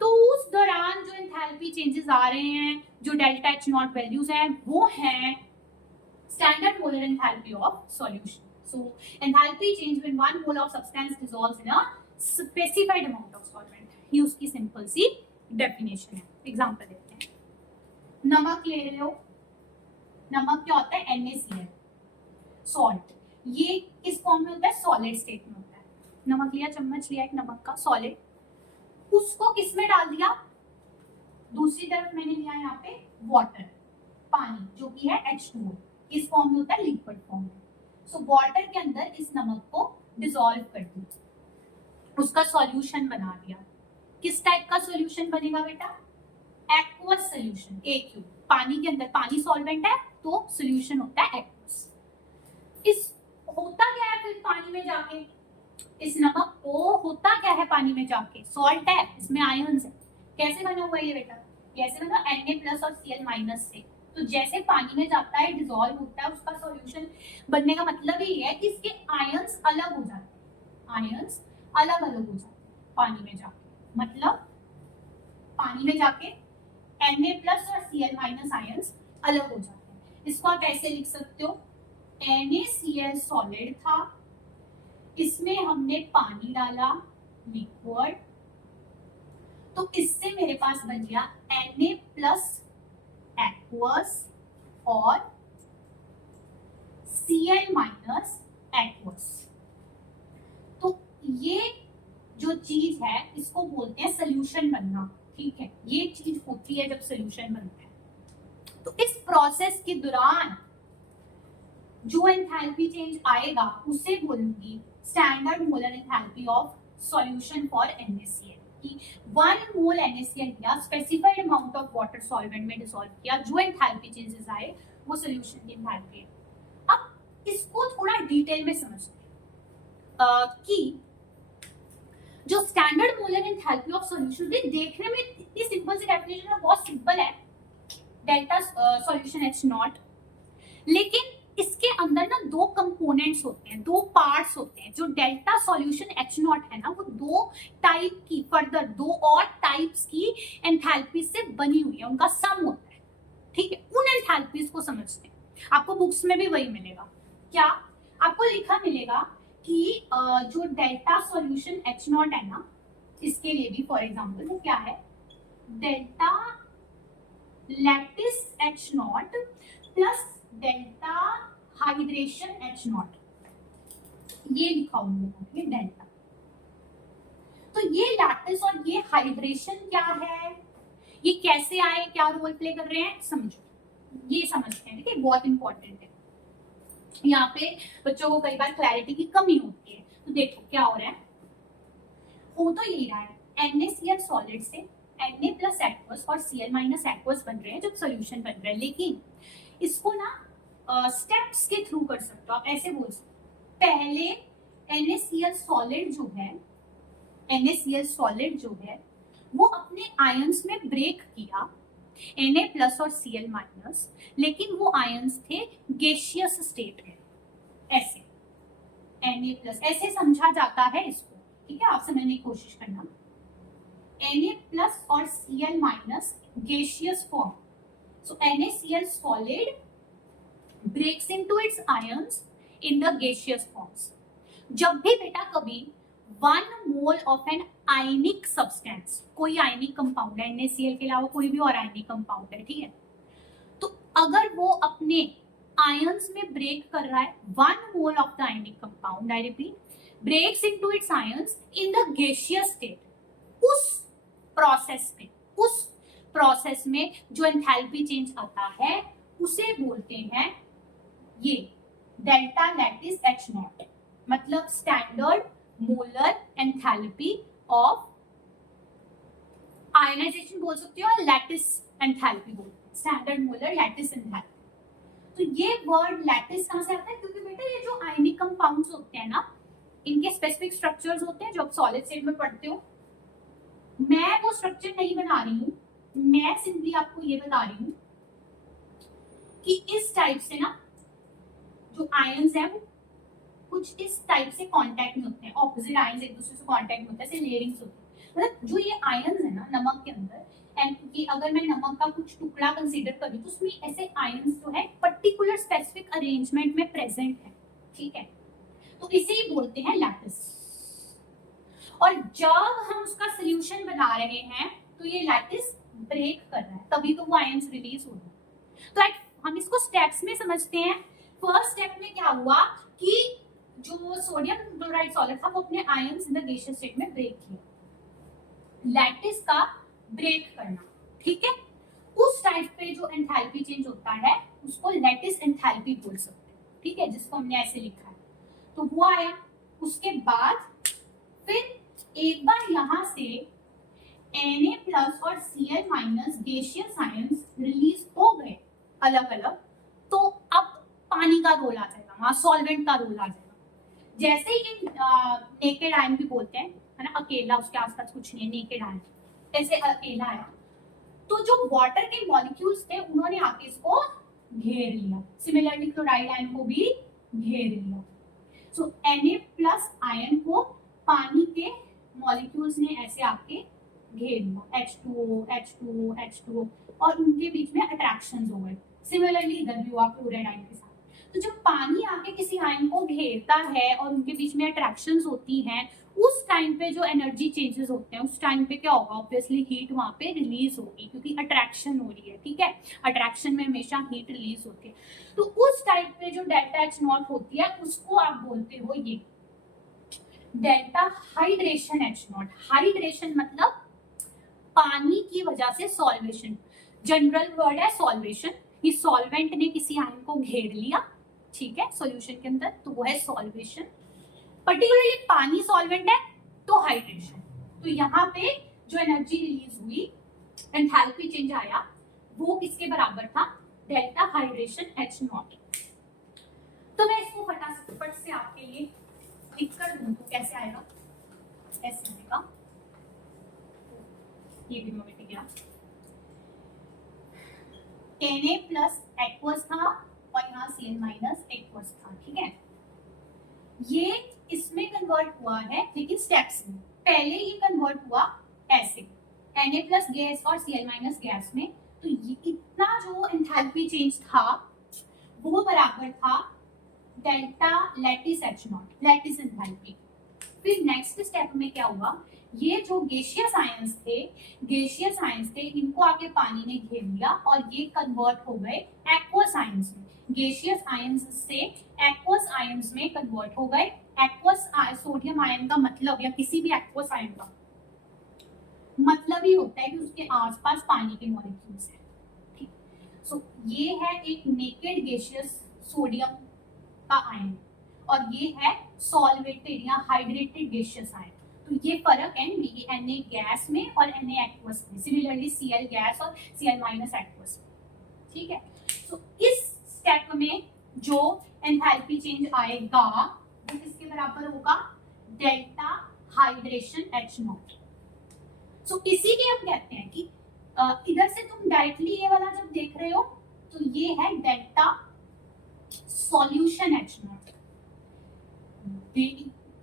तो उस दौरान जो एंथैल्पी चेंजेस आ रहे हैं, जो डेल्टा H नॉट वैल्यूज हैं, वो हैं standard molar enthalpy of solution. So enthalpy change when 1 mole of substance dissolves in a specified amount of solvent. ये उसकी सिंपल सी डेफिनेशन है। एग्जांपल देखते हैं, नमक ले लो, नमक क्या होता है, NaCl, सॉल्ट। ये किस फॉर्म में होता है, सॉलिड स्टेट में होता है। नमक लिया, चम्मच लिया एक नमक का सॉलिड, उसको किस में डाल दिया, दूसरी तरफ मैंने लिया यहाँ पे वाटर, पानी, जो कि है H2O, किस फॉर्म में होता है, लिक्विड फॉर्म में। सो वाटर के अंदर इस नमक को डिसॉल्व कर दिया, उसका सॉल्यूशन बना दिया। किस टाइप का सॉल्यूशन बनेगा बेटा, एक्वस सॉल्यूशन, AQ। पानी के अंदर, पानी सॉल्वेंट है तो सॉल्यूशन होता है एक्वस। इस होता क्या है फिर पानी में जाके, इस नमक को होता क्या है पानी में जाके, सॉल्ट है, इसमें आयंस है। कैसे बना हुआ है ये बेटा, कैसे बना, Na+ और Cl- से। तो जैसे पानी में जाता है, डिसॉल्व होता है, उसका सॉल्यूशन बनने का मतलब ही है कि इसके आयंस अलग हो जाते हैं, आयंस अलग अलग हो जाते हैं पानी में जाके। मतलब पानी में जाके Na+ और Cl- आयंस अलग हो जाते हैं। इसको आप ऐसे लिख सकते हो, NaCl सॉलिड था, इसमें हमने पानी डाला, लिक्विड, तो इससे मेरे पास बन गया Na+ एक्वस और Cl- एक्वस। तो ये जो चीज है इसको बोलते हैं सॉल्यूशन बनना। ठीक है, ये चीज होती है जब सॉल्यूशन बनता है। तो इस प्रोसेस के दौरान जो एंथैल्पी चेंज आएगा उसे बोलूंगी standard molar enthalpy of solution for NaCl। 1 mole NaCl लिया, specified amount of water solvent में डिसॉल्व किया, जो एंथैल्पी चेंजेस आए वो सॉल्यूशन की एंथैल्पी है। अब इसको थोड़ा डिटेल में समझते हैं कि जो standard molar enthalpy of solution देखने में इतनी सिंपल सी डेफिनेशन है, बहुत सिंपल है, डेल्टा सॉल्यूशन H नॉट, लेकिन इसके अंदर ना 2 कंपोनेंट्स होते हैं, 2 पार्ट्स होते हैं। जो डेल्टा सॉल्यूशन H नॉट है ना, वो 2 टाइप की, फर्दर 2 और टाइप्स की एंथैल्पी से बनी हुई है, उनका सम होता है। ठीक है, उन एंथैल्पीज को समझते हैं। आपको बुक्स में भी वही मिलेगा, क्या आपको लिखा मिलेगा कि जो डेल्टा सॉल्यूशन H नॉट है ना, इसके लिए भी फॉर एग्जांपल वो क्या है, delta lattice H not plus delta hydration H not, ये लिखा हुआ है डेल्टा। तो ये लैटिस और ये हाइड्रेशन क्या है, ये कैसे आए, क्या रोल प्ले कर रहे हैं, समझो, ये समझते हैं, ठीक है, बहुत इंपॉर्टेंट है। यहाँ पे बच्चों को कई बार क्लैरिटी की कमी होती है। तो देखो क्या हो रहा है, हो तो यही रहा है, NaCl सॉलिड से Na प्लस एक्वस और Cl माइनस एक्वस बन रहे हैं जब सोल्यूशन बन रहा है, लेकिन इसको ना स्टेप्स के थ्रू कर सकते हो आप, ऐसे बोल सकते हो, पहले NaCl सॉलिड जो है, NaCl सॉलिड जो है वो अपने आयंस में ब्रेक किया Na प्लस और Cl माइनस, लेकिन वो आयंस थे गैसियस स्टेट में, ऐसे Na प्लस, ऐसे समझा जाता है इसको, ठीक है, आप समझने की कोशिश करना। Na प्लस और Cl minus gaseous form, so NaCl solid breaks into its ions in the gaseous forms। जब भी बेटा कभी 1 mole of an ionic substance, कोई आयनिक कंपाउंड है, NaCl के अलावा कोई भी और आयनिक कंपाउंड है, ठीक है, तो अगर वो अपने आयंस में ब्रेक कर रहा है, 1 mole of the ionic compound, I repeat, breaks into its ions in the gaseous state, उस प्रोसेस में जो एंथैल्पी चेंज आता है उसे बोलते हैं ये डेल्टा लैटिस H नॉट, मतलब standard molar enthalpy of ionization बोल सकते हो, और लैटिस एंथैल्पी बोलते हैं, स्टैंडर्ड मोलर लैटिस एंथैल्पी। तो ये वर्ड लैटिस कहां से आता है, क्योंकि बेटा ये जो आयनिक कंपाउंड्स होते हैं ना, इनके स्पेसिफिक स्ट्रक्चर्स होते हैं जो आप सॉलिड स्टेट में पढ़ते हो। मैं वो स्ट्रक्चर नहीं बना रही हूँ, मैं सिंपली आपको ये बता रही हूँ कि इस टाइप से ना जो आयंस है वो कुछ इस टाइप से कांटेक्ट में होते हैं, ऑपोजिट आयंस एक दूसरे से कांटेक्ट में होते हैं, ऐसे लेयरिंग्स होती है, मतलब जो ये आयंस है ना नमक के अंदर, एंड कि अगर मैं नमक का कुछ टुकड़ा कंसीडर करूं तो उसमें ऐसे आयंस जो है पर्टिकुलर स्पेसिफिक अरेंजमेंट में प्रेजेंट है, ठीक है, तो इसे ही बोलते हैं लैटिस। और जब हम उसका सोल्यूशन बना रहे हैं तो ये लैटिस ब्रेक कर रहा है, तभी तो वो आयंस रिलीज हो रहे हैं। तो हम इसको स्टेप्स में समझते हैं। फर्स्ट स्टेप में क्या हुआ कि जो सोडियम क्लोराइड सॉलिड था वो अपने ions in the gaseous state में ब्रेक किया, लैटिस का ब्रेक करना, ठीक है, उस टाइप पे जो एंथैल्पी चेंज होता है उसको लैटिस एंथैल्पी बोल सकते हैं, ठीक है, जिसको हमने ऐसे लिखा है। तो वो आया, उसके बाद फिर एक बार यहां से Na प्लस और Cl minus gaseous ions release हो गए अलग अलग, तो अब पानी का रोल आ जाएगा, वहां सॉल्वेंट का रोल आ जाएगा। जैसे ही नेकेड आयन भी बोलते हैं, है ना, अकेला, उसके आसपास कुछ नहीं है, नेकेड आयन, ऐसे अकेला आया, तो जो वाटर के मॉलिक्यूल्स थे उन्होंने आके इसको घेर लिया, सिमिलरली क्लोराइड आयन को भी घेर लिया। सो Na प्लस आयन को पानी के मॉलिक्यूल्स ने ऐसे आके घेर लिया, H2O, H2O, H2O, और उनके बीच में अट्रैक्शंस हो गए। सिमिलरली इधर भी हुआ क्लोराइड आयन के साथ। तो जब पानी आके किसी आयन को घेरता है और उनके बीच में अट्रैक्शंस होती हैं, उस टाइम पे जो एनर्जी चेंजेस होते हैं, उस टाइम पे क्या होगा, ऑब्वियसली हीट वहां पे रिलीज होगी, क्योंकि अट्रैक्शन हो रही है, ठीक है, अट्रैक्शन में हमेशा हीट रिलीज होती है। तो उस टाइप पे जो डेल्टा H नॉट होती है उसको आप बोलते हो ये delta hydration H not. Hydration मतलब पानी की वजह से सॉल्वेशन, जनरल वर्ड है सॉल्वेशन, ये सॉल्वेंट ने किसी आयन को घेर लिया, ठीक है, सॉल्यूशन के अंदर, तो वो है सॉल्वेशन। पर्टिकुलरली पानी सॉल्वेंट है तो हाइड्रेशन। तो यहाँ पे जो एनर्जी रिलीज हुई, एंथैल्पी चेंज आया, वो किसके बराबर था, डेल्टा हाइड्रेशन H नॉट। तो मैं इसको फटाफट से आपके लिए लिख कर दूं तो कैसे आएगा, ऐसे आएगा, ये भी मिट गया, Na प्लस एक्वस था और यहाँ Cl माइनस एक्वस था, ठीक है, ये इसमें कन्वर्ट हुआ है, लेकिन स्टेप्स में। पहले ये कन्वर्ट हुआ ऐसे Na प्लस गैस और Cl माइनस गैस में, तो ये इतना जो एंथैल्पी चेंज था वो बराबर था delta lattice H not, lattice enthalpy. फिर नेक्स्ट स्टेप में क्या हुआ, ये जो गेशियस आयंस थे इनको आके पानी ने घेर लिया और ये कन्वर्ट हो गए एक्वस आयंस में। गेशियस आयंस से एक्वस आयंस में कन्वर्ट हो गए। एक्वस सोडियम आयन का मतलब या किसी भी एक्वस आयन का मतलब ही होता है कि उसके आसपास पानी के मॉलिक्यूल्स हैं। ठीक, सो ये है एक नेकेड गेशियस सोडियम का आयन और ये है सॉल्वेटेड या हाइड्रेटेड गेशियस आयन। तो ये फर्क है Na गैस में और Na एक्वस में, सिमिलरली Cl गैस और Cl माइनस एक्वस में। ठीक है, तो इस स्टेप में जो एंथैल्पी चेंज आएगा वो किसके बराबर होगा? Delta hydration H0। सो इसीलिए हम कहते हैं कि इधर से तुम डायरेक्टली ये वाला जब देख रहे हो तो ये है delta solution H0।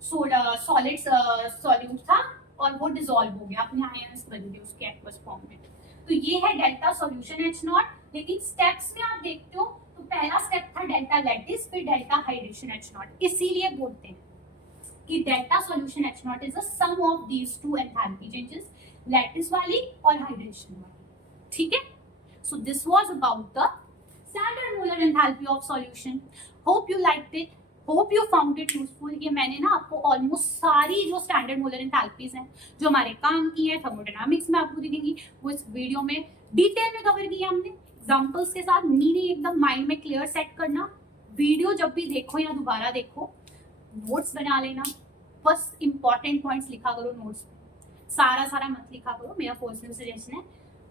Solid solute था और वो डिसॉल्व हो गया, अपने आयंस बन गए उसके एक्वस फॉर्म में। तो ये है डेल्टा सॉल्यूशन H0। लेकिन स्टेप्स में आप देखते हो तो पहला स्टेप था डेल्टा लैटिस, फिर डेल्टा हाइड्रेशन H0। इसीलिए बोलते हैं कि delta solution H0 is a sum of these two enthalpy changes, lattice वाली और हाइड्रेशन वाली। ठीक है, so this was about the standard molar enthalpy of solution. Hope you liked it, hope you found it useful. ये मैंने ना आपको almost सारी जो स्टैंडर्ड मोलर एंथैल्पीज हैं जो हमारे काम की है थर्मोडायनामिक्स में आपको दिखेंगी, वो इस वीडियो में डिटेल में कवर किया हमने एग्जांपल्स के साथ। मीनिंग एकदम माइंड में क्लियर सेट करना। वीडियो जब भी देखो या दोबारा देखो नोट्स बना लेना, बस इंपॉर्टेंट पॉइंट्स लिखा करो नोट्स में, सारा मत लिखा करो, मेरा पर्सनल सजेशन है।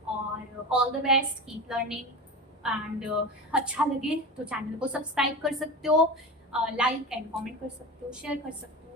और all the best, keep learning and अच्छा लगे तो चैनल को सब्सक्राइब कर सकते हो, लाइक एंड कमेंट कर सकते हो, शेयर कर सकते हो।